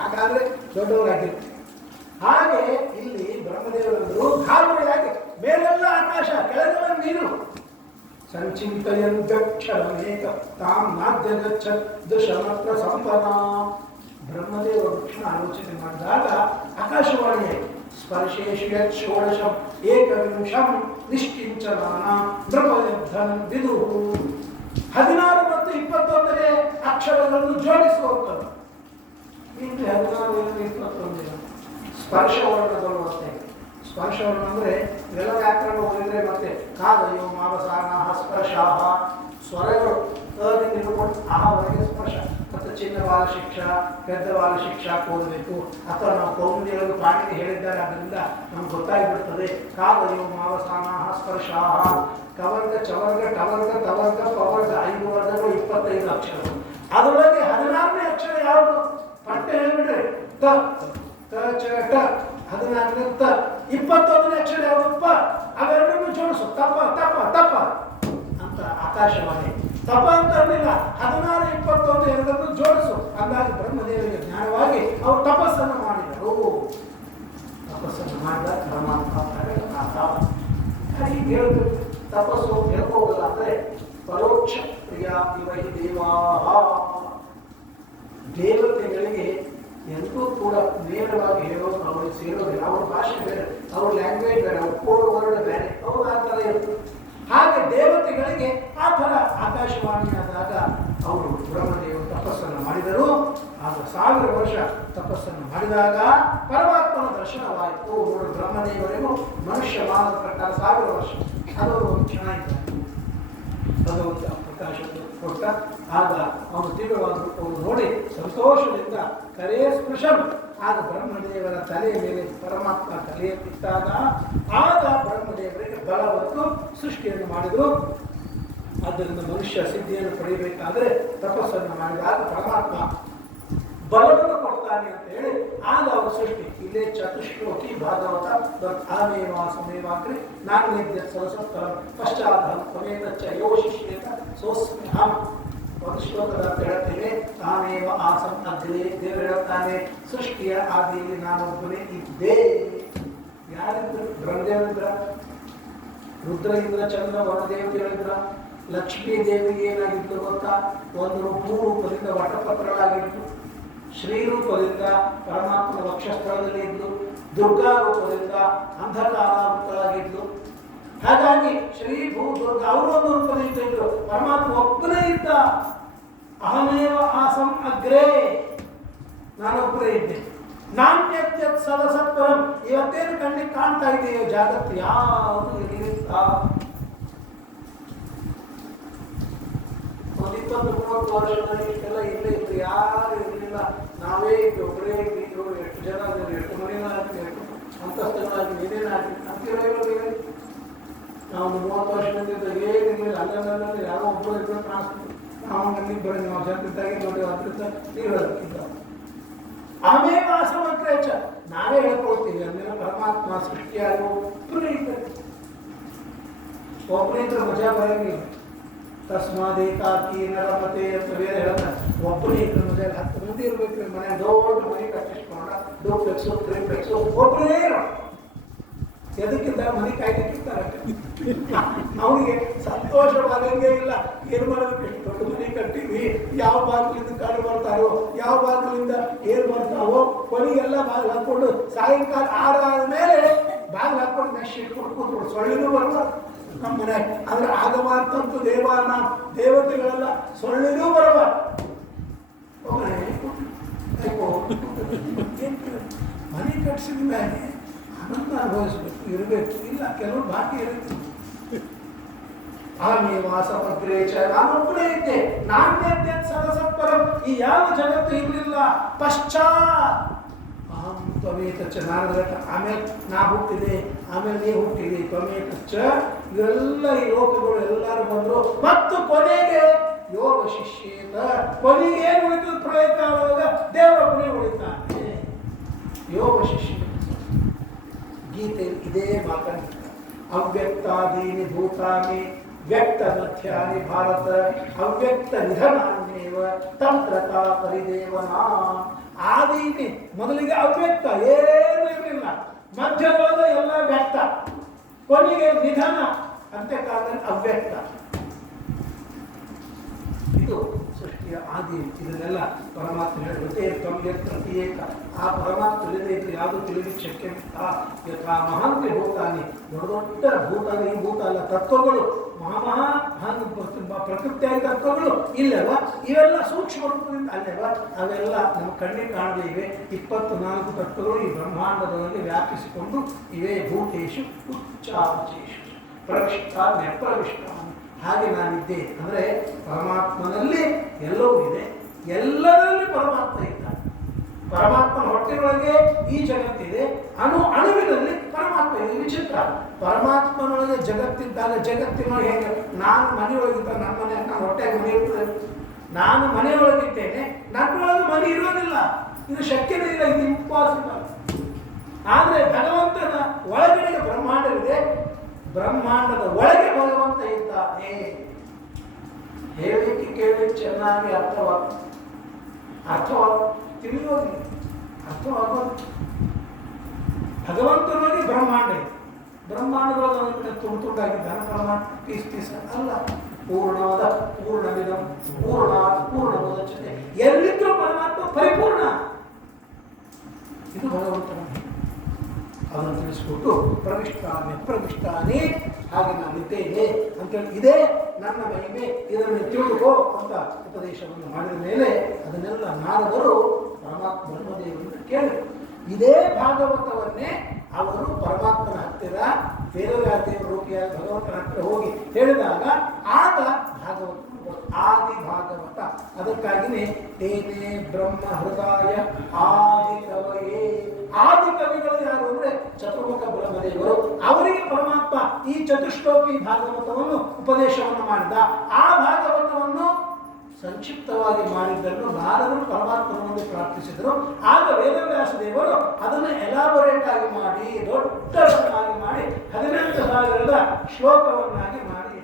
ಹಾಗಾದ್ರೆ ದೊಡ್ಡವರಾಗಿರ್ತಾರೆ. ಹಾಗೆ ಇಲ್ಲಿ ಬ್ರಹ್ಮದೇವರಂದರು ಧಾರುಣಿಯಾಗಿ ಮೇಲೆಲ್ಲ ಆಕಾಶ, ಕೆಳಗೆಲ್ಲ ನೀರು. ಸಂಚಿಂತಯನ್ ದಕ್ಷರಮೇಕ ತಾಮ್ ನಾದ್ಯ ಗಚ್ಚ ದಶಮತ್ರ ಸಂಪದ. ಬ್ರಹ್ಮದೇವರು ತಕ್ಷಣ ಆಲೋಚನೆ ಮಾಡಿದಾಗ ಆಕಾಶವಾಣಿಯ ಸ್ಪರ್ಶೇಶು ಯತ್ ಷೋಡಶಂ ಏಕವಿಂಶಂ ನಿಷ್ಕಿಂಚನಾನ ನೃಪಯುದ್ಧಂ ವಿದುಹು. 16 ಮತ್ತು 21ನೇ ಅಕ್ಷರಗಳನ್ನು ಜೋಡಿಸುವಂಥದ್ದು. ಇಲ್ಲಿ 16 21 ಸ್ಪರ್ಶವರ್ಣಗಳು ಅಷ್ಟೇ. ಸ್ಪರ್ಶವರ್ಣ ಅಂದರೆ ಇವೆಲ್ಲ ವ್ಯಾಕರಣ ಓದಿದ್ರೆ ಮತ್ತೆ ಕಾದಯೋ ಮಾವಸಾನ ಸ್ಪರ್ಶಾಹ, ಸ್ವರಗಳು ಹಿಡ್ಕೊಂಡು ಆವರೆಗೆ ಸ್ಪರ್ಶ. ಮತ್ತು ಚಿನ್ನವಾದ ಶಿಕ್ಷ, ಪೆದ್ದವಾದ ಶಿಕ್ಷಾ ಓದಬೇಕು. ಅಥವಾ ನಾವು ಕೌಮುದಿಯಲ್ಲಿ ಪಾಣಿನಿ ಹೇಳಿದ್ದಾರೆ, ಅದರಿಂದ ನಮ್ಗೆ ಗೊತ್ತಾಗಿಬಿಡ್ತದೆ. ಕಾದಯೋ ಮಾವಸಾನ ಸ್ಪರ್ಶಾಹ, ಕವರ್ಗ ಚವರ್ಗ ಟವರ್ಗ ತವರ್ಗ ಪವರ್ಗ 5 ವರ್ಗಗಳು 25 ಅಕ್ಷರಗಳು. ಅದರೊಳಗೆ 16ನೇ ಅಕ್ಷರ ಯಾವುದು? ಪಟ್ಟೆ ಹೇಳ್ಬಿಡ್ರಿ, ತ ಚ ಟ. 14ನೇ ತ. 21ನೇ ಅಕ್ಷರ ಯಾವುದು? ಪ. ಅವೆರಡನ್ನು ಜೋಡಿಸು, ತಪ ತಪ ತಪ ಅಂತ ಆಕಾಶವಾಣಿ. ತಪ ಅಂತ ಇರಲಿಲ್ಲ, 16, 21 ಎರಡನ್ನು ಜೋಡಿಸು ಅಂದಾಗ ಬ್ರಹ್ಮದೇವರಿಗೆ ಜ್ಞಾನವಾಗಿ ಅವರು ತಪಸ್ಸನ್ನು ಮಾಡಿದರು. ತಪಸ್ಸನ್ನು ಮಾಡಿದ ಪರಮಾತ್ಮ ಹೀಗೆ ಹೇಳ್ಬೇಕು. ತಪಸ್ಸು ಹೇಳ್ಕೋಗಲ್ಲ ಅಂದರೆ ಪರೋಕ್ಷ ಪ್ರಿಯ ಇವೈ ದೇವಾಹ. ದೇವತೆಗಳಿಗೆ ಎಂದೂ ಕೂಡ ನೇರವಾಗಿ ಹೇಳೋದು ಅವರಿಗೆ ಸೇರೋದಿಲ್ಲ. ಅವ್ರ ಭಾಷೆ ಬೇರೆ, ಅವ್ರ ಲ್ಯಾಂಗ್ವೇಜ್ ಬೇರೆ, ಅವ್ರ ಕೋಡ್ ವರ್ಡ್ ಬೇರೆ, ಅವ್ರು ಆ ಥರ ಇರ್ತದೆ. ಹಾಗೆ ದೇವತೆಗಳಿಗೆ ಆ ಥರ ಆಕಾಶವಾಣಿಯಾದಾಗ ಅವರು ಬ್ರಹ್ಮದೇವರು ತಪಸ್ಸನ್ನು ಮಾಡಿದರು. ಆಗ 1000 ವರ್ಷ ತಪಸ್ಸನ್ನು ಮಾಡಿದಾಗ ಪರಮಾತ್ಮನ ದರ್ಶನವಾಯಿತು. ಬ್ರಹ್ಮದೇವರಿಗೂ ಮನುಷ್ಯ ಮಾನದ ಪ್ರಕಾರ 1000 ವರ್ಷ. ಅದು ಒಂದು ಕ್ಷಣ ಇದ್ದಾರೆ ಭಗವಂತ ಪ್ರಕಾಶದ್ದು. ಕೊಟ್ಟ. ಆಗ ಅವನು ತೀವ್ರವಾದ ರೂಪವನ್ನು ನೋಡಿ ಸಂತೋಷದಿಂದ ಕರೆಯ ಸ್ಪೃಶಂ, ಆಗ ಬ್ರಹ್ಮದೇವರ ತಲೆಯ ಮೇಲೆ ಪರಮಾತ್ಮ ಕಲೆಯತ್ತಿದ್ದಾಗ ಆಗ ಬ್ರಹ್ಮದೇವರಿಗೆ ಬಲವತ್ತು ಸೃಷ್ಟಿಯನ್ನು ಮಾಡಿದರು. ಆದ್ದರಿಂದ ಮನುಷ್ಯ ಸಿದ್ಧಿಯನ್ನು ಪಡೆಯಬೇಕಾದರೆ ತಪಸ್ಸನ್ನು ಮಾಡಿದಾಗ ಪರಮಾತ್ಮ ಬಲವನ್ನು ಕೊಡ್ತಾನೆ ಅಂತ ಹೇಳಿ ಆಗ ಅವರು ಸೃಷ್ಟಿ. ಇಲ್ಲೇ ಚತುಶ್ಲೋಕಿ ಭಾಗವತ ಆಮೇವಾಸಮೇವಾಗ್ರಿ ನಾಣ್ಯದ್ಯ ಸರಸತ್ತರ ಪಶ್ಚಾತ್ ತ್ವಮೇತಚ್ಚ ಯೋ ಶಿಷ್ಯೇತ ಸೋಸ್ಮ್ಯಹಂ. ಒಂದು ಶ್ಲೋಕದ ಅಂತ ಹೇಳ್ತೇನೆ, ಆಮೇವ ಆಸಂ ಅಗ್ರೇ. ದೇವರು ಹೇಳ್ತಾನೆ ಸೃಷ್ಟಿಯ ಆದಿಯಲ್ಲಿ ನಾನೊಬ್ಬನೇ ಇದ್ದೆ. ಯಾರಿದ್ರು? ಬ್ರಹ್ಮದೇವರಿದ್ರ, ರುದ್ರ ಇಂದ್ರ, ಚಂದ್ರ, ವರುಣದೇವತೆಗಳಿದ್ರ. ಲಕ್ಷ್ಮೀ ದೇವಿಗೆ ಏನಾಗಿತ್ತು ಗೊತ್ತಾ? ಒಂದು ರೂಪದಿಂದ ವಟಪತ್ರಳಾಗಿತ್ತು. ಶ್ರೀರೂಪದಿಂದ ಪರಮಾತ್ಮನ ವಕ್ಷಸ್ಥಳದಲ್ಲಿ ಇದ್ದು, ದುರ್ಗಾ ರೂಪದಿಂದ ಅಂಧಕಾರಾವೃತಳಾಗಿದ್ದು. ಹಾಗಾಗಿ ಶ್ರೀ ಭೂ ದುರ್ಗ ಅವರು ಒಂದು ರೂಪದಿಂದ ಇದ್ರು, ಪರಮಾತ್ಮ ಒಬ್ಬನೇ ಇದ್ದ. ಅಹಮೇವ ಆಸಂ ಅಗ್ರೇ, ನಾನೊಬ್ಬರೇ ಇದ್ದೆ. ನಾಣ್ಯತ್ಯತ್ ಸದಸತ್ವರಂ, ಇವತ್ತೇನು ಕಣ್ಣಿಗೆ ಕಾಣ್ತಾ ಇದೆಯೋ ಜಾಗತ್ತು ಯಾವುದು ಇರಲಿಲ್ಲ. ಒಂದು 20-30 ವರ್ಷದಲ್ಲಿ ಇಷ್ಟೆಲ್ಲ ಇಲ್ಲೇ ಇತ್ತು, ಯಾರು ಇರಲಿಲ್ಲ. ನಾವೇ ಇದ್ದು, ಒಬ್ಬರೇ ಇದ್ದು. ಎಷ್ಟು ಜನ ಇದ್ರು, ಎಷ್ಟು ಮನೆಗಳಾಗಿ, ಎಷ್ಟು ಅಂತಸ್ತುಗಳಾಗಿ, ಏನೇನಾಗಿ ಅಂತಿರೋ. ನಾವು 30 ವರ್ಷದಿಂದ ಏನಿಲ್ಲ, ಅಲ್ಲಲ್ಲಿ ಯಾರೋ ಒಬ್ಬರು ಇದ್ರು ಕಾಣಿಸ್ತು. ನಾವು ಅಲ್ಲಿ ಬರೀ ನಾವು ಜನರಿದ್ದಾಗೆ ನೋಡಿ ಅದರಿಂದ ನೀಡೋದಕ್ಕಿಂತ ಆಮೇಲೆ ವಾಸವಕ್ರೇಚ ನಾವೇ ಹೇಳ್ಕೊಳ್ತೀವಿ. ಅಂದ್ರೆ ಪರಮಾತ್ಮ ಸೃಷ್ಟಿಯಾಗಿ ಒಬ್ಬರೇ ಇದ್ದಾರೆ. ಒಬ್ಬರೇ ಇದ್ರೆ ಮಜಾ ಬರಂಗಿಲ್ಲ. ತಸ್ಮಾದೇಕಾಕಿ ನರಮತೆ ಅಂತ ಬೇರೆ ಹೇಳ್ತಾರೆ. ಒಬ್ಬರೇ ಇದ್ರೆ ಮಜಾ 10 ಮಂದಿ ಇರ್ಬೇಕು. ಮನೆ ದೊಡ್ಡ ಮನೆ ಕಟ್ಟಿಸ್ಕೊಂಡ ಡೂಪ್ಲೆಕ್ಸು ತ್ರಿಪ್ಲೆಕ್ಸು ಒಬ್ಬರೇ ಎದಕ್ಕಿಂತ ಮನೆ ಕಾಯ್ದಕ್ಕಿರ್ತಾರೆ. ಅವನಿಗೆ ಸಂತೋಷವಾಗಂಗೆ ಇಲ್ಲ. ಏನು ಮಾಡೋದಕ್ಕೆ ಎಷ್ಟು ದೊಡ್ಡ ಮನೆ ಕಟ್ಟಿದ್ವಿ, ಯಾವ ಬಾಗಿಲಿಂದ ಕಾಡು ಬರ್ತಾರೋ, ಯಾವ ಬಾಗಿಲಿಂದ ಏನು ಬರ್ತಾವೋ, ಕೊನೆಗೆಲ್ಲ ಬಾಗಿಲು ಹಾಕೊಂಡು ಸಾಯಂಕಾಲ 6 ಆದ್ಮೇಲೆ ಬಾಗಿಲು ಹಾಕೊಂಡು ನೆಕ್ಸ್ಟ್ ಇಟ್ಕೊಂಡು ಕೂತ್ಕೊಂಡು ಸೊಳ್ಳಿನೂ ಬರ್ಬಾರ್ದು ನಮ್ಮ ಮನೆ. ಆದ್ರೆ ಆಗಮಾರ್ತಂತೂ ದೇವಾನ ದೇವತೆಗಳೆಲ್ಲ ಸೊಳ್ಳಿನೂ ಬರಬಾರ್ದು. ಮನೆ ಕಟ್ಟಿಸಿದ ಮೇಲೆ ಆನಂದ ಅನುಭವಿಸ್ಬೇಕು, ಇರಬೇಕು. ಇಲ್ಲ ಕೆಲವರು ಬಾಕಿ ಇರುತ್ತೆ. ಆಮೇವಾಸಮಗ್ರೇಚ, ನಾನೊಬ್ಬನೇ ಇದ್ದೆ. ನಾಣ್ಯತೆ ಸದಸತ್ಪರಂ, ಈ ಯಾವ ಜಗತ್ತು ಇರಲಿಲ್ಲ. ಪಶ್ಚಾತ್ ಅಹಂ ತ್ವಮೇತಚ್ಚ, ಆಮೇಲೆ ನಾ ಹುಟ್ಟಿದೆ, ಆಮೇಲೆ ನೀ ಹುಟ್ಟಿದೆ. ತ್ವಮೇತಚ್ಚ, ಇವೆಲ್ಲ ಈ ಲೋಕಗಳು ಎಲ್ಲರೂ ಬಂದರು. ಮತ್ತು ಕೊನೆಗೆ ಯೋಗ ಶಿಷ್ಯೇತ, ಕೊನೆಗೆ ಏನು ಉಳಿತು? ಪ್ರಳಯ ಕಾಲದಾಗ ದೇವರೊಬ್ಬನೇ ಉಳಿತಾನೆ. ಯೋಗ ಶಿಷ್ಯ ಗೀತೆ ಇದೇ ಮಾತನ್ನು ಅವ್ಯಕ್ತಾದೀನಿ ಭೂತಾನಿ ವ್ಯಕ್ತ ಮಧ್ಯಾನಿ ಭಾರತ ಅವ್ಯಕ್ತ ನಿಧನಾನ್ಯೇವ ತಂತ್ರತಾ ಪರಿದೇವನಾ. ಆದೀನಿ ಮೊದಲಿಗೆ ಅವ್ಯಕ್ತ ಏನೂ ಇರಲಿಲ್ಲ, ಮಧ್ಯದೊಳಗೆ ಎಲ್ಲ ವ್ಯಕ್ತ, ಕೊನೆಗೆ ನಿಧನ, ಅಂತ್ಯಕಾಲದಲ್ಲಿ ಅವ್ಯಕ್ತ. ಇದು ಸೃಷ್ಟಿಯ ಆದಿ. ಇದನ್ನೆಲ್ಲ ಪರಮಾತ್ಮ ಹೇಳುತ್ತೆ. ಪ್ರತಿಯೇಕ, ಆ ಪರಮಾತ್ಮ ತಿಳಿದೈತು, ಯಾವುದು ತಿಳಿಲಿಕ್ಕೆ ಶಕ್ಯವಿಲ್ಲ. ಯಥಾ ಮಹಾಂತಿ ಭೂತಾನಿ, ದೊಡ್ಡ ದೊಡ್ಡ ಭೂತಾನಿ, ಈ ಭೂತ ಅಲ್ಲ, ತತ್ವಗಳು ಪ್ರಕೃತಿಯಾಗಿ ತತ್ವಗಳು ಇಲ್ಲವ, ಇವೆಲ್ಲ ಸೂಕ್ಷ್ಮ ರೂಪದಿಂದ ಅಲ್ಲವ, ಅವೆಲ್ಲ ನಮ್ಮ ಕಣ್ಣಿಗೆ ಕಾಣಲಿವೆ. 24 ತತ್ವಗಳು ಈ ಬ್ರಹ್ಮಾಂಡದಲ್ಲಿ ವ್ಯಾಪಿಸಿಕೊಂಡು ಇವೆ. ಭೂತೇಶು ಉಚ್ಚಾಚೇಶು ಪ್ರವಿಷ್ಟ ನೆಪ್ರವಿಷ್ಟ. ಹಾಗೆ ನಾನಿದ್ದೆ ಅಂದರೆ ಪರಮಾತ್ಮನಲ್ಲಿ ಎಲ್ಲವೂ ಇದೆ, ಎಲ್ಲರಲ್ಲಿ ಪರಮಾತ್ಮ ಇದ್ದಾನೆ. ಪರಮಾತ್ಮನ ಹೊಟ್ಟೆಯೊಳಗೆ ಈ ಜಗತ್ತಿದೆ, ಅಣುವಿನಲ್ಲಿ ಪರಮಾತ್ಮ ಇದೆ. ವಿಚಿತ್ರ. ಪರಮಾತ್ಮನೊಳಗೆ ಜಗತ್ತಿದ್ದಾಗ ಜಗತ್ತಿನೊಳಗೆ ಹೇಗೆ? ನಾನು ಮನೆಯೊಳಗಿದ್ದ ನನ್ನ ಮನೆ, ನಾನು ಹೊಟ್ಟೆಗೆ ಮನೆ ಇರ್ತದೆ. ನಾನು ಮನೆಯೊಳಗಿದ್ದೇನೆ, ನನ್ನೊಳಗೆ ಮನೆ ಇರೋದಿಲ್ಲ. ಇದು ಶಕ್ಯನೇ ಇಲ್ಲ, ಇದು ಇಂಪಾಸಿಬಲ್. ಆದರೆ ಭಗವಂತನ ಒಳಗಡೆಗೆ ಬ್ರಹ್ಮಾಂಡವಿದೆ, ಬ್ರಹ್ಮಾಂಡದ ಒಳಗೆ ಭಗವಂತ ಇದ್ದಾನೆ. ಹೇಳಿಕೆ ಕೇಳಿ ಚೆನ್ನಾಗಿ ಅರ್ಥವಾಗ ತಿಳಿಯೋದಿಲ್ಲ, ಅರ್ಥವಾಗೋದು. ಭಗವಂತನೊಳಗೆ ಬ್ರಹ್ಮಾಂಡ ಇದೆ, ಬ್ರಹ್ಮಾಂಡದೊಳಗೆ ತುಂಡಾಗಿದ್ದಾನೆ ಪರಮಾತ್ಮ. ಪೀಸ್ ಅಲ್ಲ, ಪೂರ್ಣವಾದ ಪೂರ್ಣವಿದ ಪೂರ್ಣಮುದಚ್ಯತೆ. ಎಲ್ಲಿದ್ರೂ ಪರಮಾತ್ಮ ಪರಿಪೂರ್ಣ. ಇದು ಭಗವಂತನ ಅದನ್ನು ತಿಳಿಸಿಕೊಟ್ಟು ಪ್ರವಿಷ್ಟಾನೇ ಹಾಗೆ ನಾನಿದ್ದೇನೆ ಅಂತೇಳಿ ಇದೇ ನನ್ನ ಮಹಿಮೆ, ಇದನ್ನು ತಿಳಿದುಕೋ ಅಂತ ಉಪದೇಶವನ್ನು ಮಾಡಿದ ಮೇಲೆ ಅದನ್ನೆಲ್ಲ ನಾರದರು ಪರಮಾತ್ಮ ಬ್ರಹ್ಮದೇವರನ್ನು ಕೇಳಿದರು. ಇದೇ ಭಾಗವತವನ್ನೇ ಅವರು ಪರಮಾತ್ಮನ ಹತ್ತಿರ ವೇದವ್ಯಾಸ ದೇವರ ರೂಪಿಯಾಗಿ ಭಗವಂತನ ಹತ್ತಿರ ಹೋಗಿ ಹೇಳಿದಾಗ ಆಗ ಭಾಗವತ ಆದಿ ಭಾಗವತ. ಅದಕ್ಕಾಗಿಯೇ ತೇನೇ ಬ್ರಹ್ಮ ಹೃದಯ ಆದಿ ಕವಯೇ. ಆದಿ ಕವಿಗಳು ಯಾರು ಅಂದ್ರೆ ಚತುರ್ಮುಖ ಬ್ರಹ್ಮದೇವರು. ಅವರಿಗೆ ಪರಮಾತ್ಮ ಈ ಚತುಶ್ಲೋಕಿ ಭಾಗವತವನ್ನು ಉಪದೇಶವನ್ನು ಮಾಡಿದ. ಆ ಭಾಗವತವನ್ನು ಸಂಕ್ಷಿಪ್ತವಾಗಿ ಮಾಡಿದ್ದನ್ನು ನಾರದರು ಪರಮಾತ್ಮನ ಮುಂದೆ ಪ್ರಾರ್ಥಿಸಿದರು. ಆಗ ವೇದವ್ಯಾಸ ದೇವರು ಅದನ್ನು ಎಲಾಬೊರೇಟ್ ಆಗಿ ಮಾಡಿ ದೊಡ್ಡದನ್ನಾಗಿ ಮಾಡಿ 18,000 ಶ್ಲೋಕವನ್ನಾಗಿ ಮಾಡಿ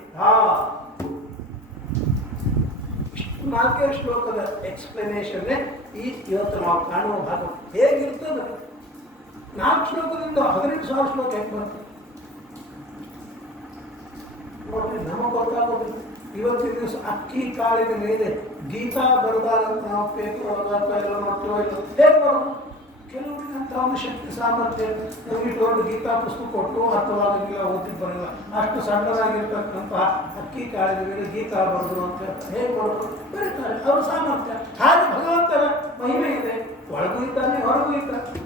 4 ಶ್ಲೋಕದ ಎಕ್ಸ್ಪ್ಲನೇಷನ್ ಇವತ್ತು ನಾವು ಕಾಣುವ ಭಾಗ. ಹೇಗಿರ್ತದೆ 4 ಶ್ಲೋಕದಿಂದ 18,000 ಶ್ಲೋಕ ಹೇಗೆ ಬರ್ತದೆ ನೋಡ್ರಿ. ನಮಗೆ ಗೊತ್ತಾಗೋದಿಲ್ಲ. ಇವತ್ತಿನ ದಿವಸ ಅಕ್ಕಿ ಕಾಳಿನ ಮೇಲೆ ಗೀತಾ ಬರೆದಾರಂತ ನಾವು ಪೇಪರ್ ಎಲ್ಲ ಮಾಡ್ತೀವೋ ಇಲ್ಲ ಹೇಗೆ ಬರೋದು? ಕೆಲವರಿಗೆ ಅಂತ ಒಂದು ಶಕ್ತಿ ಸಾಮರ್ಥ್ಯ. ನಮಗೆ ದೊಡ್ಡ ಗೀತಾ ಪುಸ್ತಕ ಕೊಟ್ಟು ಅರ್ಥವಾಗಲಿಲ್ಲ, ಓದಿದ್ದು ಬರಲ್ಲ. ಅಷ್ಟು ಸಣ್ಣದಾಗಿರ್ತಕ್ಕಂತಹ ಅಕ್ಕಿ ಕಾಳಿನ ಮೇಲೆ ಗೀತಾ ಬರೆದ್ರು ಅಂತ ಹೇಗೆ ಬರೋದು? ಬರೀತಾರೆ, ಅವ್ರ ಸಾಮರ್ಥ್ಯ. ಹಾಗೆ ಭಗವಂತನ ಮಹಿಮೆ ಇದೆ, ಒಳಗೂ ಇದ್ದಾನೆ ಹೊರಗೂ ಇದ್ದಾನೆ.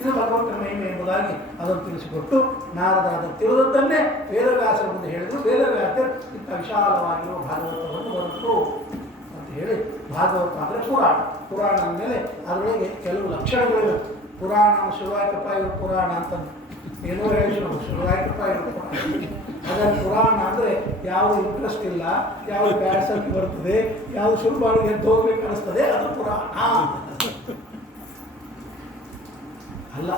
ಇದು ಭಗವಂತನ ಮಹಿಮೆ ಎಂಬುದಾಗಿ ಅದನ್ನು ತಿಳಿಸಿಕೊಟ್ಟು ನಾರದ ಅದನ್ನು ತಿಳಿದದ್ದನ್ನೇ ವೇದವ್ಯಾಸರ ಮುಂದೆ ಹೇಳಿದ್ರು. ವೇದವ್ಯಾಸರು ಇಂಥ ವಿಶಾಲವಾಗಿರುವ ಭಾಗವತವನ್ನು ಬರೆದರು ಅಂತ ಹೇಳಿ. ಭಾಗವತ ಅಂದರೆ ಪುರಾಣ. ಪುರಾಣ ಅಂದಮೇಲೆ ಅದರೊಳಗೆ ಕೆಲವು ಲಕ್ಷಣಗಳಿವೆ. ಪುರಾಣ ಶುರುವಾಯ್ತಪ್ಪ ಇವರು ಪುರಾಣ ಅಂತ ಏನೋ ಹೇಳಿದ್ರು, ಶುರುವಾಯ್ತಪ್ಪ ಇವರು ಪುರಾಣ. ಹಾಗಾಗಿ ಪುರಾಣ ಅಂದರೆ ಯಾವುದು ಇಂಟ್ರೆಸ್ಟ್ ಇಲ್ಲ, ಯಾವುದು ಬ್ಯಾಡ್ಸಕ್ಕೆ ಬರ್ತದೆ, ಯಾವುದು ಶುರು ಮಾಡಿ ಎದ್ದು ಹೋಗ್ಬೇಕು ಅನಿಸ್ತದೆ, ಅದು ಪುರಾಣ ಅಲ್ಲ.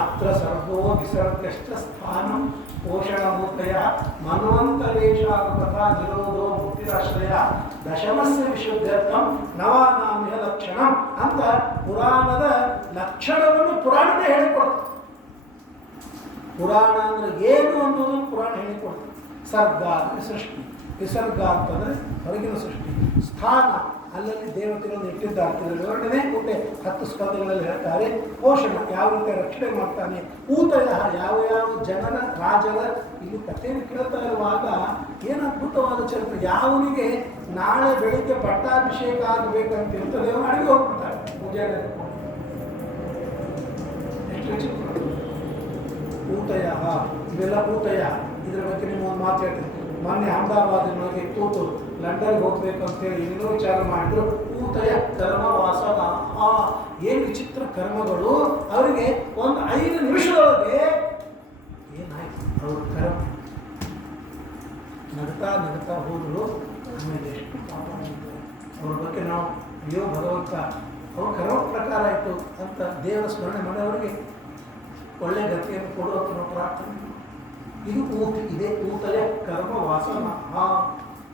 ಅತ್ರ ಸರ್ವೋ ವಿಸರ್ಗಶ್ಚ ಸ್ಥಾನಂ ಪೋಷಣಮೂರ್ತೆಯ ಮನ್ವಂತರೇಶಾನುಕಥಾ ನಿರೋಧೋ ಮುಕ್ತಿರಾಶ್ರಯ ದಶಮಸ್ಯ ವಿಶುದ್ಧತ್ವಂ ನವಾನಾಮ್ಯ ಲಕ್ಷಣಂ ಅಂತ ಪುರಾಣದ ಲಕ್ಷಣವನ್ನು ಪುರಾಣನೇ ಹೇಳಿಕೊಡ್ತದೆ. ಪುರಾಣ ಅಂದರೆ ಏನು ಅನ್ನೋದು ಪುರಾಣ ಹೇಳಿಕೊಡ್ತದೆ. ಸರ್ಗ ಅಂದರೆ ಸೃಷ್ಟಿ, ವಿಸರ್ಗ ಅಂತಂದರೆ ಹೊರಗಿನ ಸೃಷ್ಟಿ, ಸ್ಥಾನ ಅಲ್ಲಲ್ಲಿ ದೇವತೆಗಳನ್ನು ಇಟ್ಟಿದ್ದಾರೆ ವಿವರಣೆ ಮುಂದೆ 10 ಸ್ಕಂದಗಳಲ್ಲಿ ಹೇಳ್ತಾರೆ. ಪೋಷಣ ಯಾವ ರೀತಿ ರಕ್ಷಣೆ ಮಾಡ್ತಾನೆ. ಊತಯ ಯಾವ ಯಾವ ಜನರ ರಾಜರ ಇಲ್ಲಿ ಕಥೆಯನ್ನು ಕೇಳ್ತಾ ಇರುವಾಗ ಏನು ಅದ್ಭುತವಾದ ಚರಿತ್ರೆ. ಯಾವನಿಗೆ ನಾಳೆ ಬೆಳಿಗ್ಗೆ ಪಟ್ಟಾಭಿಷೇಕ ಆಗಬೇಕಂತ ಇರ್ತದೆ ಅವನು ಅಡಿಗೆ ಹೋಗ್ಬಿಡ್ತಾರೆ ಮುಂಜಾನೆ. ಎಷ್ಟು ವಿಚಿತ್ರ. ಊತಯ ಇವೆಲ್ಲ ಊತಯ. ಇದರ ಬಗ್ಗೆ ನಿಮ್ಮ ಒಂದು ಮಾತು ಹೇಳ್ತೀನಿ. ಮೊನ್ನೆ ಅಹಮದಾಬಾದಿನೊಳಗೆ ಕೂತು ಲಂಡನ್ಗೆ ಹೋಗ್ಬೇಕು ಅಂತೇಳಿ ಇನ್ನೂ ವಿಚಾರ ಮಾಡಿದ್ರು. ಊತಯ ಕರ್ಮವಾಸ. ಏನು ವಿಚಿತ್ರ ಕರ್ಮಗಳು. ಅವರಿಗೆ ಒಂದು 5 ನಿಮಿಷದೊಳಗೆ ಏನಾಯ್ತು ಅವ್ರ ಕರ್ಮ. ನಗ್ತಾ ನಗ್ತಾ ಹೋದ್ರು. ಆಮೇಲೆ ಎಷ್ಟು ಪಾಪ ಮಾಡಿದ್ರು ಅವ್ರ ಬಗ್ಗೆ ನಾವು ಅಯ್ಯೋ ಭಗವಂತ ಅವ್ರ ಕರ್ಮ ಪ್ರಕಾರ ಆಯಿತು ಅಂತ ದೇವರ ಸ್ಮರಣೆ ಮಾಡಿ ಅವರಿಗೆ ಒಳ್ಳೆ ಗತಿಯನ್ನು ಕೊಡುವಂತ ನಾವು ಪ್ರಾರ್ಥನೆ. ಇದು ಇದೆ ಊತಯ ಕರ್ಮ ವಾಸನ. ಆ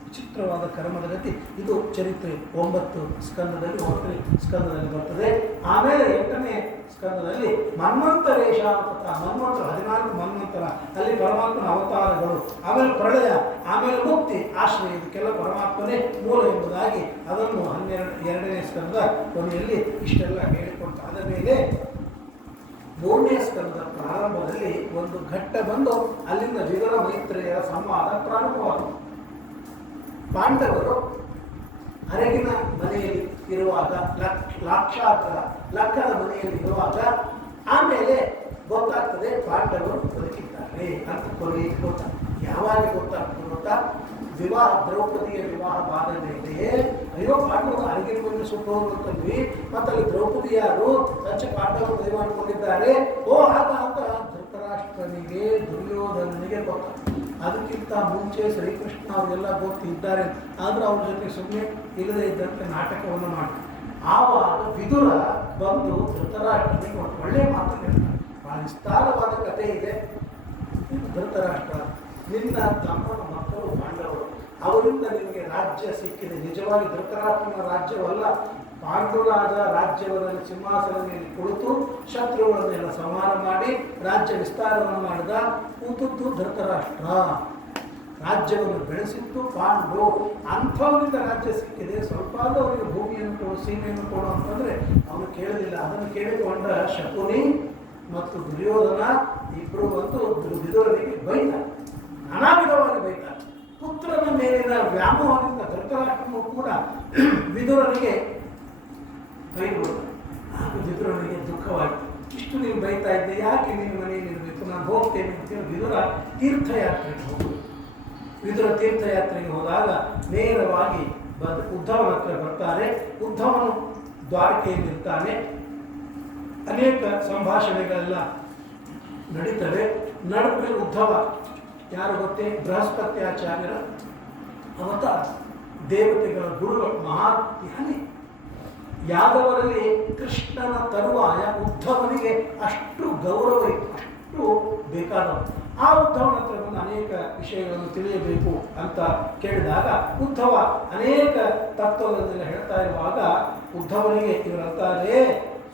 ವಿಚಿತ್ರವಾದ ಕರ್ಮದ ಗತಿ ಇದು ಚರಿತ್ರೆ 9 ಸ್ಕಂದದಲ್ಲಿ 9ನೇ ಸ್ಕಂದದಲ್ಲಿ ಬರ್ತದೆ. ಆಮೇಲೆ 8ನೇ ಸ್ಕಂದದಲ್ಲಿ ಮನ್ವಂತರೇಶ ಅಂತ ಮನ್ವಂತರ 14 ಮನ್ವಂತರ ಅಲ್ಲಿ ಪರಮಾತ್ಮನ ಅವತಾರಗಳು, ಆಮೇಲೆ ಪ್ರಳಯ, ಆಮೇಲೆ ಮುಕ್ತಿ, ಆಶ್ರಯ, ಇದಕ್ಕೆಲ್ಲ ಪರಮಾತ್ಮನೇ ಮೂಲ ಎಂಬುದಾಗಿ ಅದನ್ನು 2ನೇ ಸ್ಕಂದ ಕೊನೆಯಲ್ಲಿ ಇಷ್ಟೆಲ್ಲ ಹೇಳಿಕೊಡ್ತಾ. ಅದರ ಮೇಲೆ 3ನೇ ಸ್ಕಂದದ ಪ್ರಾರಂಭದಲ್ಲಿ ಒಂದು ಘಟ್ಟ ಬಂದು ಅಲ್ಲಿಂದ ವಿದುರ ಮೈತ್ರೇಯರ ಸಂವಾದ ಪ್ರಾರಂಭವಾಯಿತು. ಪಾಂಡವರು ಅರಗಿನ ಮನೆಯಲ್ಲಿ ಇರುವಾಗ, ಲಕ್ಕದ ಮನೆಯಲ್ಲಿ ಇರುವಾಗ ಆಮೇಲೆ ಗೊತ್ತಾಗ್ತದೆ ಪಾಂಡವರು ಬದುಕಿದ್ದಾರೆ ಅಂತ. ಕೊನೆಗೆ ಗೊತ್ತಾಗ್ತದೆ. ಯಾವಾಗ ಗೊತ್ತಾಗ್ತದೆ ಗೊತ್ತಾ? ವಿವಾಹ, ದ್ರೌಪದಿಯ ವಿವಾಹ ಬಾದ ಮೇಲೆ ಅಯ್ಯೋ ಪಾಂಡವರು ಅರಗಿನ ಮನೆ ಸುಟ್ಟು ಹೋಗ್ಬೇಕಲ್ವಿ, ಮತ್ತು ಅಲ್ಲಿ ದ್ರೌಪದಿ ಯಾರು ಸಂಚ ಪಾಂಡವರು ಮದುವೆ ಮಾಡಿಕೊಂಡಿದ್ದಾರೆ. ಆಗ ಅಂತ ಧೃತರಾಷ್ಟ್ರನಿಗೆ ದುರ್ಯೋಧನನಿಗೆ ಗೊತ್ತಾಗ್ತದೆ. ಅದಕ್ಕಿಂತ ಮುಂಚೆ ಶ್ರೀಕೃಷ್ಣ ಅವರೆಲ್ಲ ಗೊತ್ತಿದ್ದಾರೆ, ಆದರೂ ಅವ್ರ ಜೊತೆ ಸುಮ್ಮನೆ ಇಲ್ಲದೇ ಇದ್ದಂತೆ ನಾಟಕವನ್ನು ಮಾಡಿ. ಆವಾಗ ವಿದುರ ಬಂದು ಧೃತರಾಷ್ಟ್ರನಿಗೆ ಒಂದು ಒಳ್ಳೆಯ ಮಾತು ಹೇಳ್ತಾರೆ. ಭಾಳ ವಿಸ್ತಾರವಾದ ಕಥೆ ಇದೆ. ಧೃತರಾಷ್ಟ್ರ, ನಿನ್ನ ತಮ್ಮನ ಮಕ್ಕಳು ಪಾಂಡವರು, ಅವರಿಂದ ನಿಮಗೆ ರಾಜ್ಯ ಸಿಕ್ಕಿದೆ. ನಿಜವಾಗಿ ಧೃತರಾಷ್ಟ್ರನ ರಾಜ್ಯವಲ್ಲ, ಪಾಂಡುರಾಜ ರಾಜ್ಯವನ್ನು ಸಿಂಹಾಸನದ ಮೇಲೆ ಕುಳಿತು ಶತ್ರುಗಳನ್ನೆಲ್ಲ ಸಂಹಾರ ಮಾಡಿ ರಾಜ್ಯ ವಿಸ್ತಾರವನ್ನು ಮಾಡಿದ. ಕೂತದ್ದು ಧೃತರಾಷ್ಟ್ರ. ರಾಜ್ಯವನ್ನು ಬೆಳೆಸಿತ್ತು ಪಾಂಡು. ಅಂಥವರಿಂದ ರಾಜ್ಯ ಸಿಕ್ಕಿದೆ. ಸ್ವಲ್ಪ ಅವರಿಗೆ ಭೂಮಿಯನ್ನು ಕೊಡು, ಸೀಮೆಯನ್ನು ಕೊಡು ಅಂತಂದರೆ ಅವನು ಕೇಳಲಿಲ್ಲ. ಅದನ್ನು ಕೇಳಿಕೊಂಡ ಶಕುನಿ ಮತ್ತು ದುರ್ಯೋಧನ ಇಬ್ಬರು ಬಂದು ವಿದುರನಿಗೆ ಬೈತಾರೆ, ನಾನಾ ವಿಧವಾಗಿ ಬೈತಾರೆ. ಪುತ್ರನ ಮೇಲಿನ ವ್ಯಾಮೋಹದಿಂದ ಧೃತರಾಷ್ಟ್ರನು ಕೂಡ ವಿದುರನಿಗೆ ಬೈಬೋದು. ಆಗ ವಿದುರನಿಗೆ ದುಃಖವಾಯಿತು. ಇಷ್ಟು ನೀವು ಬೈತಾ ಇದ್ದೆ, ಯಾಕೆ ನೀನು ಮನೆಯಲ್ಲಿ ಇರಬೇಕು, ನಾನು ಹೋಗ್ತೇನೆ ಅಂತೇಳಿ ವಿದುರ ತೀರ್ಥಯಾತ್ರೆಗೆ ಹೋಗೋದು. ವಿದುರ ತೀರ್ಥಯಾತ್ರೆಗೆ ಹೋದಾಗ ನೇರವಾಗಿ ಉದ್ಧವನ ಹತ್ರ ಬರ್ತಾರೆ. ಉದ್ಧವನು ದ್ವಾರಕೆಯಲ್ಲಿರ್ತಾನೆ. ಅನೇಕ ಸಂಭಾಷಣೆಗಳೆಲ್ಲ ನಡೀತವೆ. ನಡುವೆ ಉದ್ಧವ ಯಾರು ಗೊತ್ತೇ? ಬೃಹಸ್ಪತ್ಯಾಚಾರ್ಯರ ಅವತಾರ, ದೇವತೆಗಳ ಗುರುಗಳು, ಮಹಾಜ್ಞಾನಿ. ಯಾದವರಲ್ಲಿ ಕೃಷ್ಣನ ತರುವಾಯ ಉದ್ಧವನಿಗೆ ಅಷ್ಟು ಗೌರವ ಇತ್ತು, ಅಷ್ಟು ಬೇಕಾದವರು. ಆ ಉದ್ಧವನ ಹತ್ರ ಬಂದು ಅನೇಕ ವಿಷಯಗಳನ್ನು ತಿಳಿಯಬೇಕು ಅಂತ ಕೇಳಿದಾಗ ಉದ್ಧವ ಅನೇಕ ತತ್ವಗಳನ್ನೆಲ್ಲ ಹೇಳ್ತಾ ಇರುವಾಗ ಉದ್ಧವನಿಗೆ ಇವರಂತಾರೆ,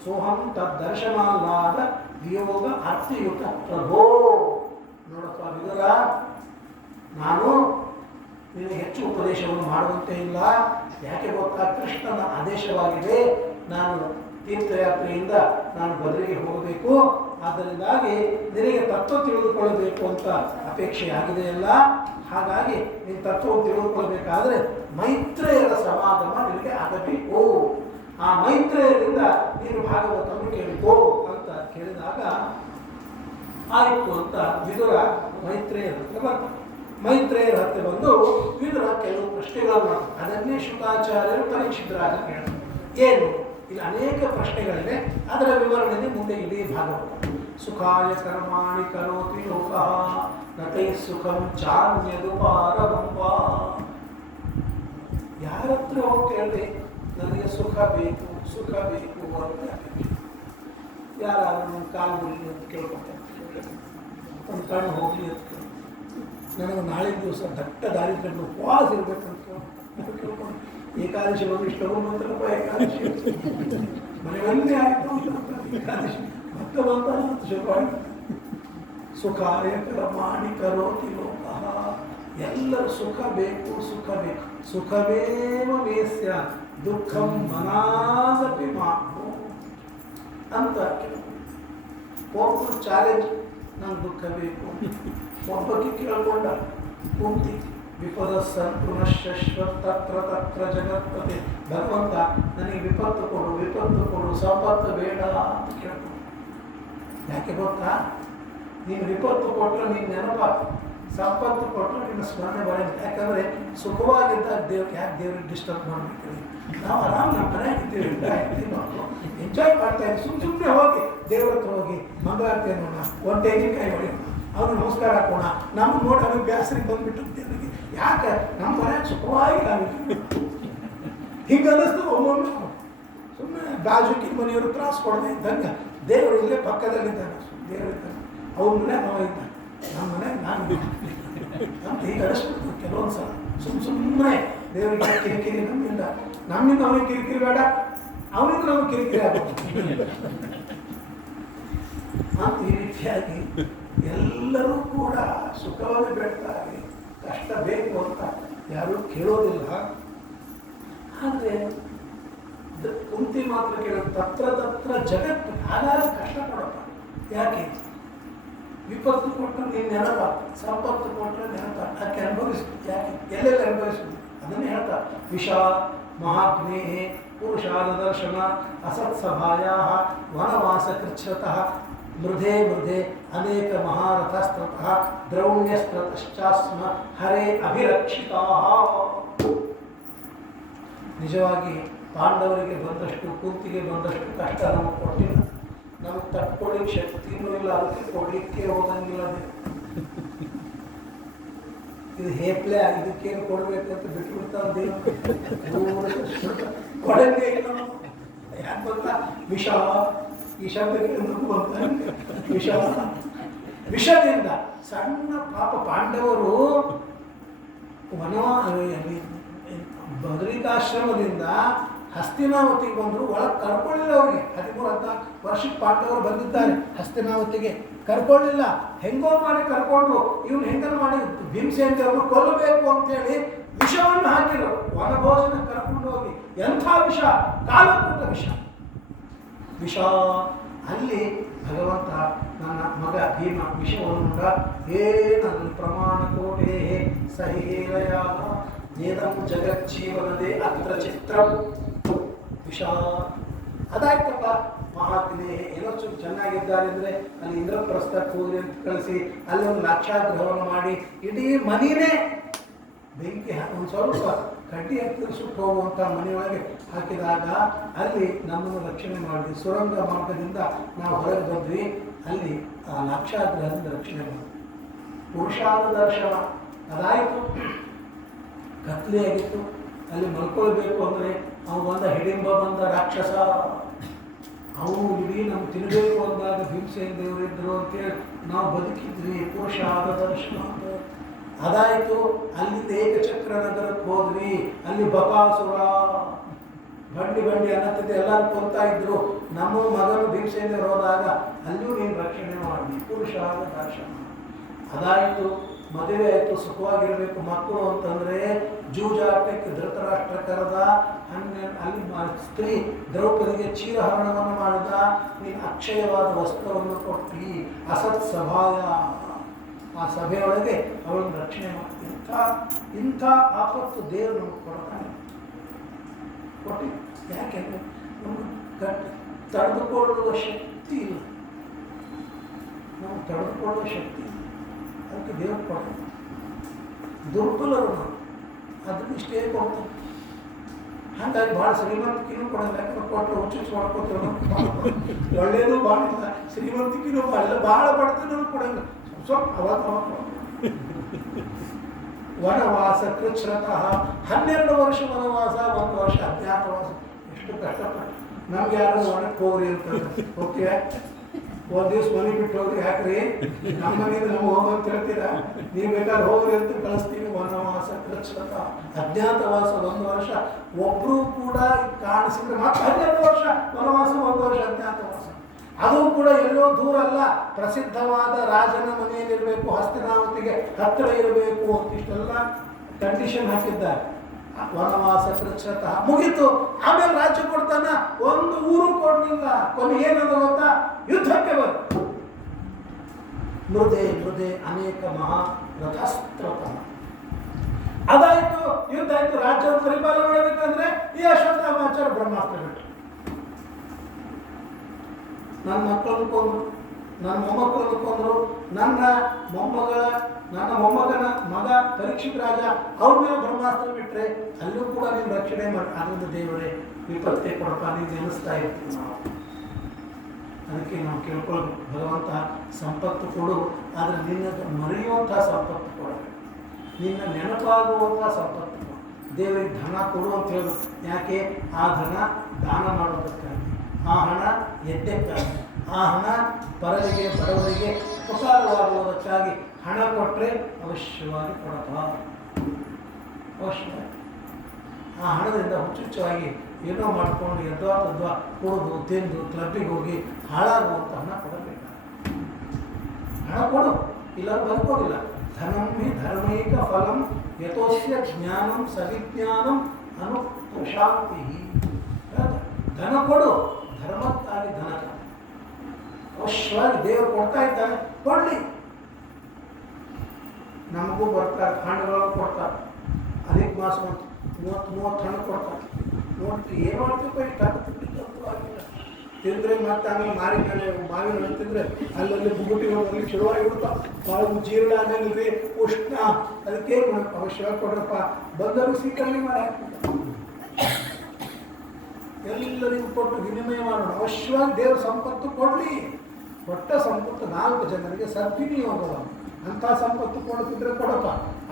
ಸೋಹಂ ತದ್ದರ್ಶನಾಲಾದ ವಿಯೋಗ ಅರ್ಥಯುತ ಪ್ರಭೋ. ನೋಡಪ್ಪ ವಿದುರ, ನಾನು ನಿನಗೆ ಹೆಚ್ಚು ಉಪದೇಶವನ್ನು ಮಾಡುವಂತೆ ಇಲ್ಲ. ಯಾಕೆ ಗೊತ್ತಾ? ಕೃಷ್ಣನ ಆದೇಶವಾಗಿದೆ. ನಾನು ತೀರ್ಥಯಾತ್ರೆಯಿಂದ ನಾನು ಬದಲಿಗೆ ಹೋಗಬೇಕು. ಆದ್ದರಿಂದಾಗಿ ನಿನಗೆ ತತ್ವ ತಿಳಿದುಕೊಳ್ಳಬೇಕು ಅಂತ ಅಪೇಕ್ಷೆ ಆಗಿದೆಯಲ್ಲ. ಹಾಗಾಗಿ ನೀನು ತತ್ವವನ್ನು ತಿಳಿದುಕೊಳ್ಬೇಕಾದ್ರೆ ಮೈತ್ರೇಯರ ಸಮಾಗಮ ನಿನಗೆ ಆಗಬೇಕು. ಆ ಮೈತ್ರೇಯರಿಂದ ನೀನು ಭಾಗವತವನ್ನು ಕೇಳಿಕೋ ಅಂತ ಕೇಳಿದಾಗ ಆಯಿತು ಅಂತ ವಿದುರ ಮೈತ್ರೇಯರ ಹತ್ರ ಬರ್ತಾರೆ. ಮೈತ್ರೇಯರ ಹತ್ರ ಬಂದು ವಿದುರ ಕೆಲವು ಪ್ರಶ್ನೆಗಳನ್ನು ಅದನ್ನೇ ಶುಕಾಚಾರ್ಯರು ಪರೀಕ್ಷಿತರಾಗ ಕೇಳ್ತಾರೆ. ಏನು? ಇಲ್ಲಿ ಅನೇಕ ಪ್ರಶ್ನೆಗಳಿವೆ, ಅದರ ವಿವರಣೆಗೆ ಮುಂದೆ ಇಡೀ ಭಾಗವತ. ಸುಖಾಯ ಕರ್ಮಾಣಿ ಕರೋತಿ ಲೋಕಃ ನತೈ ಸುಖಂ ಚಾನ್ಯದುಪಾರಭಂವ. ಯಾರ ಹತ್ರ ಹೋಗಿ ಕೇಳಿದೆ ನನಗೆ ಸುಖ ಬೇಕು ಸುಖ ಬೇಕು ಅಂತ ಯಾರಾದ್ರೂ ನನ್ನ ಕಾಲು ಮುರಿಲಿ ಅಂತ ಕೇಳ್ಕೊತಾರೆ, ಒಂದು ಕಣ್ಣು ಹೋಗಲಿ ಅಂತ ನನಗೆ ನಾಳೆ ದಿವಸ ದಟ್ಟ ದಾರಿದ್ರ್ಯಗಳು ಉಪವಾಸ ಇರಬೇಕಂತ ಕೇಳ್ಕೊಂಡು ಏಕಾದಶಿ ಒಂದು ಇಷ್ಟು ಬಂತಲ್ಲಪ್ಪ ಏಕಾದಶಿ ಮನೆಯಲ್ಲೇ ಆಯಿತು ಅಂತ ಏಕಾದಶಿ ಮತ್ತೆ ಬಂತ ಶುರುವಾಯಿತು. ಸುಖಾಯ ಕರ್ಮಾಣಿ ಕರೋತಿ ಲೋಕಃ. ಎಲ್ಲರೂ ಸುಖ ಬೇಕು ಸುಖ ಬೇಕು. ಸುಖವೇವ ಮೇಸ್ಯ ದುಃಖಂ ಮನಾದಪಿ ಮಾಡು ಅಂತ ಒಬ್ಬರು ಚಾಲೆಂಜ್, ನಂಗೆ ದುಃಖ ಬೇಕು. ಒಬ್ಬಕ್ಕೆ ಕೇಳ್ಕೊಂಡ ಕುಂತಿ ವಿಪದ ಸಂಪುನಶ್ವ ತತ್ರ ತತ್ರ ಜಗತ್ಪತಿ. ಭಗವಂತ ನನಗೆ ವಿಪತ್ತು ಕೊಡು ವಿಪತ್ತು ಕೊಡು, ಸಂಪತ್ತು ಬೇಡ ಅಂತ ಕೇಳ್ಕೊಂಡು. ಯಾಕೆ ಗೊತ್ತಾ? ನೀನು ವಿಪತ್ತು ಕೊಟ್ಟರೆ ನೀನು ನೆನಪಾಗ್ತದೆ, ಸಂಪತ್ತು ಕೊಟ್ಟರೆ ನಿನ್ನ ಸ್ಮರಣೆ ಬರೋದು. ಯಾಕಂದರೆ ಸುಖವಾಗಿದ್ದಾಗ ದೇವ್ರಿಗೆ ಯಾಕೆ ದೇವ್ರಿಗೆ ಡಿಸ್ಟರ್ಬ್ ಮಾಡಬೇಕು? ನಾವು ಆರಾಮ್ ನಮ್ಮ ಮನೆ ಇದ್ದೀವಿ, ಮಕ್ಕಳು ಎಂಜಾಯ್ ಮಾಡ್ತಾ ಇದ್ದೀವಿ. ಸುಮ್ಮನೆ ಹೋಗಿ ದೇವ್ರ ಹತ್ರ ಹೋಗಿ ಮಂಗಳಾರತಿ ಅನ್ನೋಣ, ಒಂದು ತೆಂಗಿನಕಾಯಿ ಹೊಡೆಯೋಣ, ಅವ್ನು ನಮಸ್ಕಾರ ಹಾಕೋಣ. ನಮ್ಗೆ ನೋಡಿ ಅವ್ರಿಗೆ ಬ್ಯಾಸರಿಗೆ ಬಂದುಬಿಟ್ಟು ದೇವರಿಗೆ ಯಾಕೆ ನಮ್ಮ ಮನೆಯಾಗ ಸುಖವಾಗಿ ನಾವಿದ್ದೀವಿ ಹಿಂಗೆ ಅನ್ನಿಸ್ತು. ಒಮ್ಮೊಮ್ಮೆ ಸುಮ್ಮನೆ ಬಾಜುಕಿ ಮನೆಯವರು ತ್ರಾಸು ಕೊಡದೆ ಇದ್ದಂಗೆ ದೇವರು ಇಲ್ಲೇ ಪಕ್ಕದಲ್ಲಿದ್ದಾನೆ, ದೇವರಿದ್ದಾನೆ, ಅವ್ರ ಮನೆ ನಾವು ಇದ್ದಾನೆ, ನಮ್ಮ ಮನೆಗೆ ನಾನು ಅಂತ ಹೀಗೆ ಅನಿಸ್ಬಿಡ್ತು ಕೆಲವೊಂದು ಸಲ. ಸುಮ್ಮನೆ ದೇವರಿಗೆ ಕಿರಿಕಿರಿ ನಮ್ಮಿಂದ ಅವನಿಗೆ ಕಿರಿಕಿರಿ ಬೇಡ, ಅವನಿಂದ ನಮಗೆ ಕಿರಿಕಿರಿ ಆಗಬೇಕು ಅಂತ. ಈ ರೀತಿಯಾಗಿ ಎಲ್ಲರೂ ಕೂಡ ಸುಖವಾಗಿ ಬೇಡ್ತಾರೆ, ಕಷ್ಟ ಬೇಕು ಅಂತ ಯಾರೂ ಕೇಳೋದಿಲ್ಲ. ಆದರೆ ಕುಂತಿ ಮಾತ್ರ ಕೇಳೋದು ತತ್ರ ತತ್ರ ಜಗತ್ತು. ಹಾಗಾಗಿ ಕಷ್ಟಪಡಪ್ಪ. ಯಾಕೆ? ವಿಪತ್ತು ಕೊಟ್ಟರೆ ನೀನು ನೆನಪ, ಸಂಪತ್ತು ಕೊಟ್ಟರೆ ನೆನಪ, ಯಾಕೆ ಅನುಭವಿಸ್ತು? ಯಾಕೆ ಎಲ್ಲೆಲ್ಲ ಅನುಭವಿಸ್ಬೋದು ಅದನ್ನೇ ಹೇಳ್ತಾರೆ. ವಿಷಾ ಮಹಾಗ್ನೇ ಪುರುಷಾದ ದರ್ಶನ ಅಸತ್ಸಭಾಯ ವನವಾಸ ಕೃಚ್ಛತಃ ಮೃಧೆ ಮೃಧೆ ಅನೇಕ ಮಹಾರಥಸ್ತತಃ ದ್ರೌಣ್ಯಸ್ತತಶ್ಚಾಸ್ಮ ಹರೇ ಅಭಿರಕ್ಷಿತಾ. ನಿಜವಾಗಿ ಪಾಂಡವರಿಗೆ ಬಂದಷ್ಟು ಕುಂತಿಗೆ ಬಂದಷ್ಟು ಕಷ್ಟ ನಮಗೆ ಕೊಟ್ಟಿಲ್ಲ, ನಮಗೆ ತಕ್ಕೊಳ್ಳಿಕ್ಕೆ ಶಕ್ತಿನೂ ಇಲ್ಲ, ಅದಕ್ಕೆ ಕೊಡಲಿಕ್ಕೆ ಹೋಗಂಗಿಲ್ಲ. ಇದು ಹೇಪ್ಲೆ, ಇದಕ್ಕೇನು ಕೊಡಬೇಕಂತ ಬಿಟ್ಬಿಡ್ತಾರೆ, ಕೊಡಂಗೆ ಇಲ್ಲ. ಯಾಕೆ ಗೊತ್ತಾ? ವಿಷ, ಈ ಶಬ್ದಕ್ಕೆ ಬಂತ ವಿಷ, ವಿಷದಿಂದ ಸಣ್ಣ ಪಾಪ ಪಾಂಡವರು ಬದರಿಕಾಶ್ರಮದಿಂದ ಹಸ್ತಿನಾವತಿಗೆ ಬಂದರು. ಒಳಗೆ ಕರ್ಕೊಳ್ಳಿಲ್ಲ ಅವ್ರಿಗೆ. 13-14 ವರ್ಷಕ್ಕೆ ಪಾಂಡವರು ಬಂದಿದ್ದಾರೆ ಹಸ್ತಿನಾವತಿಗೆ, ಕರ್ಕೊಳ್ಳಿಲ್ಲ. ಹೆಂಗೋ ಮಾಡಿ ಕರ್ಕೊಂಡ್ರು. ಇವ್ನು ಹೆಂಗನ ಮಾಡಿ ಭೀಮಸೇನ ಅವರು ಕೊಲ್ಲಬೇಕು ಅಂತೇಳಿ ವಿಷವನ್ನು ಹಾಕಿದ್ರು. ವನಭೋಜನ ಕರ್ಕೊಂಡು ಹೋಗಿ ಎಂಥ ವಿಷ, ಕಾಲಕೂಟ ವಿಷ. ವಿಷ ಅಲ್ಲಿ ಭಗವಂತ ನನ್ನ ಮಗ ಭೀಮ ವಿಷವನ್ನುಂಡ ನನ್ನ ಪ್ರಮಾಣ ಕೋಟೆ ಸಹಿಯಾಗ ನೇದಂ ಜಗಜ್ಜೀವನದೇ ಅತ್ರ ಚಿತ್ರಂ ವಿಷ. ಅದಾಯ್ತಪ್ಪ ಮಹಾತ್ಮೆ ಏನೋ ಚೆನ್ನಾಗಿದ್ದಾರೆ ಅಂದರೆ ಅಲ್ಲಿ ಇಂದ್ರಪ್ರಸ್ಥಕ್ಕೆ ಹೋಗಿ ಅಂತ ಕಳಿಸಿ ಅಲ್ಲಿ ಒಂದು ಲಾಕ್ಷಾಗ್ರಹವನ್ನು ಮಾಡಿ ಇಡೀ ಮನೆಯೇ ಬೆಂಕಿ ಒಂದು ಸ್ವಲ್ಪ ಕಡ್ಡಿ ಹತ್ತಿರ ಸುಟ್ಟು ಹೋಗುವಂಥ ಮನೆಯೊಳಗೆ ಹಾಕಿದಾಗ ಅಲ್ಲಿ ನಮ್ಮನ್ನು ರಕ್ಷಣೆ ಮಾಡಿದ್ವಿ. ಸುರಂಗ ಮಾರ್ಗದಿಂದ ನಾವು ಹೊರಗೆ ಬಂದ್ವಿ, ಅಲ್ಲಿ ಆ ಲಾಕ್ಷಾಗ್ರಹದಿಂದ ರಕ್ಷಣೆ ಮಾಡಿದ್ವಿ. ಪುರುಷಾರ್ಥ ದರ್ಶನ ಅದಾಯಿತು. ಕತ್ಲೆ ಆಗಿತ್ತು, ಅಲ್ಲಿ ಮಲ್ಕೊಳ್ಬೇಕು ಅಂದರೆ ಅವನು ಬಂದ ಹಿಡಿಂಬ ಬಂದ ರಾಕ್ಷಸ, ಅವನು ಇಡೀ ನಮ್ಮ ತಿನ್ನಬೇಕು ಅಂದಾಗ ಭೀಮಸೇನ ದೇವರಿದ್ದರು ಅಂತೇಳಿ ನಾವು ಬದುಕಿದ್ವಿ. ಪುರುಷಾರ್ಥ ದರ್ಶನ ಅಂತ ಅದಾಯಿತು. ಅಲ್ಲಿಂದ ಏಕಚಕ್ರ ನಗರಕ್ಕೆ ಹೋದ್ವಿ, ಅಲ್ಲಿ ಬಕಾಸುರ ಬಂಡಿ ಅನ್ನತ್ತಿದ್ದೆ ಎಲ್ಲರೂ ಕೊಲ್ತಾ ಇದ್ರು. ನಮ್ಮ ಮಗನು ಭೀಮಸೇನ ದೇವರು ಹೋದಾಗ ಅಲ್ಲಿಯೂ ನೀನು ರಕ್ಷಣೆ ಮಾಡಿ. ಪುರುಷಾರ್ಥ ದರ್ಶನ ಅದಾಯಿತು. ಮದುವೆ ಆಯಿತು, ಸುಖವಾಗಿರಬೇಕು. ಮಕ್ಕಳು ಅಂತಂದರೆ ಜೂಜಾಟಕ್ಕೆ ಧೃತರಾಷ್ಟ್ರ ಕರೆದ. ಅಲ್ಲಿ ಸ್ತ್ರೀ ದ್ರೌಪದಿಗೆ ಚೀರಹರಣವನ್ನು ಮಾಡಿದ. ನೀನು ಅಕ್ಷಯವಾದ ವಸ್ತ್ರವನ್ನು ಕೊಟ್ಟು ಅಸತ್ ಸಭಾಯ, ಆ ಸಭೆಯೊಳಗೆ ಅವಳನ್ನು ರಕ್ಷಣೆ ಮಾಡ್ತೀನಿ. ಇಂಥ ಆಪತ್ತು ದೇವರು ನಮಗೆ ಕೊಡ್ತಾನೆ, ಕೊಟ್ಟು. ಯಾಕೆಂದರೆ ನಮಗೆ ತಡೆದುಕೊಳ್ಳುವ ಶಕ್ತಿ ಇಲ್ಲ, ನಾವು ತಡೆದುಕೊಳ್ಳುವ ಶಕ್ತಿ ಇಲ್ಲ. ಅದಕ್ಕೆ ದೇವರು ಕೊಡ ದುರ್ಬಲರು ನಾವು, ಅದನ್ನು ಇಷ್ಟೇ ಕೊಡ್ತಾರೆ. ಹಾಗಾಗಿ ಭಾಳ ಶ್ರೀಮಂತಿಕೆನೂ ಕೊಡೋಲ್ಲ, ಯಾಕಂದ್ರೆ ಕೊಟ್ಟರೆ ಹುಚ್ಚು ಮಾಡ್ಕೊತಾರೆ. ಒಳ್ಳೆಯದು ಭಾಳ ಇಲ್ಲ, ಶ್ರೀಮಂತಿಕೆನೂ ಭಾಳ ಇಲ್ಲ, ಭಾಳ ಬಡತನೂ ಕೊಡೋಲ್ಲ. ಸ್ವಲ್ಪ ಅವಾಗ ವನವಾಸ ಕೃಚ್ಛ್ರತಃ 12 ವರ್ಷ ವನವಾಸ, 1 ವರ್ಷ ಅಜ್ಞಾತವಾಸ. ಎಷ್ಟು ಕಷ್ಟಪಟ್ಟು ನಮ್ಗೆ ಯಾರು ಒಣಕ್ಕೆ ಹೋಗ್ರಿ ಅಂತಂದ್ರೆ ಓಕೆ, ಒಂದು ದಿವ್ಸ ಮನೆ ಬಿಟ್ಟು ಹೋಗ್ರಿ. ಯಾಕ್ರಿ ನಮ್ಮ ಮನೆಯಿಂದ ನಮ್ಗೆ ಹೋಗಂತ ಹೇಳ್ತೀರಾ? ನೀವು ಬೇಕಾದ್ರೆ ಹೋಗ್ರಿ ಅಂತ ಕಳಿಸ್ತೀವಿ. ವನವಾಸ ಕೃಚ್ಛ್ರತ, ಅಜ್ಞಾತವಾಸ 1 ವರ್ಷ. ಒಬ್ಬರು ಕೂಡ ಕಾಣಿಸಿದ್ರೆ ಮತ್ತೆ 12 ವರ್ಷ ವನವಾಸ, 1 ವರ್ಷ ಅಜ್ಞಾತವಾಸ. ಅದು ಕೂಡ ಎಲ್ಲೋ ದೂರ ಅಲ್ಲ, ಪ್ರಸಿದ್ಧವಾದ ರಾಜನ ಮನೆಯಲ್ಲಿರಬೇಕು, ಹಸ್ತಿನಾವತಿಗೆ ಹತ್ತಿರ ಇರಬೇಕು ಅಂತ ಇಷ್ಟೆಲ್ಲ ಕಂಡೀಷನ್ ಹಾಕಿದ್ದಾರೆ. ವನವಾಸ ಕೃಚ್ಛ್ರತಃ ಮುಗೀತು. ಆಮೇಲೆ ರಾಜ್ಯ ಕೊಡ್ತಾನ, ಒಂದು ಊರು ಕೊಡಲಿಲ್ಲ. ಕೊನೆಗೆ ಏನದು ಗೊತ್ತಾ? ಯುದ್ಧಕ್ಕೆ ಬಂತು. ಮೃದೆ ಅನೇಕ ಮಹಾ ರಥಸ್ತ್ರತಃ. ಅದಾಯಿತು, ಯುದ್ಧ ಆಯಿತು. ರಾಜ್ಯವನ್ನು ಪರಿಪಾಲನೆ ಮಾಡಬೇಕಂದ್ರೆ ಈ ಅಶ್ವತ್ಥಾಮಾಚಾರ್ಯ ಬ್ರಹ್ಮಾಸ್ತ್ರ ಬಿಟ್ಟು ನನ್ನ ಮಕ್ಕಳನ್ನು ಕೊಂದರು, ನನ್ನ ಮೊಮ್ಮಕ್ಕಳನ್ನು ಕೊಂದರು. ನನ್ನ ಮೊಮ್ಮಗನ ಮಗ ಪರೀಕ್ಷಿತ್ ರಾಜ ಅವ್ರ ಮೇಲೆ ಬ್ರಹ್ಮಾಸ್ತ್ರ ಬಿಟ್ಟರೆ ಅಲ್ಲೂ ಕೂಡ ನೀವು ರಕ್ಷಣೆ ಮಾಡಿ. ಅದರಿಂದ ದೇವರೇ ವಿಪತ್ತೆ ಕೊಡಪ್ಪ, ನೀವು ನೆನೆಸ್ತಾ ಇರ್ತೀವಿ ನಾವು. ಅದಕ್ಕೆ ನಾವು ಕೇಳ್ಕೊಳ್ಬೇಕು, ಭಗವಂತ ಸಂಪತ್ತು ಕೊಡು, ಆದರೆ ನಿನ್ನ ಮರೆಯುವಂಥ ಸಂಪತ್ತು ಕೊಡಬೇಕು, ನಿನ್ನ ನೆನಪಾಗುವಂಥ ಸಂಪತ್ತು ಕೊಡು. ದೇವರಿಗೆ ಧನ ಕೊಡು ಅಂತ ಹೇಳಬೇಕು. ಯಾಕೆ? ಆ ಧನ ದಾನ ಮಾಡೋದಕ್ಕಾಗಿ, ಆ ಹಣ ಯಜ್ಞಕ್ಕಾಗಿ, ಆ ಹಣ ಪರರಿಗೆ ಬಡವರಿಗೆ ಉಪಕಾರವಾಗುವುದಕ್ಕಾಗಿ. ಹಣ ಕೊಟ್ಟರೆ ಅವಶ್ಯವಾಗಿ ಕೊಡಪ್ಪ, ಅವಶ್ಯವಾಗಿ. ಆ ಹಣದಿಂದ ಹುಚ್ಚುಚ್ಚಾಗಿ ಏನೋ ಮಾಡಿಕೊಂಡು ಎದ್ವಾ ತದ್ವಾ ಕುಡಿದು ತಿಂದು ಕ್ಲಬ್ಬಿಗೆ ಹೋಗಿ ಹಾಳಾಗುವಂಥ ಹಣ ಕೊಡಬೇಕು. ಹಣ ಕೊಡು, ಇಲ್ಲ ಬರ್ಕೋದಿಲ್ಲ. ಧನಂ ಹಿ ಧರ್ಮೈಕ ಫಲಂ ಯಥೋಸ್ಯ ಜ್ಞಾನಂ ಸವಿಜ್ಞಾನಂ ಅನು ಪ್ರಶಾಂತಿ. ಧನ ಕೊಡು, ಧರ್ಮಕ್ಕಾಗಿ ಧನ ಅವಶ್ಯವಾಗಿ ದೇವರು ಕೊಡ್ತಾ ಇದ್ದಾರೆ, ಕೊಡಲಿ. ನಮಗೂ ಬರ್ತಾರೆ, ಖಂಡಗಳು ಕೊಡ್ತಾರೆ. ಅಧಿಕ ಮಾಸ 30 ಹಣ್ಣು ಕೊಡ್ತಾರೆ. ನೋಡಿ ಏನು ಮಾಡ್ತೀವಿ, ಇಷ್ಟು ಆಗಿಲ್ಲ ತಿಂದರೆ ಮತ್ತೆ ಆಮೇಲೆ ಮಾವಿನ ಹಣ್ಣು ತಿಂದರೆ ಅಲ್ಲಲ್ಲಿ ಬುಗುಟಿಗಳು ಶುರುವಾಗಿ ಬಿಡ್ತಾವೆ. ಭಾಳ ಜೀರ್ಣ ಆಗಂಗಿಲ್ರಿ, ಉಷ್ಣ. ಅದಕ್ಕೆ ಅವಶ್ಯವಾಗಿ ಕೊಡ್ರಪ್ಪ. ಬಂದರೂ ಸ್ವೀಕರಣೆ ಮಾಡಿ ಹಾಕ್ಬಿಡ್ತಾರೆ. ಎಲ್ಲರಿಗೂ ಕೊಟ್ಟು ವಿನಿಮಯ ಮಾಡೋಣ. ಅವಶ್ಯವಾಗಿ ದೇವರ ಸಂಪತ್ತು ಕೊಡಲಿ. ಕೊಟ್ಟ ಸಂಪತ್ತು 4 ಜನರಿಗೆ ಸದ್ವಿನಿಯೋಗವ. ಅಂಥ ಸಂಪತ್ತು ಕೊಡುತ್ತಿದ್ರೆ ಕೊಡಪ್ಪ.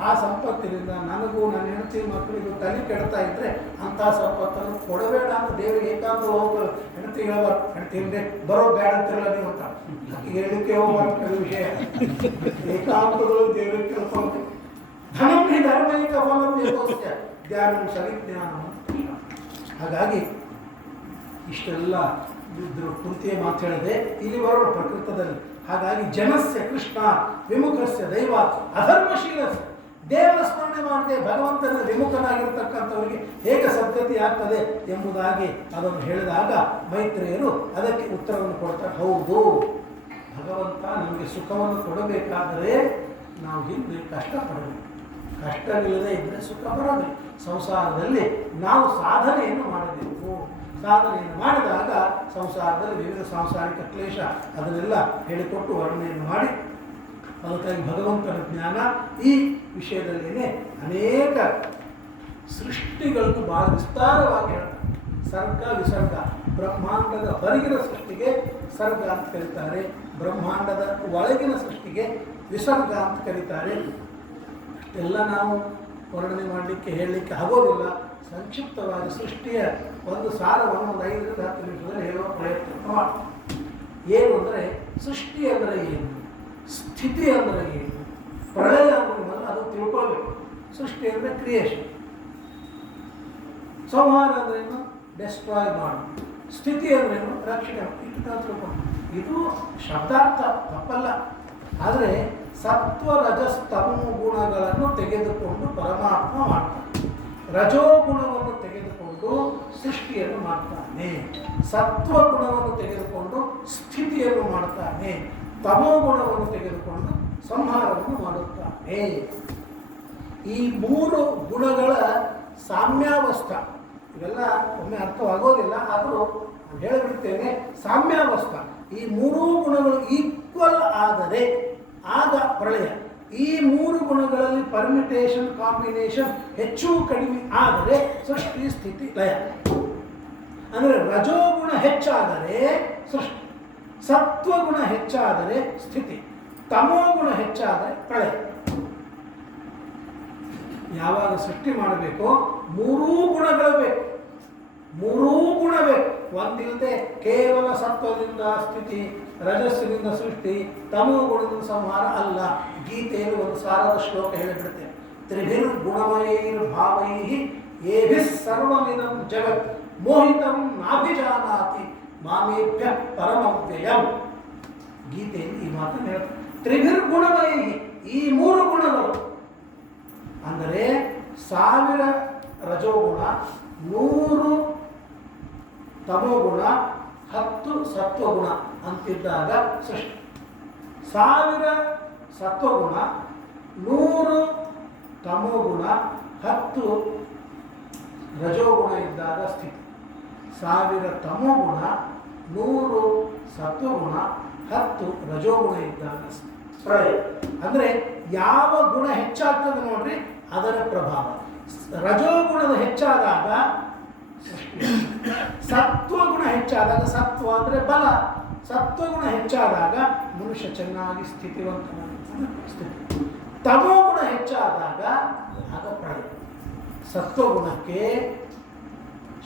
ಆ ಸಂಪತ್ತಿನಿಂದ ನನಗೂ ನನ್ನ ಹೆಂಡತಿ ಮಕ್ಕಳಿಗೂ ತಲೆ ಕೆಡ್ತಾ ಇದ್ದರೆ ಅಂಥ ಸಂಪತ್ತನ್ನು ಕೊಡಬೇಡ ಅಂತ ದೇವರಿಗೆ ಏಕಾಂತರ ಹೋಗಲು ಹೆಂಡತಿ ಹೇಳಬಾರ್ದು. ಹೆಂಡತಿ ಹಿಂದೆ ಬರೋ ಬೇಡ ಅಂತಿರಲ್ಲ ನೀವು ಅಂತ ಹೇಳಲಿಕ್ಕೆ ಹೋಗ್ಬಾರ್ದು. ವಿಷಯ ಏಕಾಂತಗಳು ದೇವರಿಗೆ ಕೇಳ್ಕೊಂಡು ಧನಂ ಹಿ ಧರ್ಮೈಕ ಫಲಂ ಯಥೋಸ್ಯ ಜ್ಞಾನಂ ಸವಿಜ್ಞಾನಂ. ಹಾಗಾಗಿ ಇಷ್ಟೆಲ್ಲ ಇದ್ರು ಕುಂತಿಯ ಮಾತು ಹೇಳಿದೆ. ಇಲ್ಲಿ ಬರೋಣ ಪ್ರಕೃತದಲ್ಲಿ. ಹಾಗಾಗಿ ಜನಸ್ಯ ಕೃಷ್ಣ ವಿಮುಖಸ್ಯ ದೈವ ಅಧರ್ಮಶೀಲ. ದೇವರ ಸ್ಮರಣೆ ಮಾಡದೆ ಭಗವಂತನ ವಿಮುಖನಾಗಿರ್ತಕ್ಕಂಥವರಿಗೆ ಹೇಗೆ ಸದ್ಗತಿ ಆಗ್ತದೆ ಎಂಬುದಾಗಿ ಅದನ್ನು ಹೇಳಿದಾಗ ಮೈತ್ರೇಯರು ಅದಕ್ಕೆ ಉತ್ತರವನ್ನು ಕೊಡ್ತಾರೆ. ಹೌದು, ಭಗವಂತ ನಮಗೆ ಸುಖವನ್ನು ಕೊಡಬೇಕಾದರೆ ನಾವು ಹಿಂದೆ ಕಷ್ಟಪಡಬೇಕು. ಕಷ್ಟವಿಲ್ಲದೆ ಇದ್ದರೆ ಸುಖ ಬರಬೇಕು. ಸಂಸಾರದಲ್ಲಿ ನಾವು ಸಾಧನೆಯನ್ನು ಮಾಡಬೇಕು. ಸಾಧನೆಯನ್ನು ಮಾಡಿದಾಗ ಸಂಸಾರದಲ್ಲಿ ವಿವಿಧ ಸಾಂಸಾರಿಕ ಕ್ಲೇಶ ಅದನ್ನೆಲ್ಲ ಹೇಳಿಕೊಟ್ಟು ವರ್ಣನೆಯನ್ನು ಮಾಡಿ ಅದಕ್ಕಾಗಿ ಭಗವಂತನ ಜ್ಞಾನ ಈ ವಿಷಯದಲ್ಲಿಯೇ ಅನೇಕ ಸೃಷ್ಟಿಗಳನ್ನು ಬಹಳ ವಿಸ್ತಾರವಾಗಿ ಹೇಳ್ತಾರೆ. ಸರ್ಗ ವಿಸರ್ಗ, ಬ್ರಹ್ಮಾಂಡದ ಹೊರಗಿನ ಸೃಷ್ಟಿಗೆ ಸರ್ಗ ಅಂತ ಕರೀತಾರೆ, ಬ್ರಹ್ಮಾಂಡದ ಒಳಗಿನ ಸೃಷ್ಟಿಗೆ ವಿಸರ್ಗ ಅಂತ ಕರೀತಾರೆ. ಅಷ್ಟೆಲ್ಲ ನಾವು ವರ್ಣನೆ ಮಾಡಲಿಕ್ಕೆ ಹೇಳಲಿಕ್ಕೆ ಆಗೋದಿಲ್ಲ. ಸಂಕ್ಷಿಪ್ತವಾಗಿ ಸೃಷ್ಟಿಯ ಒಂದು ಸಾರವನ್ನು ಒಂದು 5 ರಿಂದ 10 ನಿಮಿಷದಲ್ಲಿ ಹೇಳುವ ಪ್ರಯತ್ನ ಮಾಡಿ. ಏನು ಅಂದರೆ ಸೃಷ್ಟಿ ಅಂದರೆ ಏನು, ಸ್ಥಿತಿ ಅಂದರೆ ಏನು, ಪ್ರಳಯ ಅಂದರೆ ಅದು ತಿಳ್ಕೊಳ್ಬೇಕು. ಸೃಷ್ಟಿ ಅಂದರೆ ಕ್ರಿಯೇಷನ್, ಸಂಹಾರ ಅಂದ್ರೇನು ಡೆಸ್ಟ್ರಾಯ್ ಮಾಡು, ಸ್ಥಿತಿ ಅಂದ್ರೇನು ರಕ್ಷಣೆ, ಇಟ್ಟು ತಿಳ್ಕೊಂಡು. ಇದು ಶಬ್ದಾರ್ಥ ತಪ್ಪಲ್ಲ. ಆದರೆ ಸತ್ವ ರಜಸ್ತಮೋ ಗುಣಗಳನ್ನು ತೆಗೆದುಕೊಂಡು ಪರಮಾತ್ಮ ಮಾಡ್ತಾನೆ. ರಜೋಗುಣವನ್ನು ತೆಗೆದುಕೊಂಡು ಸೃಷ್ಟಿಯನ್ನು ಮಾಡ್ತಾನೆ, ಸತ್ವ ಗುಣವನ್ನು ತೆಗೆದುಕೊಂಡು ಸ್ಥಿತಿಯನ್ನು ಮಾಡ್ತಾನೆ, ತಮೋ ಗುಣವನ್ನು ತೆಗೆದುಕೊಂಡು ಸಂಹಾರವನ್ನು ಮಾಡುತ್ತಾನೆ. ಈ 3 ಗುಣಗಳ ಸಾಮ್ಯಾವಸ್ಥ, ಇವೆಲ್ಲ ಒಮ್ಮೆ ಅರ್ಥವಾಗೋದಿಲ್ಲ, ಆದರೂ ಹೇಳಿಬಿಡ್ತೇನೆ. ಸಾಮ್ಯಾವಸ್ಥ, ಈ 3 ಗುಣಗಳು ಈಕ್ವಲ್ ಆದರೆ ಆಗ ಪ್ರಳಯ. ಈ 3 ಗುಣಗಳಲ್ಲಿ ಪರ್ಮಿಟೇಷನ್ ಕಾಂಬಿನೇಷನ್ ಹೆಚ್ಚು ಕಡಿಮೆ ಆದರೆ ಸೃಷ್ಟಿ ಸ್ಥಿತಿ ಲಯ. ಅಂದರೆ ರಜೋಗುಣ ಹೆಚ್ಚಾದರೆ ಸೃಷ್ಟಿ, ಸತ್ವಗುಣ ಹೆಚ್ಚಾದರೆ ಸ್ಥಿತಿ, ತಮೋಗುಣ ಹೆಚ್ಚಾದರೆ ಪ್ರಳಯ. ಯಾವಾಗ ಸೃಷ್ಟಿ ಮಾಡಬೇಕೋ 3 ಗುಣಗಳು ಬೇಕು, 3 ಗುಣ ಬೇಕು. ಒಂದಿಲ್ಲದೆ ಕೇವಲ ಸತ್ವದಿಂದ ಸ್ಥಿತಿ, ರಜಸ್ಸಿನಿಂದ ಸೃಷ್ಟಿ, ತಮೋ ಗುಣದಿಂದ ಸಂಹಾರ ಅಲ್ಲ. ಗೀತೆಯಲ್ಲಿ ಒಂದು ಸಾರದ ಶ್ಲೋಕ ಹೇಳಿಬಿಡುತ್ತೆ. ತ್ರಿಭಿರ್ ಗುಣಮಯೈರ್ ಭಾವೈಹಿ ಏಭಿಸ್ ಸರ್ವಮಿದಂ ಜಗತ್ ಮೋಹಿತಂ ನಾಭಿಜಾನಾತಿ ಮಾಮೇಭ್ಯ ಪರಮವ್ಯಯಂ. ಗೀತೆಯಲ್ಲಿ ಈ ಮಾತನ್ನು ಹೇಳ್ತಾರೆ. ತ್ರಿಭಿರ್ ಗುಣಮಯೈಹಿ, ಈ 3 ಗುಣಗಳು ಅಂದರೆ 1000 ರಜೋಗುಣ, 100 ತಮೋಗುಣ, 10 ಸತ್ವಗುಣ ಅಂತಿದ್ದಾಗ ಸೃಷ್ಟಿ. 1000 ಸತ್ವಗುಣ, 100 ತಮೋಗುಣ, 10 ರಜೋಗುಣ ಇದ್ದಾಗ ಸ್ಥಿತಿ. 1000 ತಮೋಗುಣ, 100 ಸತ್ವಗುಣ, 10 ರಜೋಗುಣ ಇದ್ದಾಗ ಪ್ರಳಯ. ಅಂದರೆ ಯಾವ ಗುಣ ಹೆಚ್ಚಾಗ್ತದೆ ನೋಡ್ರಿ ಅದರ ಪ್ರಭಾವ. ರಜೋಗುಣದ ಹೆಚ್ಚಾದಾಗ ಸೃಷ್ಟಿ, ಸತ್ವಗುಣ ಹೆಚ್ಚಾದಾಗ, ಸತ್ವ ಅಂದರೆ ಬಲ, ಸತ್ವಗುಣ ಹೆಚ್ಚಾದಾಗ ಮನುಷ್ಯ ಚೆನ್ನಾಗಿ ಸ್ಥಿತಿವಂತನಾಗಿ ಸ್ಥಿತಿ. ತಮೋಗುಣ ಹೆಚ್ಚಾದಾಗ ಆಗ ಪ್ರಳಯ. ಸತ್ವಗುಣಕ್ಕೆ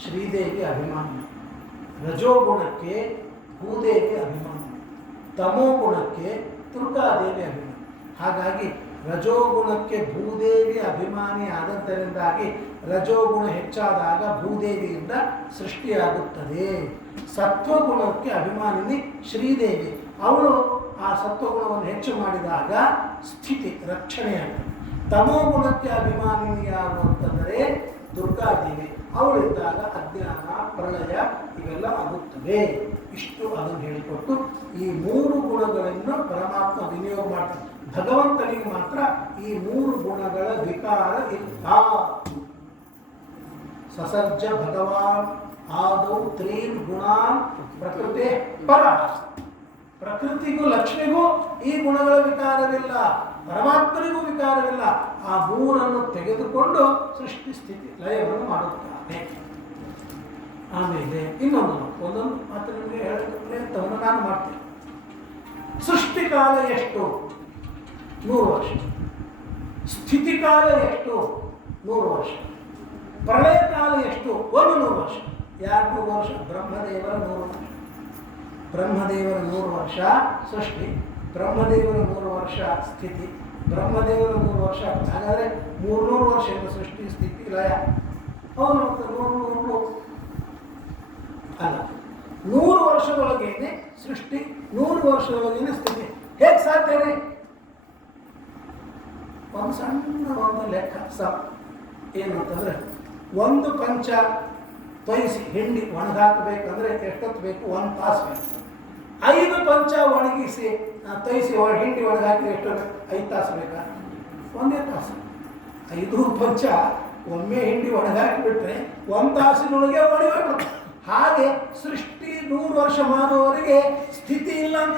ಶ್ರೀದೇವಿ ಅಭಿಮಾನಿ, ರಜೋಗುಣಕ್ಕೆ ಭೂದೇವಿ ಅಭಿಮಾನಿ, ತಮೋಗುಣಕ್ಕೆ ದುರ್ಗಾದೇವಿ ಅಭಿಮಾನಿ. ಹಾಗಾಗಿ ರಜೋಗುಣಕ್ಕೆ ಭೂದೇವಿ ಅಭಿಮಾನಿ ಆದದ್ದರಿಂದಾಗಿ ರಜೋಗುಣ ಹೆಚ್ಚಾದಾಗ ಭೂದೇವಿಯಿಂದ ಸೃಷ್ಟಿಯಾಗುತ್ತದೆ. ಸತ್ವಗುಣಕ್ಕೆ ಅಭಿಮಾನಿನಿ ಶ್ರೀದೇವಿ, ಅವಳು ಆ ಸತ್ವಗುಣವನ್ನು ಹೆಚ್ಚು ಮಾಡಿದಾಗ ಸ್ಥಿತಿ ರಕ್ಷಣೆಯಾಗ್ತದೆ. ತಮೋಗುಣಕ್ಕೆ ಅಭಿಮಾನಿನಿ ಯಾರು ಅಂತಂದರೆ ದುರ್ಗಾದೇವಿ, ಅವಳಿದ್ದಾಗ ಅಜ್ಞಾನ ಪ್ರಳಯ ಇವೆಲ್ಲ ಆಗುತ್ತವೆ. ಇಷ್ಟು ಅದನ್ನು ಹೇಳಿಕೊಟ್ಟು ಈ 3 ಗುಣಗಳನ್ನು ಪರಮಾತ್ಮ ವಿನಿಯೋಗ ಮಾಡ್ತಾನೆ. ಭಗವಂತನಿಗೆ ಮಾತ್ರ ಈ 3 ಗುಣಗಳ ವಿಕಾರ ಇಲ್ಲ. ಸಸರ್ಜ ಭಗವಾನ್ ಆದೌ 3 ಗುಣಾನ್ ಪ್ರಕೃತಿ ಪರ. ಪ್ರಕೃತಿಗೂ ಲಕ್ಷ್ಮಿಗೂ ಈ ಗುಣಗಳ ವಿಕಾರವಿಲ್ಲ, ಪರಮಾತ್ಮನಿಗೂ ವಿಕಾರವಿಲ್ಲ. ಆ 3 ತೆಗೆದುಕೊಂಡು ಸೃಷ್ಟಿ ಸ್ಥಿತಿ ಲಯವನ್ನು ಮಾಡುತ್ತಾನೆ. ಆಮೇಲೆ ಒಂದೊಂದು ಮಾತು ನಿಮಗೆ ಹೇಳಕ್ಕೆ ಪ್ರಯತ್ನವನ್ನು ನಾನು ಮಾಡ್ತೇನೆ. ಸೃಷ್ಟಿಕಾಲ ಎಷ್ಟು? 100 ವರ್ಷ. ಸ್ಥಿತಿಕಾಲ ಎಷ್ಟು? 100 ವರ್ಷ. ಪ್ರಳಯ ಕಾಲ ಎಷ್ಟು? 100 ವರ್ಷ. ಯಾರು 100 ವರ್ಷ? ಬ್ರಹ್ಮದೇವರ 100 ವರ್ಷ. ಬ್ರಹ್ಮದೇವರ 100 ವರ್ಷ ಸೃಷ್ಟಿ, ಬ್ರಹ್ಮದೇವರ 100 ವರ್ಷ ಸ್ಥಿತಿ, ಬ್ರಹ್ಮದೇವರ 100 ವರ್ಷ. ಹಾಗಾದರೆ 300 ವರ್ಷದಿಂದ ಸೃಷ್ಟಿ ಸ್ಥಿತಿ ಲಯ. ಹೌದು, 100 ಅಲ್ಲ, 100 ವರ್ಷದೊಳಗೇನೆ ಸೃಷ್ಟಿ, 100 ವರ್ಷದೊಳಗೇನೆ ಸ್ಥಿತಿ. ಹೇಗೆ ಸಾಧ್ಯ ರೀ? ಒಂದು ಸಣ್ಣ ಒಂದು ಲೆಕ್ಕ ಏನು ಅಂತಂದರೆ, 1 ಪಂಚ ತೊಯಿಸಿ ಹಿಂಡಿ ಒಣಗಾಕಬೇಕಂದ್ರೆ ಎಷ್ಟೊತ್ತು ಬೇಕು? 1 ತಾಸು ಬೇಕು. 5 ಪಂಚ ಒಣಗಿಸಿ ತೊಯಿಸಿ ಹಿಂಡಿ ಒಣಗಾಕಿದ್ರೆ ಎಷ್ಟು? 5 ತಾಸು ಬೇಕಾ? 1 ತಾಸು. 5 ಪಂಚ ಒಮ್ಮೆ ಹಿಂಡಿ ಒಣಗಾಕಿಬಿಟ್ರೆ 1 ತಾಸಿನೊಳಗೆ ಒಣಗಾಕ್ಬಿಡ್ತಾರೆ. ಹಾಗೆ ಸೃಷ್ಟಿ 100 ವರ್ಷ ಮಾಡುವವರೆಗೆ ಸ್ಥಿತಿ ಇಲ್ಲ ಅಂತ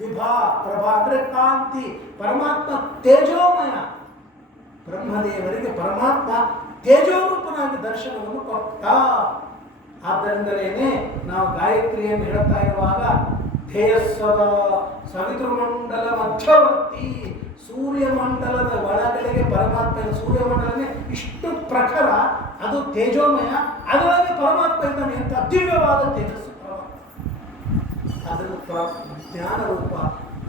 ವಿಭಾ ಪ್ರಭಾ ಅಂದ್ರೆ ಕಾಂತಿ. ಪರಮಾತ್ಮ ತೇಜೋಮಯ. ಬ್ರಹ್ಮದೇವರಿಗೆ ಪರಮಾತ್ಮ ತೇಜೋರೂಪನಾಗಿ ದರ್ಶನವನ್ನು ಕೊಟ್ಟ. ಆದ್ದರಿಂದಲೇ ನಾವು ಗಾಯತ್ರಿಯನ್ನು ಹೇಳ್ತಾ ಇರುವಾಗ ಧ್ಯೇಯಸ್ಸದ ಸವಿತೃಮಂಡಲ ಮಧ್ಯವರ್ತಿ, ಸೂರ್ಯಮಂಡಲದ ಒಳಗಡೆಗೆ ಪರಮಾತ್ಮ, ಸೂರ್ಯಮಂಡಲನೇ ಇಷ್ಟು ಪ್ರಖರ, ಅದು ತೇಜೋಮಯ, ಅದರೊಳಗೆ ಪರಮಾತ್ಮ ಇದ್ದಾನೆ ಅಂತ ದಿವ್ಯವಾದ ತೇಜಸ್ಸು ಅದನ್ನು ಜ್ಞಾನ ರೂಪ,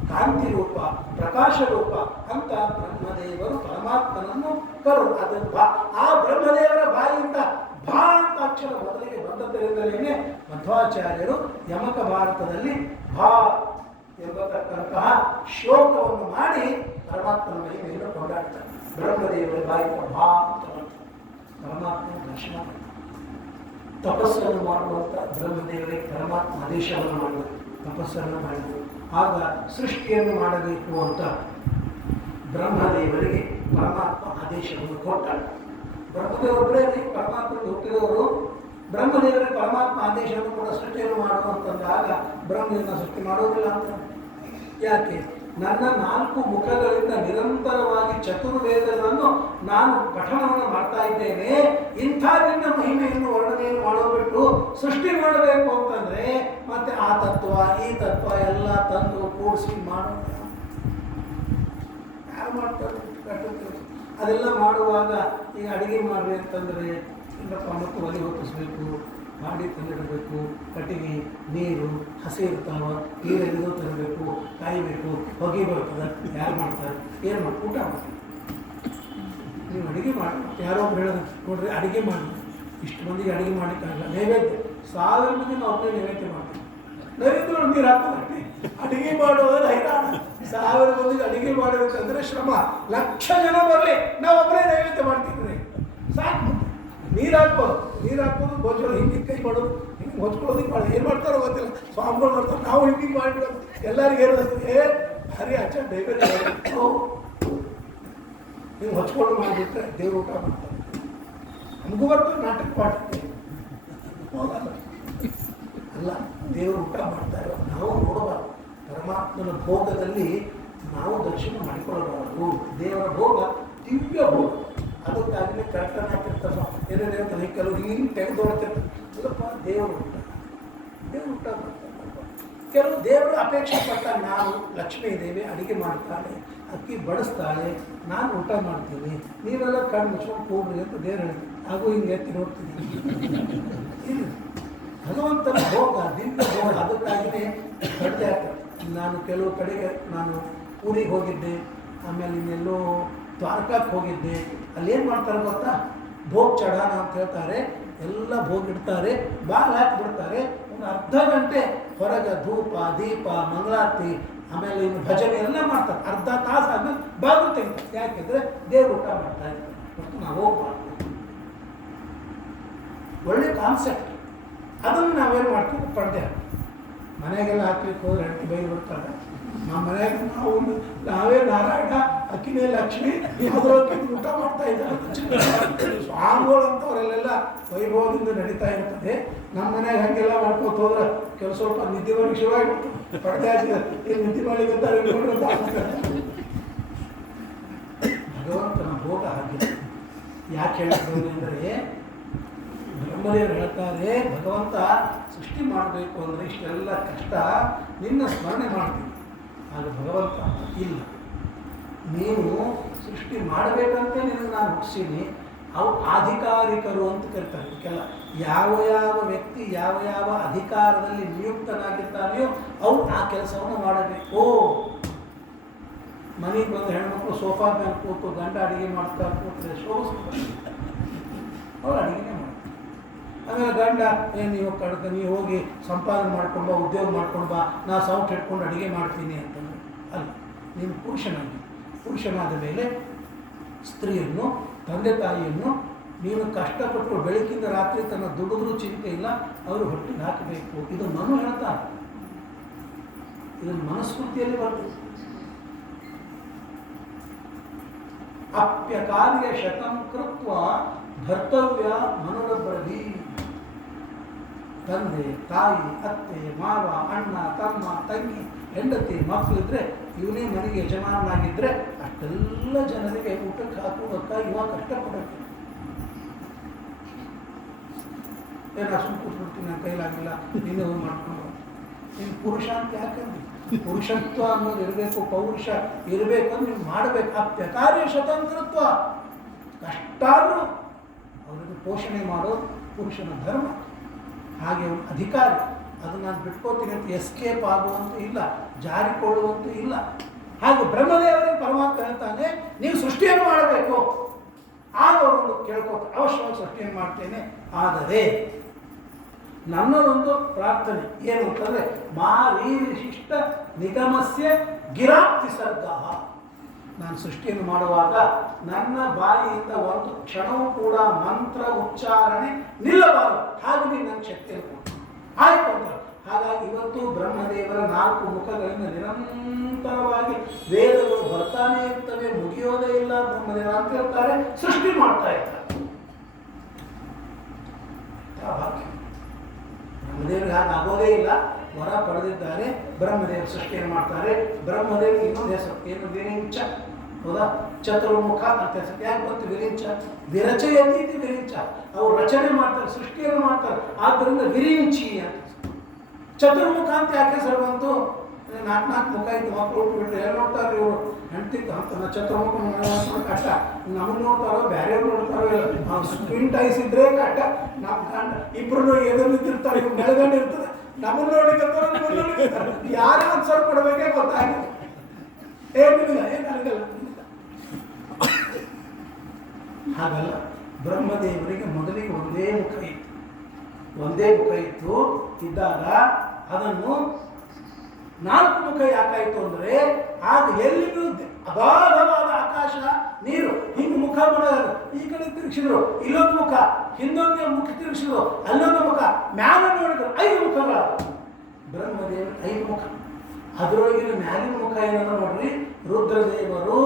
ಕಾಂತಿ ರೂಪ, ಪ್ರಕಾಶ ರೂಪ ಅಂತ ಬ್ರಹ್ಮದೇವರು ಪರಮಾತ್ಮನನ್ನು ಕರು. ಅದನ್ನು ಆ ಬ್ರಹ್ಮದೇವರ ಬಾಯಿಯಿಂದ ಭಾ ಅಂತ ಅಕ್ಷರ ಮೊದಲಿಗೆ ಬಂದದ್ದರಿಂದಲೇ ಮಧ್ವಾಚಾರ್ಯರು ಯಮಕ ಭಾರತದಲ್ಲಿ ಭಾ ಎಂಬತಕ್ಕಂತಹ ಶ್ಲೋಕವನ್ನು ಮಾಡಿ ಪರಮಾತ್ಮನ ಮಹಿಮೆಯನ್ನು ಕೊಂಡಾಡ್ತಾರೆ. ಬ್ರಹ್ಮದೇವರ ಬಾಯಿಂದ ಭಾ ಅಂತ ಪರಮಾತ್ಮನ ದರ್ಶನ ತಪಸ್ಸನ್ನು ಮಾಡುವಂಥ ಬ್ರಹ್ಮದೇವರಿಗೆ ಪರಮಾತ್ಮ ಆದೇಶವನ್ನು ಮಾಡಿದರು, ತಪಸ್ಸನ್ನು ಮಾಡಿದರು. ಆಗ ಸೃಷ್ಟಿಯನ್ನು ಮಾಡಬೇಕು ಅಂತ ಬ್ರಹ್ಮದೇವರಿಗೆ ಪರಮಾತ್ಮ ಆದೇಶವನ್ನು ಕೊಟ್ಟ. ಬ್ರಹ್ಮದೇವರೇ ಪರಮಾತ್ಮನಿಗೆ ಹುಟ್ಟಿದವರು. ಬ್ರಹ್ಮದೇವರಿಗೆ ಪರಮಾತ್ಮ ಆದೇಶವನ್ನು ಕೂಡ ಸೃಷ್ಟಿಯನ್ನು ಮಾಡುವಂತಂದಾಗ ಬ್ರಹ್ಮದೇವನ ಸೃಷ್ಟಿ ಮಾಡೋದಿಲ್ಲ ಅಂತ. ಯಾಕೆ? ನನ್ನ 4 ಮುಖಗಳಿಂದ ನಿರಂತರವಾಗಿ ಚತುರ್ವೇದಗಳನ್ನು ನಾನು ಪಠಣವನ್ನು ಮಾಡ್ತಾ ಇದ್ದೇನೆ. ಇಂಥ ನಿನ್ನ ಮಹಿಮೆಯನ್ನು ವರ್ಣನೆಯನ್ನು ಮಾಡೋಬಿಟ್ಟು ಸೃಷ್ಟಿ ಮಾಡಬೇಕು ಅಂತಂದ್ರೆ ಮತ್ತೆ ಆ ತತ್ವ ಈ ತತ್ವ ಎಲ್ಲ ತಂದು ಕೂಡಿಸಿ ಮಾಡೋದು ಯಾರು ಮಾಡ್ತಾರೆ? ಅದೆಲ್ಲ ಮಾಡುವಾಗ ಈಗ ಅಡುಗೆ ಮಾಡ್ರಿ ಅಂತಂದರೆ ಇಲ್ಲಪ್ಪ ಮತ್ತು ಒಲೆ ಹೊತ್ತಿಸ್ಬೇಕು, ಮಾಡಿ ತಂದಿಡಬೇಕು, ಕಟ್ಟಿಗೆ ನೀರು ಹಸಿ ಇರ್ತಾವ, ನೀರೆಲ್ಲೂ ತರಬೇಕು, ಕಾಯಬೇಕು, ಹೊಗೆ ಬರ್ತದೆ. ಯಾರು ಮಾಡ್ತಾರೆ? ಏನು ಮಾಡಿ ಊಟ ಮಾಡ್ತಾರೆ. ನೀವು ಅಡುಗೆ ಮಾಡಿ ಯಾರೋ ಒಬ್ರು ಹೇಳೋದು ನೋಡ್ರಿ ಅಡುಗೆ ಮಾಡಿ ಇಷ್ಟು ಮಂದಿಗೆ ಅಡುಗೆ ಮಾಡಲಿಕ್ಕಾಗಲ್ಲ, ನೈವೇದ್ಯ 1000 ಮಂದಿ ನಾವು ಒಬ್ಬರೇ ನೈವೇದ್ಯ ಮಾಡ್ತೀವಿ. ನೈವೇದ್ಯ ನೀರು ಹಾಕೋದಕ್ಕೆ ಅಡುಗೆ ಮಾಡೋದ್ರೆ ಹೈರಾಣ. 1000 ಮಂದಿಗೆ ಅಡುಗೆ ಮಾಡಬೇಕಂದ್ರೆ ಶ್ರಮ. 1,00,000 ಜನ ಬರಲಿ, ನಾವು ಒಬ್ಬರೇ ನೈವೇದ್ಯ ಮಾಡ್ತಿದ್ವಿ. ಸಾಕು, ನೀರು ಹಾಕ್ಬೋದು ಗೊಜ್ಜೋದು, ಹಿಂಗೆ ಕೈ ಮಾಡೋದು, ಹಿಂಗೆ ಹೊಚ್ಕೊಳ್ಳೋದಕ್ಕೆ ಮಾಡಿ ಏನು ಮಾಡ್ತಾರೋ ಗೊತ್ತಿಲ್ಲ. ಸ್ವಾಮಿಗಳು ಮಾಡ್ತಾರೆ, ನಾವು ಹಿಂಗೆ ಮಾಡಿಬಿಡೋದು. ಎಲ್ಲರಿಗೂ ಹೇಳೋದು ಭಾರಿ ಆಚೆ ನೈವೇದ್ಯ ಹಿಂಗೆ ಹೊಚ್ಕೊಂಡು ಮಾಡಿಬಿಟ್ರೆ ದೇವ್ರು ಊಟ ಮಾಡ್ತಾರೆ. ನಮಗೂ ಬರ್ತದೆ ನಾಟಕ ಪಾಠಕ್ಕೆ ಹೋಗಲ್ಲ ಅಲ್ಲ, ದೇವರು ಊಟ ಮಾಡ್ತಾರೆ. ನಾವು ನೋಡಬಾರ್ದು. ಪರಮಾತ್ಮನ ಭೋಗದಲ್ಲಿ ನಾವು ದರ್ಶನ ಮಾಡಿಕೊಳ್ಳಬಾರದು. ದೇವರ ಭೋಗ ದಿವ್ಯ ಭೋಗ. ಅದಕ್ಕಾಗಲೇ ಕರ್ತನ ಹಾಕಿರ್ತಾರೆ ಏನೇನು ಕೆಲವು ಹಿಂಗೆ ತೆಗೆದೋಡ್ತಿರ್ತಾರೆ. ಸ್ವಲ್ಪ ದೇವರು ಊಟ ಮಾಡ್ತಾರೆ. ಕೆಲವು ದೇವರು ಅಪೇಕ್ಷೆ ಪಡ್ತಾರೆ, ನಾನು ಲಕ್ಷ್ಮೀ ದೇವಿ ಅಡುಗೆ ಮಾಡ್ತಾಳೆ, ಅಕ್ಕಿ ಬಡಿಸ್ತಾಳೆ, ನಾನು ಊಟ ಮಾಡ್ತೀನಿ, ನೀವೆಲ್ಲ ಕಣ್ಣು ಮುಚ್ಕೊಂಡು ಹೋಗ್ರಿ ಅಂತ ದೇವರು ಹೇಳ್ತೀನಿ. ಹಾಗೂ ಹಿಂಗೆ ಎತ್ತಿ ನೋಡ್ತೀನಿ. ಭಗವಂತನ ಭೋಗ ದಿವ್ಯ ಭೋಗ. ಅದಕ್ಕಾಗಿಯೇ ಕಡಿಮೆ ಆಗ್ತದೆ. ನಾನು ಕೆಲವು ಕಡೆಗೆ ನಾನು ಊರಿಗೆ ಹೋಗಿದ್ದೆ, ಆಮೇಲೆ ಇನ್ನೆಲ್ಲೋ ದ್ವಾರಕಕ್ಕೆ ಹೋಗಿದ್ದೆ. ಅಲ್ಲೇನು ಮಾಡ್ತಾರೆ ಗೊತ್ತಾ? ಭೋಗ್ ಚಢಾನ ಅಂತ ಹೇಳ್ತಾರೆ. ಎಲ್ಲ ಭೋಗ್ ಇಡ್ತಾರೆ, ಬಾಲ್ ಹಾಕಿಬಿಡ್ತಾರೆ. ಒಂದು ಅರ್ಧ ಗಂಟೆ ಹೊರಗೆ ಧೂಪ ದೀಪ ಮಂಗಳಾರತಿ ಆಮೇಲೆ ಇನ್ನು ಭಜನೆ ಎಲ್ಲ ಮಾಡ್ತಾರೆ. ಅರ್ಧ ತಾಸು ಆದ್ಮೇಲೆ ಬಾಗಿಲು ತೆಗಿತಾರೆ. ಯಾಕೆಂದರೆ ದೇವ್ರು ಊಟ ಮಾಡ್ತಾ ಇರ್ತಾರೆ ಮತ್ತು ನಾವು ಹೋಗ್ಬಾರ್ದು. ಒಳ್ಳೆ ಕಾನ್ಸೆಪ್ಟ್. ಅದನ್ನು ನಾವೇನು ಮಾಡ್ತೀವಿ? ಪಡ್ದೆ ಮನೆಗೆಲ್ಲ ಹಾಕ್ಲಿಕ್ಕೆ ಹೋದ್ರೆ ಹೆಂಡತಿ ಬೈದು ಬಿಡ್ತಾರೆ. ನಮ್ಮ ಮನೆಯಾಗ ನಾವೇ ನಾರಾಯಣ ಅಕ್ಕಿನೇ ಲಕ್ಷ್ಮಿ ಅದರೊಳಗೆ ಊಟ ಮಾಡ್ತಾ ಇದ್ದಾರೆ. ಸ್ವಾಮಿಗಳು ಅಂತವರೆಲ್ಲ ವೈಭವದಿಂದ ನಡೀತಾ ಇರ್ತದೆ. ನಮ್ಮ ಮನೆಯಾಗ ಹಂಗೆಲ್ಲ ಮಾಡ್ಕೋತ ಹೋದ್ರೆ ಕೆಲವು ಸ್ವಲ್ಪ ನಿದ್ದೆ ಮಾಡಿ ಶಿವಾಗ್ಬಿಡ್ತು. ಪಡ್ದೆ ಏನು ನಿದ್ದೆ ಮಾಡಿದಂತಾರೆ. ಭಗವಂತನ ಭೋಗ ಹಾಗೆ. ಯಾಕೆ ಹೇಳ್ಬೋದು ಅಂದರೆ ಬ್ರಹ್ಮದೇವರು ಹೇಳ್ತಾರೆ, ಭಗವಂತ ಸೃಷ್ಟಿ ಮಾಡಬೇಕು ಅಂದರೆ ಇಷ್ಟೆಲ್ಲ ಕಷ್ಟ ನಿನ್ನ ಸ್ಮರಣೆ ಮಾಡ್ತೀನಿ. ಆಗ ಭಗವಂತ ಇಲ್ಲ, ನೀನು ಸೃಷ್ಟಿ ಮಾಡಬೇಕಂತೆ ನಿನಗೆ ನಾನು ಹುಟ್ಟಿಸೀನಿ. ಅವು ಅಧಿಕಾರಿಕರು ಅಂತ ಕರಿತಾರೆ. ಯಾವ ಯಾವ ವ್ಯಕ್ತಿ ಯಾವ ಯಾವ ಅಧಿಕಾರದಲ್ಲಿ ನಿಯುಕ್ತನಾಗಿರ್ತಾನೆಯೋ ಅವು ಆ ಕೆಲಸವನ್ನು ಮಾಡಬೇಕು. ಮನೆಗೆ ಬಂದು ಹೆಣ್ಮಕ್ಳು ಸೋಫಾ ಮೇಲೆ ಕೂತು ಗಂಡ ಅಡುಗೆ ಮಾಡ್ತಾ ಕೂತ್ರೆ ಶೋಭಿಸ್ತಾರೆ. ಅವ್ರು ಅಡುಗೆನೇ ಮಾಡ್ತಾರೆ. ಆಮೇಲೆ ಗಂಡ ನೀವು ನೀವು ಹೋಗಿ ಸಂಪಾದನೆ ಮಾಡ್ಕೊಂಡು ಬಾ, ಉದ್ಯೋಗ ಮಾಡ್ಕೊಂಡು ಬಾ, ನಾ ಸೌಟ್ ಹಿಡ್ಕೊಂಡು ಅಡುಗೆ ಮಾಡ್ತೀನಿ ಅಂತಂದ್ರೆ ಅಲ್ಲ. ನೀನು ಪುರುಷನಾದ ಮೇಲೆ ಸ್ತ್ರೀಯನ್ನು, ತಂದೆ ತಾಯಿಯನ್ನು ನೀನು ಕಷ್ಟಪಟ್ಟು ಬೆಳಕಿಂದ ರಾತ್ರಿ ತನ್ನ ದುಡಿದ್ರೂ ಚಿಂತೆ ಇಲ್ಲ, ಅವರು ಹೊಟ್ಟಿಗೆ ಹಾಕಬೇಕು. ಇದು ನಾನು ಹೇಳ್ತಾರೆ, ಇದನ್ನು ಮನಸ್ಫೂರ್ತಿಯಲ್ಲಿ ಬರ್ತದೆ. ಅಪ್ಯಕಾರ್ಯ ಶತಂ ಕೃತ್ವ ಭರ್ತವ್ಯ ಮನುರಬ್ರವಿ. ತಂದೆ ತಾಯಿ ಅತ್ತೆ ಮಾವ ಅಣ್ಣ ತಮ್ಮ ತಂಗಿ ಹೆಂಡತಿ ಮಕ್ಕಳು ಇದ್ದರೆ ಇವನೇ ಮನೆಗೆ ಯಜಮಾನನಾಗಿದ್ದರೆ ಅಷ್ಟೆಲ್ಲ ಜನರಿಗೆ ಊಟಕ್ಕೆ ಹಾಕೋದಕ್ಕಾಗಿ ಇವಾಗ ಕಷ್ಟಪಡಬೇಕು. ಏನೋ ಸುಮ್ಮನೆ ಕೂತ್ಬಿಡ್ತೀನಿ, ನನ್ನ ಕೈಲಾಗಿಲ್ಲ, ನೀನು ಹೋಗಿ ಮಾಡ್ಕೊಂಡು ನೀನು ಪುರುಷ ಅಂತ ಯಾಕಂದ್ರೆ ಪುರುಷತ್ವ ಅನ್ನೋದು ಇರಬೇಕು, ಪೌರುಷ ಇರಬೇಕು ಅಂದ್ರೆ ನೀವು ಮಾಡಬೇಕು. ಆಪ್ತ ಕಾರ್ಯ ಸ್ವತಂತ್ರತ್ವ ಕಷ್ಟಾದರೂ ಅವರಿಗೆ ಪೋಷಣೆ ಮಾಡೋದು ಪುರುಷನ ಧರ್ಮ. ಹಾಗೆ ಅವನು ಅಧಿಕಾರಿ, ಅದು ನಾನು ಬಿಟ್ಕೋತೀನಿ ಅಂತ ಎಸ್ಕೇಪ್ ಆಗುವಂತೂ ಇಲ್ಲ, ಜಾರಿಕೊಳ್ಳುವಂತೂ ಇಲ್ಲ. ಹಾಗೆ ಬ್ರಹ್ಮದೇವರಿಗೆ ಪರಮಾತ್ಮ ಹೇಳ್ತಾನೆ ನೀವು ಸೃಷ್ಟಿಯನ್ನು ಮಾಡಬೇಕು. ಆಗ ಅವರೊಂದು ಕೇಳ್ಕೋತಾರೆ, ಅವಶ್ಯವಾಗಿ ಸೃಷ್ಟಿಯನ್ನು ಮಾಡ್ತೇನೆ, ಆದರೆ ನನ್ನದೊಂದು ಪ್ರಾರ್ಥನೆ ಏನು ಅಂತಂದರೆ ಮಾರೀರಿಶಿಷ್ಟ ನಿಗಮಸ್ಯ ಗಿರಾಪ್ತಿ ಸರ್ಗ. ನಾನು ಸೃಷ್ಟಿಯನ್ನು ಮಾಡುವಾಗ ನನ್ನ ಬಾಯಿಯಿಂದ ಒಂದು ಕ್ಷಣವೂ ಕೂಡ ಮಂತ್ರ ಉಚ್ಚಾರಣೆ ನಿಲ್ಲಬಾರದು, ಹಾಗೆ ನನ್ನ ಶಕ್ತಿಯನ್ನು ಕೊಟ್ಟು ಆಯ್ತು ಅಂತ. ಹಾಗಾಗಿ ಇವತ್ತು ಬ್ರಹ್ಮದೇವರ 4 ಮುಖಗಳಿಂದ ನಿರಂತರವಾಗಿ ವೇದಗಳು ಬರ್ತಾನೆ ಇರ್ತವೆ, ಮುಗಿಯೋದೇ ಇಲ್ಲ. ಬ್ರಹ್ಮದೇವ ಅಂತ ಹೇಳ್ತಾರೆ, ಸೃಷ್ಟಿ ಮಾಡ್ತಾ ಇರ್ತಾರೆ. ಬ್ರಹ್ಮದೇವರಿಗೆ ಹಾಗೆ ಆಗೋದೇ ಇಲ್ಲ, ವರ ಪಡೆದಿದ್ದಾರೆ. ಬ್ರಹ್ಮದೇವರು ಸೃಷ್ಟಿಯನ್ನು ಮಾಡ್ತಾರೆ. ಬ್ರಹ್ಮದೇವರಿಗೆ ಇನ್ನೊಂದು ಹೆಸರು ಏನು, ವಿರಿಂಚ. ಹೌದಾ? ಚತುರ್ಮುಖ ಅಂತ ಹೆಸರು. ಯಾಕೆ ಬಂತು ವಿರಿಂಚ? ವಿರಚಯತಿ ವಿರಿಂಚ, ಅವ್ರು ರಚನೆ ಮಾಡ್ತಾರೆ, ಸೃಷ್ಟಿಯನ್ನು ಮಾಡ್ತಾರೆ, ಆದ್ದರಿಂದ ವಿರಿಂಚಿ ಅಂತ. ಚತುರ್ಮುಖ ಅಂತ ಯಾಕೆ ಹೆಸರು ಬಂತು? 4 ಮುಖ ಇದ್ದು ಮಕ್ಕಳು ಹುಟ್ಟುಬಿಟ್ರೆ ಎಲ್ಲ ನೋಡ್ತಾರೆ ಇವರು ಹೆಣ್ತಿತ್ತು ಅಂತ. ಚತುರ್ಮುಖ ಕಷ್ಟ, ನಮಗೆ ನೋಡ್ತಾರೋ ಬೇರೆಯವ್ರು ನೋಡ್ತಾರೋ ಇಲ್ಲ. ಸ್ಕ್ರೀನ್ ಟೈಸ್ ಇದ್ರೆ ಕಷ್ಟ. ನಮ್ಮ ಗಂಡ ಇಬ್ಬರು ಎದುರು ನಿಂತಿರ್ತಾರೆ, ಇವ್ರು ಬೆಳಗಂಡು ಇರ್ತದೆ, ನಮ್ಮನ್ನು ನೋಡಿಕಂತಾರೆ, ಯಾರು ಆನ್ಸರ್ ಕೊಡಬೇಕೇ ಗೊತ್ತಾಗಿದೆ. ಏನಿಲ್ಲ, ಏನಾಗಲ್ಲ. ಹಾಗಲ್ಲ, ಬ್ರಹ್ಮದೇವರಿಗೆ ಮೊದಲಿಗೆ ಒಂದೇ ಮುಖ ಇತ್ತು. ಇದ್ದಾಗ ಅದನ್ನು 4 ಮುಖ ಯಾಕಾಯಿತು ಅಂದರೆ ಆಗ ಎಲ್ಲಿಗೂ ಅಗಾಧವಾದ ಆಕಾಶ ನೀರು ಹಿಂಗೆ ಮುಖ ಮಾಡೋದು, ಈ ಕಡೆ ತಿರುಗಿಸಿದ್ರು ಇಲ್ಲೊಂದು ಮುಖ, ಹಿಂದೊಂದು ಮುಖ ತಿರುಗಿಸಿದ್ರು ಅಲ್ಲೊಂದು ಮುಖ, ಮ್ಯಾಲ ನೋಡಿದ್ರು 5 ಮುಖಗಳ ಬ್ರಹ್ಮದೇವರು 5 ಮುಖ. ಅದರೊಳಗಿನ ಮ್ಯಾಲಿನ ಮುಖ ಏನಂದ್ರೆ ನೋಡ್ರಿ, ರುದ್ರದೇವರು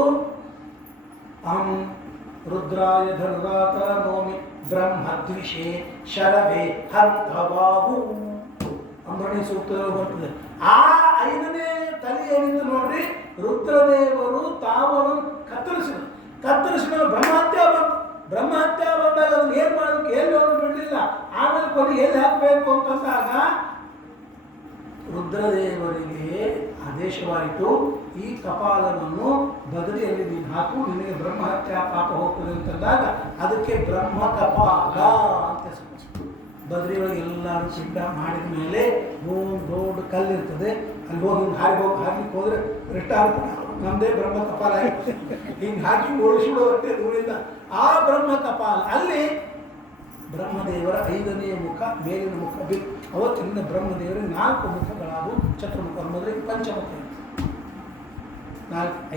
ರುದ್ರಾಯ ಧನುರಾತ ನೋಮಿ ಬ್ರಹ್ಮದ್ವಿಷೇ ಶರವೇ ಹಂತವಾಹು ಅಂಬರಣಿ ಸೂಕ್ತ ಬರ್ತದೆ. ಆ 5ನೇ ತಲೆ ಏನಿತ್ತು ನೋಡ್ರಿ, ರುದ್ರದೇವರು ತಾವನ್ನು ಕತ್ತರಿಸಿದ ಬ್ರಹ್ಮಹತ್ಯೆ ಬಂದಾಗ ಅದನ್ನು ಏನು ಮಾಡೋದಕ್ಕೆ ಎಲ್ಲಿ ಹೋಗಿ ಬಿಡಲಿಲ್ಲ. ಆಮೇಲೆ ಕೊನೆಗೆ ಎಲ್ಲಿ ಹಾಕಬೇಕು ಅಂತಂದಾಗ ರುದ್ರದೇವರಿಗೆ ಆದೇಶವಾಯಿತು, ಈ ಕಪಾಲವನ್ನು ಬದಲಿಯಲ್ಲಿ ನೀನು ಹಾಕು, ನಿನಗೆ ಬ್ರಹ್ಮಹತ್ಯಾ ಪಾಪ ಹೋಗ್ತದೆ ಅಂತಂದಾಗ ಅದಕ್ಕೆ ಬ್ರಹ್ಮ ಕಪಾಲ ಅಂತ ಹೆಸರು. ಬದಲಿಯೊಳಗೆ ಎಲ್ಲರೂ ಸಿದ್ಧ ಮಾಡಿದ ಮೇಲೆ ದೊಡ್ಡ ಕಲ್ಲಿರ್ತದೆ, ಅಲ್ಲಿ ಹೋಗಿ ಹಾಕಲಿಕ್ಕೆ ಹೋದರೆ ರಿಟಾರ್ ನಮ್ಮದೇ ಬ್ರಹ್ಮ ಕಪಾಲ ಆಗುತ್ತೆ. ಹಿಂಗೆ ಹಾಕಿ ಓಡಿಸಿಬಿಡೋದಕ್ಕೆ ದೂರಿಂದ ಆ ಬ್ರಹ್ಮ ಕಪಾಲ ಅಲ್ಲಿ ಬ್ರಹ್ಮದೇವರ 5ನೇ ಮುಖ, ಮೇಲಿನ ಮುಖ ಬಿಟ್ಟು ಅವತ್ತಿನಿಂದ ಬ್ರಹ್ಮದೇವರಿಗೆ 4 ಮುಖಗಳಾದವು. ಚತುರ್ಮುಖ ಮೊದಲಿಗೆ ಪಂಚಮುಖ,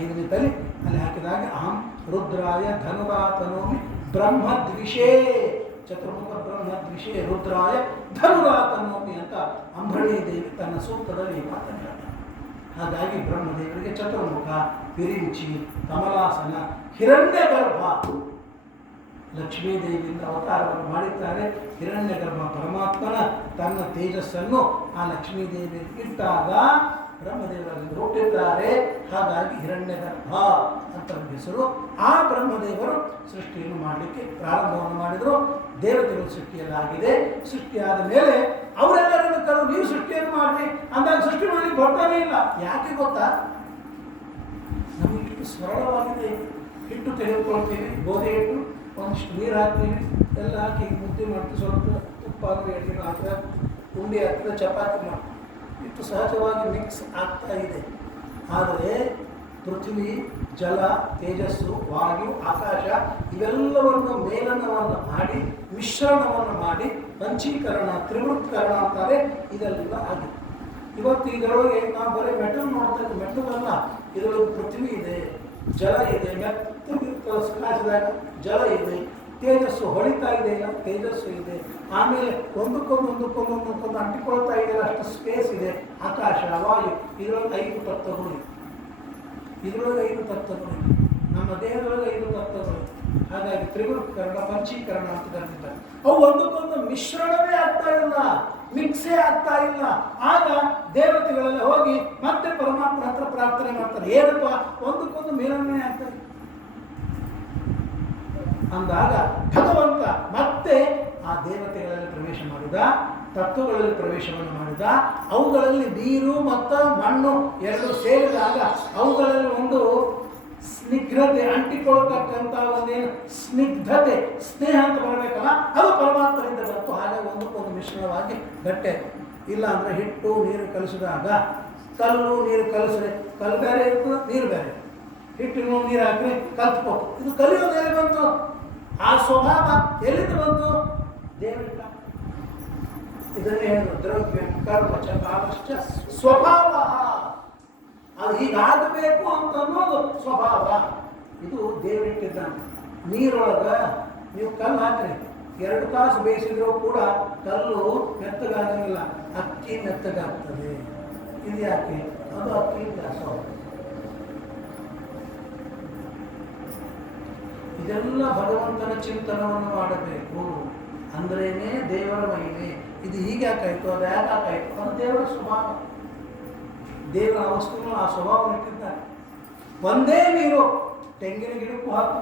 5ನೇ ತಲೆ ಅಲ್ಲಿ ಹಾಕಿದಾಗ ಅಹಂ ರುದ್ರಾಯ ಧನುರಾತನೋಮಿ ಬ್ರಹ್ಮದ್ವಿಷೇ, ಚತುರ್ಮುಖ ಬ್ರಹ್ಮದ್ವಿಷೇ ರುದ್ರಾಯ ಧನುರಾತನೋಮಿ ಅಂತ ಅಂಬರಣಿ ದೇವಿ ತನ್ನ ಸೂಕ್ತದಲ್ಲಿ ಮಾತನಾಡ್ತಾರೆ. ಹಾಗಾಗಿ ಬ್ರಹ್ಮದೇವರಿಗೆ ಚತುರ್ಮುಖ, ವಿರಿಂಚಿ, ಕಮಲಾಸನ, ಹಿರಣ್ಯ ಗರ್ಭ, ಲಕ್ಷ್ಮೀದೇವಿಯಿಂದ ಅವತಾರವನ್ನು ಮಾಡಿದ್ದಾರೆ. ಹಿರಣ್ಯ ಗರ್ಭ ಪರಮಾತ್ಮನ ತನ್ನ ತೇಜಸ್ಸನ್ನು ಆ ಲಕ್ಷ್ಮೀದೇವಿ ಇಟ್ಟಾಗ ಬ್ರಹ್ಮದೇವರಲ್ಲಿ ಹುಟ್ಟಿದ್ದಾರೆ. ಹಾಗಾಗಿ ಹಿರಣ್ಯ ಗರ್ಭ ಅಂತ ಹೆಸರು. ಆ ಬ್ರಹ್ಮದೇವರು ಸೃಷ್ಟಿಯನ್ನು ಮಾಡಲಿಕ್ಕೆ ಪ್ರಾರಂಭವನ್ನು ಮಾಡಿದರು. ದೇವತೆಗಳು ಸೃಷ್ಟಿಯಲ್ಲಾಗಿದೆ. ಸೃಷ್ಟಿಯಾದ ಮೇಲೆ ಅವರೆಲ್ಲರನ್ನು ಕರು ನೀವು ಸೃಷ್ಟಿಯನ್ನು ಮಾಡಿ ಅಂದಾಗ ಸೃಷ್ಟಿ ಮಾಡಲಿಕ್ಕೆ ಬರ್ತಾನೆ ಇಲ್ಲ. ಯಾಕೆ ಗೊತ್ತಾ? ನಮಗೆ ಇಷ್ಟು ಸರಳವಾಗಿದೆ. ಹಿಟ್ಟು ತೆಗೆದುಕೊಳ್ತೀವಿ, ಗೋಧಿ ಹಿಟ್ಟು, ಒಂದಿಷ್ಟು ನೀರು ಹಾಕ್ತೀವಿ, ಎಲ್ಲ ಹಾಕಿ ಮುದ್ದೆ ಮಾಡ್ತೀವಿ, ಸ್ವಲ್ಪ ತುಪ್ಪ ಅಂದರೆ ಎಣ್ಣೆ ಹಾಕಿದ್ರೆ ಉಂಡೆ ಹಾಕಿದ್ರೆ ಚಪಾತಿ ಮಾಡ್ತೀವಿ. ಇಷ್ಟು ಸಹಜವಾಗಿ ಮಿಕ್ಸ್ ಆಗ್ತಾ ಇದೆ. ಆದರೆ ಪೃಥ್ವಿ, ಜಲ, ತೇಜಸ್ಸು, ವಾಯು, ಆಕಾಶ ಇವೆಲ್ಲವನ್ನು ಮೇಲನವನ್ನು ಮಾಡಿ ಮಿಶ್ರಣವನ್ನು ಮಾಡಿ ಪಂಚೀಕರಣ, ತ್ರಿವೃತ್ಕರಣ ಅಂತಾರೆ. ಇದೆಲ್ಲ ಆಗಿದೆ. ಇವತ್ತು ಇದರೊಳಗೆ ನಾವು ಬರೀ ಮೆಟಲ್ ನೋಡ್ತಾ ಮೆಟಲ್ ಅಲ್ಲ, ಇದರೊಳಗೆ ಪೃಥ್ವಿ ಇದೆ, ಜಲ ಇದೆ, ಮೆತ್ತಗೆ ಕಾಸಿದಾಗ ಜಲ ಇದೆ, ತೇಜಸ್ಸು ಹೊಳಿತಾ ಇದೆ, ತೇಜಸ್ಸು ಇದೆ, ಆಮೇಲೆ ಒಂದಕ್ಕೊಂದು ಅಂಟಿಕೊಳ್ತಾ ಇದೆ, ಅಷ್ಟು ಸ್ಪೇಸ್ ಇದೆ, ಆಕಾಶ, ವಾಯು, ಇದರೊಳಗೆ 5 ತತ್ವಗಳು ಇದೆ. ಇದರೊಳಗೆ 5 ತತ್ವಗಳು ಇದೆ. ನಮ್ಮ ದೇಹದೊಳಗೆ 5 ತತ್ವಗಳು. ಹಾಗಾಗಿ ತ್ರಿವೃತ್ಕರಣ, ಪಂಚೀಕರಣ ಅಂತ ಕರೆದಿದ್ದಾರೆ. ಅವು ಒಂದಕ್ಕೊಂದು ಮಿಶ್ರಣವೇ ಆಗ್ತಾ ಇಲ್ಲ. ಮಿಕ್ಸೇ ಆಗ್ತಾ ಇಲ್ಲ. ಆಗ ದೇವತೆಗಳೆಲ್ಲ ಹೋಗಿ ಮತ್ತೆ ಪರಮಾತ್ಮನ ಹತ್ರ ಪ್ರಾರ್ಥನೆ ಮಾಡ್ತಾರೆ, ಏನಪ್ಪ ಒಂದಕ್ಕೊಂದು ಮೇಲನ್ನೇ ಆಗ್ತದೆ ಅಂದಾಗ ಭಗವಂತ ಮತ್ತೆ ಆ ದೇವತೆಗಳಲ್ಲಿ ಪ್ರವೇಶ ಮಾಡಿದ, ತತ್ವಗಳಲ್ಲಿ ಪ್ರವೇಶವನ್ನು ಮಾಡಿದ. ಅವುಗಳಲ್ಲಿ ನೀರು ಮತ್ತು ಮಣ್ಣು ಎರಡು ಸೇರಿದಾಗ ಅವುಗಳಲ್ಲಿ ಒಂದು ಸ್ನಿಗ್ಧತೆ, ಅಂಟಿಕೊಳ್ತಕ್ಕಂಥ ಒಂದೇನು ಸ್ನಿಗ್ಧತೆ, ಸ್ನೇಹ ಅಂತ ಬರಬೇಕಲ್ಲ, ಅದು ಪರಮಾತ್ಮರಿಂದ ಬಂತು. ಹಾಗೆ ಒಂದಕ್ಕೊಂದು ಮಿಶ್ರಣವಾಗಿ ಗಟ್ಟೆ. ಇಲ್ಲ ಅಂದರೆ ಹಿಟ್ಟು ನೀರು ಕಲಿಸಿದಾಗ ಕಲ್ಲು ನೀರು ಕಲಿಸಿದ್ರೆ ಕಲ್ಲು ಬೇರೆ ಇರ್ತದೆ, ನೀರು ಬೇರೆ. ಹಿಟ್ಟಿನ ನೀರು ಹಾಕಿ ಕಲ್ತ್ಬೇಕು. ಇದು ಕಲಿಯೋದು ಎಲ್ಲಿ ಬಂತು? ಆ ಸ್ವಭಾವ ಎಲ್ಲಿಂದ ಬಂತು? ದೇವರಿಂದ. ಇದನ್ನೇ ಹೇಳಿದ್ರು, ದ್ರವ್ಯ ಕರ್ಮಚ ಕಾಲಶ್ಚ ಸ್ವಭಾವ. ಅದು ಹೀಗಾಗಬೇಕು ಅಂತ ಅನ್ನೋದು ಸ್ವಭಾವ. ಇದು ದೇವರಿಟ್ಟಿದ್ದಾನೆ. ನೀರೊಳಗ ನೀವು ಕಲ್ಲು ಹಾಕ್ರಿ, 2 ತಾಸು ಬೇಯಿಸಿದ್ರೂ ಕೂಡ ಕಲ್ಲು ಮೆತ್ತಗಾಗಂಗಿಲ್ಲ, ಅಕ್ಕಿ ಮೆತ್ತಗಾಗ್ತದೆ. ಇದು ಯಾಕೆ? ಅದು ಅಕ್ಕಿ ದಾಸ. ಇದೆಲ್ಲ ಭಗವಂತನ ಚಿಂತನವನ್ನು ಮಾಡಬೇಕು ಅಂದ್ರೇನೆ ದೇವರ ಮಹಿಮೆ. ಇದು ಹೀಗೆ ಯಾಕಾಯ್ತು, ಅದು ಯಾಕೆ ಹಾಕಾಯ್ತು? ಅದು ದೇವರ ಸ್ವಭಾವ. ದೇವರ ವಸ್ತುಗಳು ಆ ಸ್ವಭಾವ ಇಟ್ಟಿದ್ದಾರೆ. ಒಂದೇ ನೀರು ತೆಂಗಿನ ಗಿಡಕ್ಕೂ ಹಾಕು,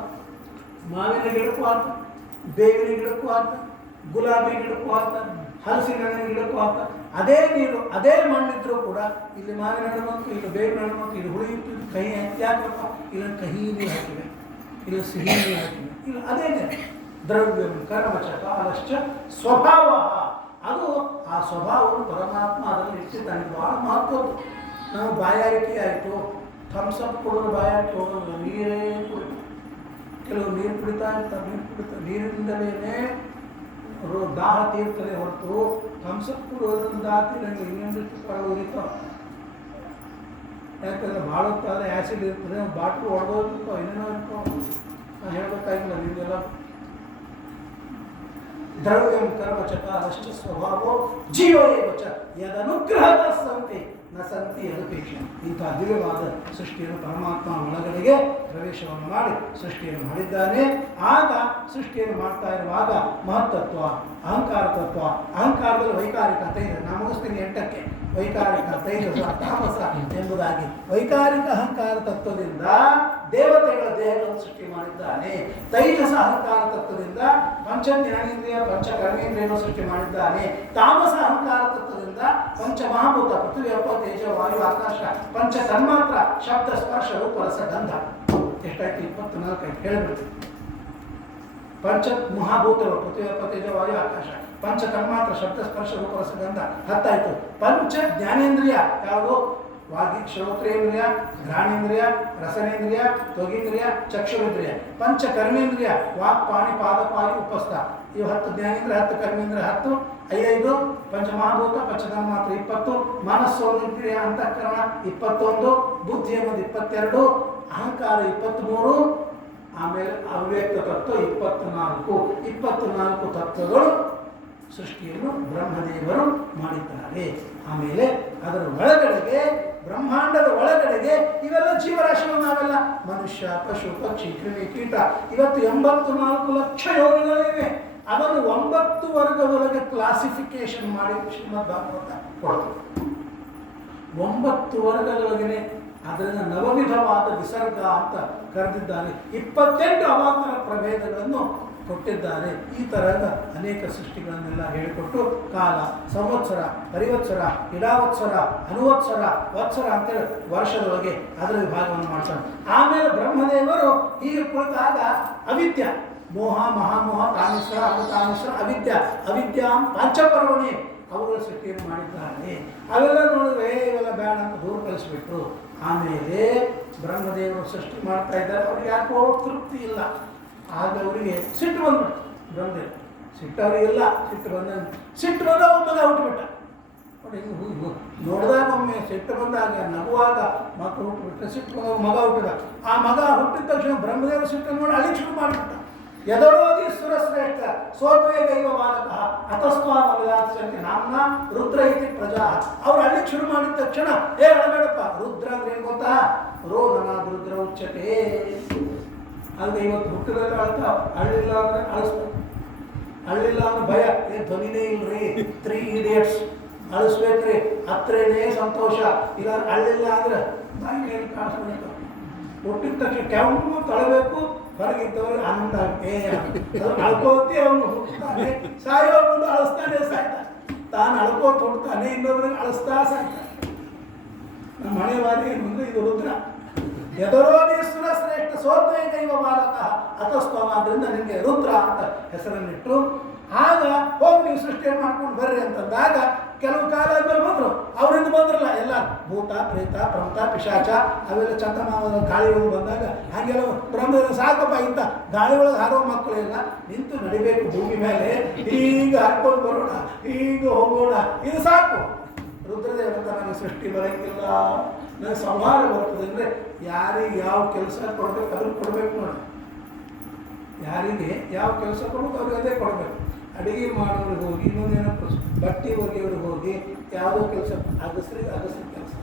ಮಾವಿನ ಗಿಡಕ್ಕೂ ಹಾಕು, ಬೇವಿನ ಗಿಡಕ್ಕೂ ಹಾಕು, ಗುಲಾಬಿ ಗಿಡಕ್ಕೂ ಹಾಕು, ಹಲಸಿನ ಹಣ್ಣಿನ ಗಿಡಕ್ಕೂ ಹಾಕು. ಅದೇ ನೀರು ಅದೇ ಮಣ್ಣಿದ್ರೂ ಕೂಡ ಇಲ್ಲಿ ಮಾವಿನ ಹಣ್ಣು ಬಂತು, ಇಲ್ಲಿ ಬೇವಿನ ಹಣ್ಣು ಬಂತು, ಇಲ್ಲಿ ಹುಳಿ ಇತ್ತು, ಇಲ್ಲಿ ಕಹಿ ಯಾಕಪ್ಪ? ಇಲ್ಲಿ ಕಹಿ ನೀರು ಹಾಕಿವೆ, ಇಲ್ಲಿ ಸಿಹಿ ನೀರು ಹಾಕಿವೆ. ಇಲ್ಲ ಅದೇನೆ ದ್ರವ್ಯ ಕರ್ಮಚ ಕಾಲಶ್ಚ ಸ್ವಭಾವ. ಅದು ಆ ಸ್ವಭಾವವನ್ನು ಪರಮಾತ್ಮ ಅದರಲ್ಲಿ ಇಟ್ಟಿದ್ದಾನೆ. ಭಾಳ ಮಹತ್ವದ್ದು. ನಾವು ಬಾಯಾರಿಕೆ ಆಯಿತು, ಥಮ್ಸಪ್ ಕೊಡೋದು ಬಾಯಾರಿಕೆ ಹೋಗೋದು, ನೀರೇ ಕುಡಿತು. ಕೆಲವು ನೀರು ಕುಡಿತಾ ಇರ್ತಾರೆ, ನೀರಿನಿಂದಲೇ ದಾಹ ತೀರ್ತದೆ ಹೊರತು ಥಮ್ಸಪ್ ಕೊಡೋದ್ರಿಂದ ದಾತಿರಂಗೆ ಇನ್ನೊಂದಿಷ್ಟು ಕಳೆದು ಉರಿತಾವೆ. ಯಾಕಂದರೆ ಭಾಳ ಹೊತ್ತಾದರೆ ಆ್ಯಸಿಡ್ ಇರ್ತದೆ, ಬಾಟ್ಲು ಹೊಡೆದೋಗಿರ್ತಾವೆ, ಏನೇನೋ ಇರ್ತಾವೆ. ನಾನು ಹೇಳಬೇಕಾಗಿಲ್ಲ ನಿಮಗೆಲ್ಲ. ದ್ರವ್ಯಂ ಕರ್ಮಚ ಕಾಲಶ್ಚ ಸ್ವಭಾವೋ ಜೀವೋ ಏವ ಚ ಯದನುಗ್ರಹದ ಸಂತಿ ನ ಸಂತಿ ಯದಪೇಕ್ಷ. ಇಂಥ ದಿವ್ಯವಾದ ಸೃಷ್ಟಿಯನ್ನು ಪರಮಾತ್ಮ ಒಳಗಡೆಗೆ ಪ್ರವೇಶವನ್ನು ಮಾಡಿ ಸೃಷ್ಟಿಯನ್ನು ಮಾಡಿದ್ದಾನೆ. ಆಗ ಸೃಷ್ಟಿಯನ್ನು ಮಾಡ್ತಾ ಇರುವಾಗ ಮಹತ್ತತ್ವ, ಅಹಂಕಾರ ತತ್ವ, ಅಹಂಕಾರದಲ್ಲಿ ವೈಕಾರಿಕ ತೈಜ, ನಾನು ಮುಗಿಸ್ತೀನಿ 8ಕ್ಕೆ. ವೈಕಾರಿಕ ತೈಜಸ ತಾಮಸ ಎಂಬುದಾಗಿ ವೈಕಾರಿಕ ಅಹಂಕಾರ ತತ್ವದಿಂದ ದೇವತೆಗಳ ದೇಹಗಳನ್ನು ಸೃಷ್ಟಿ ಮಾಡಿದ್ದಾನೆ. ತೈಜಸ ಅಹಂಕಾರ ತತ್ವದಿಂದ ಪಂಚ ಜ್ಞಾನೇಂದ್ರಿಯ ಪಂಚ ಕರ್ಮೇಂದ್ರಿಯನ್ನು ಸೃಷ್ಟಿ ಮಾಡಿದ್ದಾನೆ. ತಾಮಸ ಅಹಂಕಾರ ತತ್ವದಿಂದ ಪಂಚ ಮಹಾಭೂತ ಪೃಥ್ವಿ ಅಪ ತೇಜ ವಾಯು ಆಕಾಶ ಪಂಚ ತನ್ಮಾತ್ರ ಶಬ್ದ ಸ್ಪರ್ಶ ರೂಪ ರಸ ಗಂಧ. ಎಷ್ಟಾಯ್ತು? 24 ಹೇಳ್ಬಿಡ್ತೀವಿ. ಪಂಚ ಮಹಾಭೂತಗಳು ಪೃಥ್ವಿ ಅಪ ತೇಜ ವಾಯು ಆಕಾಶ, ಪಂಚ ತನ್ಮಾತ್ರ ಶಬ್ದ ಸ್ಪರ್ಶ ರೂಪ ರಸ ಗಂಧ 10 ಆಯಿತು. ಪಂಚ ಜ್ಞಾನೇಂದ್ರಿಯ ಯಾವುದು? ವಾಗಿ ಶ್ರೋತ್ರೇಂದ್ರಿಯ, ಘ್ರಾಣೇಂದ್ರಿಯ, ರಸನೇಂದ್ರಿಯ, ತ್ವಗೇಂದ್ರಿಯ, ಚಕ್ಷುರೇಂದ್ರಿಯ. ಪಂಚ ಕರ್ಮೇಂದ್ರಿಯ ವಾಕ್ ಪಾಣಿ ಪಾದ ಪಾಯು ಉಪಸ್ಥ. ಇವು 10 ಜ್ಞಾನೇಂದ್ರಿಯ, 10 ಕರ್ಮೇಂದ್ರಿಯ, 10 5 ಪಂಚಮಹಾಭೂತ ಪಂಚತನ್ಮಾತ್ರ 20, ಮನಸ್ಸು ಇಂದ್ರಿಯ ಅಂತಃಕರಣ 21, ಬುದ್ಧಿ ಅನ್ನೋದು 22, ಅಹಂಕಾರ 23, ಆಮೇಲೆ ಅವ್ಯಕ್ತ ತತ್ವ 24 ತತ್ವಗಳು ಸೃಷ್ಟಿಯನ್ನು ಬ್ರಹ್ಮದೇವರು ಮಾಡಿದ್ದಾರೆ. ಆಮೇಲೆ ಅದರ ಒಳಗಡೆಗೆ, ಬ್ರಹ್ಮಾಂಡದ ಒಳಗಡೆಗೆ ಇವೆಲ್ಲ ಜೀವರಾಶಿಗಳು. ನಾವೆಲ್ಲ ಮನುಷ್ಯ, ಪಶು, ಪಕ್ಷಿ, ಕ್ರಿಮಿ, ಕೀಟ. ಇವತ್ತು 84 ಲಕ್ಷ ಯೋನಿಗಳಿವೆ. ಅದನ್ನು 9 ವರ್ಗದೊಳಗೆ ಕ್ಲಾಸಿಫಿಕೇಶನ್ ಮಾಡಿ ಶ್ರೀಮದ್ ಭಾಗವತ ಕೊಡ್ತದೆ. 9 ವರ್ಗದೊಳಗೆ ಅದನ್ನು ನವವಿಧವಾದ ವಿಸರ್ಗ ಅಂತ ಕರೆದಿದ್ದಾರೆ. 28 ಅವಾಂತರ ಪ್ರಭೇದಗಳನ್ನು ಕೊಟ್ಟಿದ್ದಾರೆ. ಈ ತರಹದ ಅನೇಕ ಸೃಷ್ಟಿಗಳನ್ನೆಲ್ಲ ಹೇಳಿಕೊಟ್ಟು ಕಾಲ, ಸಂವತ್ಸರ, ಪರಿವತ್ಸರ, ಇಡಾವತ್ಸರ, ಅನುವತ್ಸರ, ವತ್ಸರ ಅಂತೇಳಿ ವರ್ಷದೊಳಗೆ ಅದರ ವಿಭಾಗವನ್ನು ಮಾಡ್ತಾರೆ. ಆಮೇಲೆ ಬ್ರಹ್ಮದೇವರು ಹೀಗೆ ಕುಳಿತಾಗ ಅವಿದ್ಯ, ಮೋಹ, ಮಹಾಮೋಹ, ತಾಮೇಶ್ವರ, ಅಮೃತಾಮೇಶ್ವರ, ಅವಿದ್ಯಾಂ ಪಂಚಪರ್ವಣಿ ಅವುಗಳ ಸೃಷ್ಟಿಯನ್ನು ಮಾಡಿದ್ದಾರೆ. ಅವೆಲ್ಲ ನೋಡಿದ್ರೆ ಇವೆಲ್ಲ ಬೇಡ ಅಂತ ದೂರ ಕಳಿಸ್ಬಿಟ್ರು. ಆಮೇಲೆ ಬ್ರಹ್ಮದೇವರು ಸೃಷ್ಟಿ ಮಾಡ್ತಾ ಇದ್ದಾರೆ. ಅವ್ರಿಗೆ ಯಾಕೋ ತೃಪ್ತಿ ಇಲ್ಲ. ಆಗ ಅವರಿಗೆ ಸಿಟ್ಟು ಬಂದ್ಬಿಟ್ಟು, ಬ್ರಹ್ಮದೇವರು ಸಿಟ್ಟು ಅವರಿಗೆಲ್ಲ ಸಿಟ್ಟು ಬಂದಾಗ ಒಮ್ಮೆಗೆ ಹುಟ್ಟುಬಿಟ್ಟ. ನೋಡಿ, ನೋಡಿದಾಗ ಒಮ್ಮೆ ಸಿಟ್ಟು ಬಂದಾಗ, ನಗುವಾಗ ಮಕ್ಕಳು ಹುಟ್ಟುಬಿಟ್ರೆ, ಸಿಟ್ಟು ಬಂದಾಗ ಮಗ ಹುಟ್ಟಿದ. ಆ ಮಗ ಹುಟ್ಟಿದ ತಕ್ಷಣ ಬ್ರಹ್ಮದೇವರ ಸಿಟ್ಟನ್ನು ನೋಡಿ ಅಳಿಗೆ ಶುರು ಮಾಡಿಬಿಟ್ಟ. ಯದರೋಗಿ ಸುರಶ್ರೇಷ್ಠ ಸೋದ್ವೇಗೈವ ಬಾಲಕ ಅತಸ್ವಾಮಿ ನಾಮ್ನ ರುದ್ರ ಇತಿ ಪ್ರಜಾ. ಅವ್ರು ಅಳಿಗೆ ಶುರು ಮಾಡಿದ ತಕ್ಷಣ ಅಳಬೇಡಪ್ಪ, ರುದ್ರ ಅಂದ್ರೆ ಏನು ಗೊತ್ತಾ? ರೋದನಾದ ರುದ್ರ ಉಚ್ಚತೆ. ಅಲ್ಲಿಗೆ ಇವತ್ತು ಹುಟ್ಟಿದಲ್ಲಿ ಅಳ್ತಾ, ಅಳ್ಳಿಲ್ಲ ಅಂದರೆ ಅಳಿಸ್ಬೇಕು. ಅಳ್ಳಿಲ್ಲ ಅನ್ನೋ ಭಯ, ಧ್ವನಿನೇ ಇಲ್ರಿ, 3 idiots ಅಳಿಸ್ಬೇಕ್ರಿ, ಹತ್ರೇನೇ ಸಂತೋಷ, ಇಲ್ಲ ಅಳ್ಳಿಲ್ಲ ಅಂದ್ರೆ ಬಾಯಿಗೆ ಏನು ಕಾಣಿಸ್ಬೇಕು, ಹುಟ್ಟಿದ ತಕ್ಷಣ ಕೆಮ್ಮ ತಳಬೇಕು, ಹೊರಗಿದ್ದವ್ರಿಗೆ ಆನಂದ ಅಳ್ಕೋತಿ ಅವನು ಹುಟ್ಟುತ್ತಾನೆ, ಸಾಯೋ ಮುಂದೆ ಅಳಿಸ್ತಾನೆ ಸಾಯ್ತಾನೆ, ತಾನು ಅಳ್ಕೋತ ಹುಡ್ತಾನೆ, ಇನ್ನೊಬ್ರಿಗೆ ಅಳಿಸ್ತಾ ಸಾಯ್ತಾನೆ. ನಮ್ಮ ಮನೆ ಬಾರಿ ಮುಂದೆ ಇದು ರುದ್ರ ಯದರೋದೀಶ್ವರ ಶ್ರೇಷ್ಠ ಸೋದಯ ದೈವ ಬಾಲಕ ಅಥಸ್ತವ, ಅದರಿಂದ ನಿಮಗೆ ರುದ್ರ ಅಂತ ಹೆಸರನ್ನಿಟ್ಟು, ಆಗ ಹೋಗಿ ನೀವು ಸೃಷ್ಟಿಯನ್ನು ಮಾಡ್ಕೊಂಡು ಬರ್ರಿ ಅಂತಂದಾಗ ಕೆಲವು ಕಾಲ ಆದ್ಮೇಲೆ ಬಂದರು, ಅವರಿಂದ ಬಂದ್ರಲ್ಲ ಎಲ್ಲ ಭೂತ ಪ್ರೇತ ಪ್ರಮತ ಪಿಶಾಚ ಅವೆಲ್ಲ ಚಂದ್ರಮಾನ ಗಾಳಿಗಳು ಬಂದಾಗ ಹಾಗೆಲ್ಲ ಬ್ರಹ್ಮದೇವ ಸಾಕಪ್ಪ, ಇಂಥ ಗಾಳಿ ಒಳಗೆ ಹಾರೋ ಮಕ್ಕಳೆಲ್ಲ ನಿಂತು ನಡಿಬೇಕು ಭೂಮಿ ಮೇಲೆ, ಈಗ ಹಾಕೊಂಡು ಬರೋಣ, ಈಗ ಹೋಗೋಣ, ಇದು ಸಾಕು. ರುದ್ರದೇವರಂತ ನನಗೆ ಸೃಷ್ಟಿ ಬರೋಂಗಿಲ್ಲ, ನನಗೆ ಸಂಹಾರ ಬರ್ತದೆ ಅಂದರೆ ಯಾರಿಗೆ ಯಾವ ಕೆಲಸ ಕೊಡ್ಬೇಕು ಅದನ್ನು ಕೊಡ್ಬೇಕು ನೋಡಿ, ಯಾರಿಗೆ ಯಾವ ಕೆಲಸ ಕೊಡಬೇಕು ಅವ್ರಿಗೆ ಅದೇ ಕೊಡಬೇಕು. ಅಡುಗೆ ಮಾಡೋರಿಗೆ ಹೋಗಿ, ಇನ್ನೊಂದೇನಪ್ಪ ಬಟ್ಟೆ ಒಗೆಯವ್ರಿಗೆ ಹೋಗಿ, ಯಾವುದೋ ಕೆಲಸ ಅಗಸ್ರಿ ಕೆಲಸ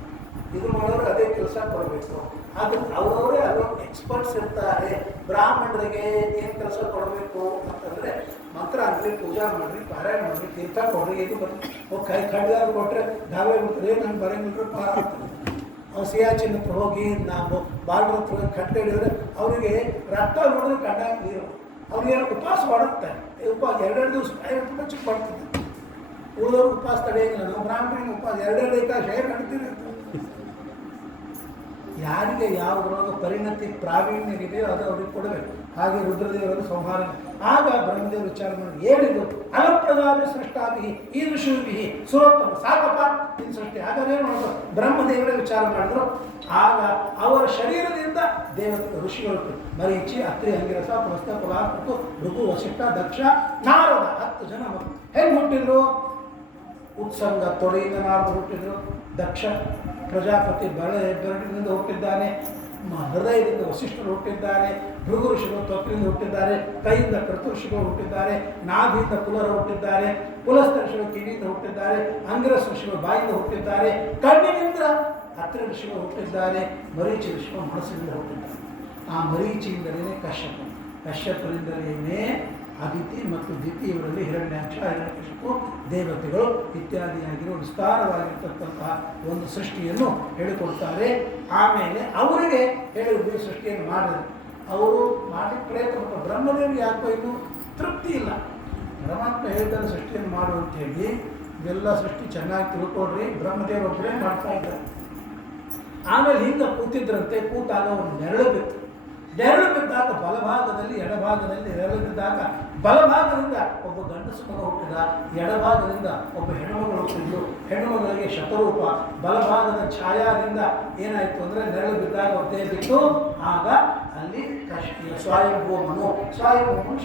ಇದು ಮಾಡೋರು ಅದೇ ಕೆಲಸ ಕೊಡಬೇಕು. ಅದು ಅವರವರೇ ಅಲ್ಲೊಂದು ಎಕ್ಸ್ಪರ್ಟ್ಸ್ ಇರ್ತಾರೆ. ಬ್ರಾಹ್ಮಣರಿಗೆ ಏನು ಕೆಲಸ ಕೊಡಬೇಕು ಅಂತಂದರೆ ಮಂತ್ರ ಆಗಲಿ, ಪೂಜಾ ಮಾಡಿರಿ, ಪಾರಾಯಣ ಮಾಡಿರಿ, ತೀರ್ಥ ಕೊಡ್ರಿ, ಇದು ಕೈ ಖಡ್ಗಾರು ಕೊಟ್ಟರೆ ಧಾವೆ ಬಿಡ್ತಾರೆ, ನಂಗೆ ಬರೋಂಗಿಲ್ಲ ಪಾರ ಆಗ್ತದೆ. ಅವ್ರು ಸಿಯಾಚಿನ ಹತ್ರ ಹೋಗಿ ನಾವು ಬಾರ್ಡ್ರ್ ಹತ್ರ ಖಡ್ಗ ಹಿಡಿದ್ರೆ ಅವರಿಗೆ ರಕ್ತ ನೋಡಿದ್ರೆ ಕಡ್ಡಾಯ ನೀರು, ಅವ್ರಿಗೇನು ಉಪವಾಸ ಮಾಡುತ್ತಾರೆ, ಉಪವಾಸ 2 ದಿವಸ 50 ರೂಪಾಯಿ ಚಿಕ್ಕ ಮಾಡ್ತಿದ್ದೆ, ಉಳಿದವ್ರು ಉಪವಾಸ ತಡೆಯಂಗಿಲ್ಲ. ನಾವು ಬ್ರಾಹ್ಮಣರಿಗೆ ಉಪವಾಸ 2 ಕಾಸು ಹೇಗೆ ನಡ್ತೀವಿ ಅಂತ. ಯಾರಿಗೆ ಯಾವುದ್ರೊಳಗೆ ಪರಿಣತಿ ಪ್ರಾವೀಣ್ಯವಿದೆಯೋ ಅದು ಅವ್ರಿಗೆ ಕೊಡಬೇಕು. ಹಾಗೆ ರುದ್ರದೇವರನ್ನು ಸಂಹಾರ ಆಗ ಬ್ರಹ್ಮದೇವರು ವಿಚಾರ ಮಾಡಿ ಹೇಳಿದ್ದು, ಅಲಪ್ರಜಾಭಿ ಸೃಷ್ಟಾಭಿ ಈ ಋಷಿಭಿ ಸುರೋತ್ತಮ, ಸಾಕಪ್ಪ ಇನ್ನು ಸೃಷ್ಟಿ. ಹಾಗಾದ್ರೆ ಮಾಡೋದು ಬ್ರಹ್ಮದೇವರೇ ವಿಚಾರ ಮಾಡಿದ್ರು. ಆಗ ಅವರ ಶರೀರದಿಂದ ದೇವತೆ ಋಷಿಗಳು ಮರೀಚಿ, ಅತ್ರಿ, ಅಂಗಿರಸ, ಪುಲಸ್ತ, ಕುಲಾಕೃತು, ಭೃಗು, ವಸಿಷ್ಠ, ದಕ್ಷ, ನಾರದ 10 ಜನ ಹೆಂಗೆ ಹುಟ್ಟಿದ್ರು? ಉತ್ಸಂಗ ತೊಡೆಯಿಂದ ನಾರದ ಹುಟ್ಟಿದ್ರು, ದಕ್ಷ ಪ್ರಜಾಪತಿ ಬೆರಳಿನಿಂದ ಹುಟ್ಟಿದ್ದಾನೆ, ಹೃದಯದಿಂದ ವಸಿಷ್ಠರು ಹುಟ್ಟಿದ್ದಾರೆ, ಭೃಗು ಋಷಿಗಳು ತೊಟ್ಟಿನಿಂದ ಹುಟ್ಟಿದ್ದಾರೆ, ಕೈಯಿಂದ ಕೃತು ಋಷಿಗಳು ಹುಟ್ಟಿದ್ದಾರೆ, ನಾಭಿಯಿಂದ ಕುಲರು ಹುಟ್ಟಿದ್ದಾರೆ, ಕುಲಸ್ಥ ಋಷಿಗಳು ಕಿವಿಯಿಂದ ಹುಟ್ಟಿದ್ದಾರೆ, ಅಂಗಿರಸ ಋಷಿಗಳು ಬಾಯಿಂದ ಹುಟ್ಟಿದ್ದಾರೆ, ಕಣ್ಣಿನಿಂದ ಅತ್ರಿ ಋಷಿಗಳು ಹುಟ್ಟಿದ್ದಾರೆ, ಮರೀಚಿ ಋಷಿಗಳು ಮನಸ್ಸಿನಿಂದ ಹುಟ್ಟಿದ್ದಾರೆ. ಆ ಮರೀಚಿಯಿಂದಲೇ ಕಶ್ಯಪರಿಂದಲೇ ಅದಿತಿ ಮತ್ತು ದಿತಿ ಇವರಲ್ಲಿ ಹಿರಣ್ಯಾಕ್ಷ, ಹಿರಣ್ಯಕಶಿಪು, ದೇವತೆಗಳು ಇತ್ಯಾದಿಯಾಗಿರುವ ವಿಸ್ತಾರವಾಗಿರ್ತಕ್ಕಂತಹ ಒಂದು ಸೃಷ್ಟಿಯನ್ನು ಹೇಳಿಕೊಡ್ತಾರೆ. ಆಮೇಲೆ ಅವರಿಗೆ ಹೇಳಿದ್ರು ಸೃಷ್ಟಿಯನ್ನು ಮಾಡಿದ್ರು. ಅವರು ಮಾಡಲಿಕ್ಕೆ ಪ್ರಯತ್ನ ಪಟ್ಟು ಬ್ರಹ್ಮದೇವಿ ಯಾಕೋ ಇನ್ನೂ ತೃಪ್ತಿ ಇಲ್ಲ. ಪರಮಾತ್ಮ ಹೇಳಿದ್ದಾರೆ ಸೃಷ್ಟಿಯನ್ನು ಮಾಡು ಅಂತೇಳಿ, ಇವೆಲ್ಲ ಸೃಷ್ಟಿ ಚೆನ್ನಾಗಿ ತಿಳ್ಕೊಡ್ರಿ, ಬ್ರಹ್ಮದೇವರೊಬ್ಬರೇ ಮಾಡ್ತಾ ಇದ್ದಾರೆ. ಆಮೇಲೆ ಹಿಂಗೆ ಕೂತಿದ್ರಂತೆ, ಕೂತಾಗ ಒಂದು ನೆರಳು ಬಿತ್ತು. ನೆರಳು ಬಿದ್ದಾಗ ಬಲಭಾಗದಲ್ಲಿ ಎಡಭಾಗದಲ್ಲಿ ನೆರಳು ಬಿದ್ದಾಗ ಬಲಭಾಗದಿಂದ ಒಬ್ಬ ಗಂಡಸು ಮಗ ಹುಟ್ಟಿದ, ಎಡಭಾಗದಿಂದ ಒಬ್ಬ ಹೆಣ್ಣುಮಗಳು ಹುಟ್ಟಿದ್ದು. ಹೆಣ್ಣುಮಗಳಿಗೆ ಶತರೂಪ, ಬಲಭಾಗದ ಛಾಯಾದಿಂದ ಏನಾಯಿತು ಅಂದರೆ ನೆರಳು ಬಿದ್ದಾಗ ಒದ್ದೇ ಬಿಟ್ಟು, ಆಗ ಅಲ್ಲಿ ಸ್ವಯಂಭೂಮನು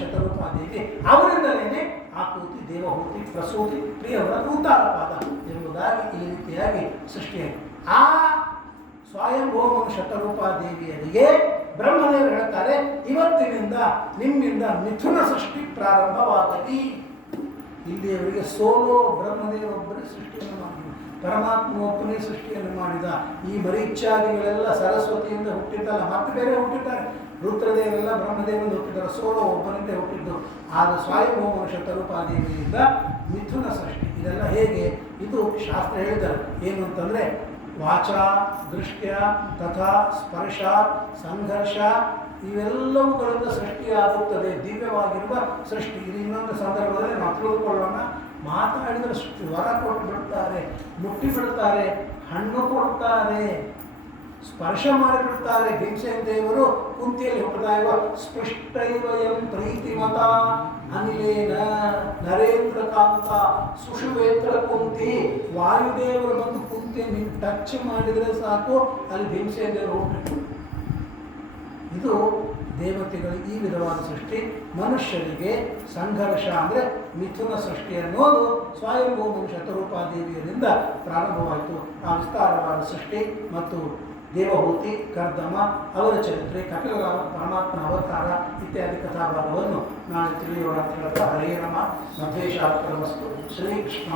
ಶತರೂಪಾದೇವಿ, ಅವರಿಂದಲೇ ಆಕೃತಿ, ದೇವಹೂತಿ, ಪ್ರಸೂತಿ, ಪ್ರಿಯವರ ನೂತಾರಪಾದ ಎಂಬುದಾಗಿ ಈ ರೀತಿಯಾಗಿ ಸೃಷ್ಟಿಯಾಗಿದೆ. ಆ ಸ್ವಯಂಭೂಮನು ಶತರೂಪಾದೇವಿಯರಿಗೆ ಬ್ರಹ್ಮದೇವರು ಹೇಳ್ತಾರೆ, ಇವತ್ತಿನಿಂದ ನಿಮ್ಮಿಂದ ಮಿಥುನ ಸೃಷ್ಟಿ ಪ್ರಾರಂಭವಾಗಲಿ. ಇಲ್ಲಿಯವರಿಗೆ ಸೋಲೋ ಬ್ರಹ್ಮದೇವರೊಬ್ಬರೇ ಸೃಷ್ಟಿಯನ್ನು ಮಾಡಿದ, ಪರಮಾತ್ಮ ಒಬ್ಬನೇ ಸೃಷ್ಟಿಯನ್ನು ಮಾಡಿದ. ಈ ಮರೀಚ್ಛಾದಿಗಳೆಲ್ಲ ಸರಸ್ವತಿಯಿಂದ ಹುಟ್ಟಿದ್ದಲ್ಲ, ಮತ್ತೆ ಬೇರೆ ಹುಟ್ಟಿದ್ದಾರೆ. ರುದ್ರದೇವರೆಲ್ಲ ಬ್ರಹ್ಮದೇವರಿಂದ ಹುಟ್ಟಿದ್ದಾರೆ, ಸೋಲೋ ಒಬ್ಬನಿಂದ ಹುಟ್ಟಿದ್ದು. ಆಗ ಸ್ವಯಂಭೂಮ ಶತರೂಪಾದೇವಿಯಿಂದ ಮಿಥುನ ಸೃಷ್ಟಿ. ಇದೆಲ್ಲ ಹೇಗೆ? ಇದು ಶಾಸ್ತ್ರ ಹೇಳಿದ್ದಾರೆ. ಏನು ಅಂತಂದರೆ ವಾಚ, ದೃಷ್ಟ್ಯ, ತಥಾ ಸ್ಪರ್ಶ, ಸಂಘರ್ಷ ಇವೆಲ್ಲವುಗಳಿಂದ ಸೃಷ್ಟಿಯಾಗುತ್ತದೆ, ದಿವ್ಯವಾಗಿರುವ ಸೃಷ್ಟಿ. ಇದು ಇನ್ನೊಂದು ಸಂದರ್ಭದಲ್ಲಿ ನಾವು ತಿಳಿದುಕೊಳ್ಳೋಣ. ಮಾತಾಡಿದರೆ ವರ ಕೊಟ್ಟು ಬಿಡ್ತಾರೆ, ಮುಟ್ಟಿ ಬಿಡ್ತಾರೆ, ಹಣ್ಣು ಕೊಡ್ತಾರೆ, ಸ್ಪರ್ಶ ಮಾಡಿಬಿಡ್ತಾರೆ. ಭೀಮಸೇನ ದೇವರು ಕುಂತಿಯಲ್ಲಿ ಹುಟ್ಟುತ್ತಾ ಇರುವ ಸ್ಪೃಷ್ಟೈವಯಂ ಪ್ರೀತಿಮತ ಅನಿಲೇನ ನರೇಂದ್ರ ಕಾಂತ ಸುಷುವೇತ್ರ ಕುಂತಿ. ವಾಯುದೇವರು ಬಂದು ಕುಂತಿ ನೀವು ಟಚ್ ಮಾಡಿದರೆ ಸಾಕು, ಅಲ್ಲಿ ಭೀಮಸೇನ ದೇವರು ಹುಟ್ಟಿದ್ರು. ಇದು ದೇವತೆಗಳು ಈ ವಿಧವಾದ ಸೃಷ್ಟಿ. ಮನುಷ್ಯರಿಗೆ ಸಂಘರ್ಷ ಅಂದರೆ ಮಿಥುನ ಸೃಷ್ಟಿ ಅನ್ನೋದು ಸ್ವಯಂಭೂಮ ಶತರೂಪಾದೇವಿಯರಿಂದ ಪ್ರಾರಂಭವಾಯಿತು. ಆ ವಿಸ್ತಾರವಾದ ಸೃಷ್ಟಿ ಮತ್ತು ದೇವಹೂತಿ, ಕರ್ದಮ ಅವರ ಚರಿತ್ರೆ, ಕಪಿಲರಾಮ ಪರಮಾತ್ಮನ ಅವತಾರ ಇತ್ಯಾದಿ ಕಥಾಭಾಗವನ್ನು ನಾಳೆ ತಿಳಿಯೋಣ ಅಂತ ಹೇಳ್ತಾ, ಹರೇ ನಮಃ. ಮಧ್ವೇಶಾಸ್ತ್ರವಸ್ತು ಶ್ರೀಕೃಷ್ಣ.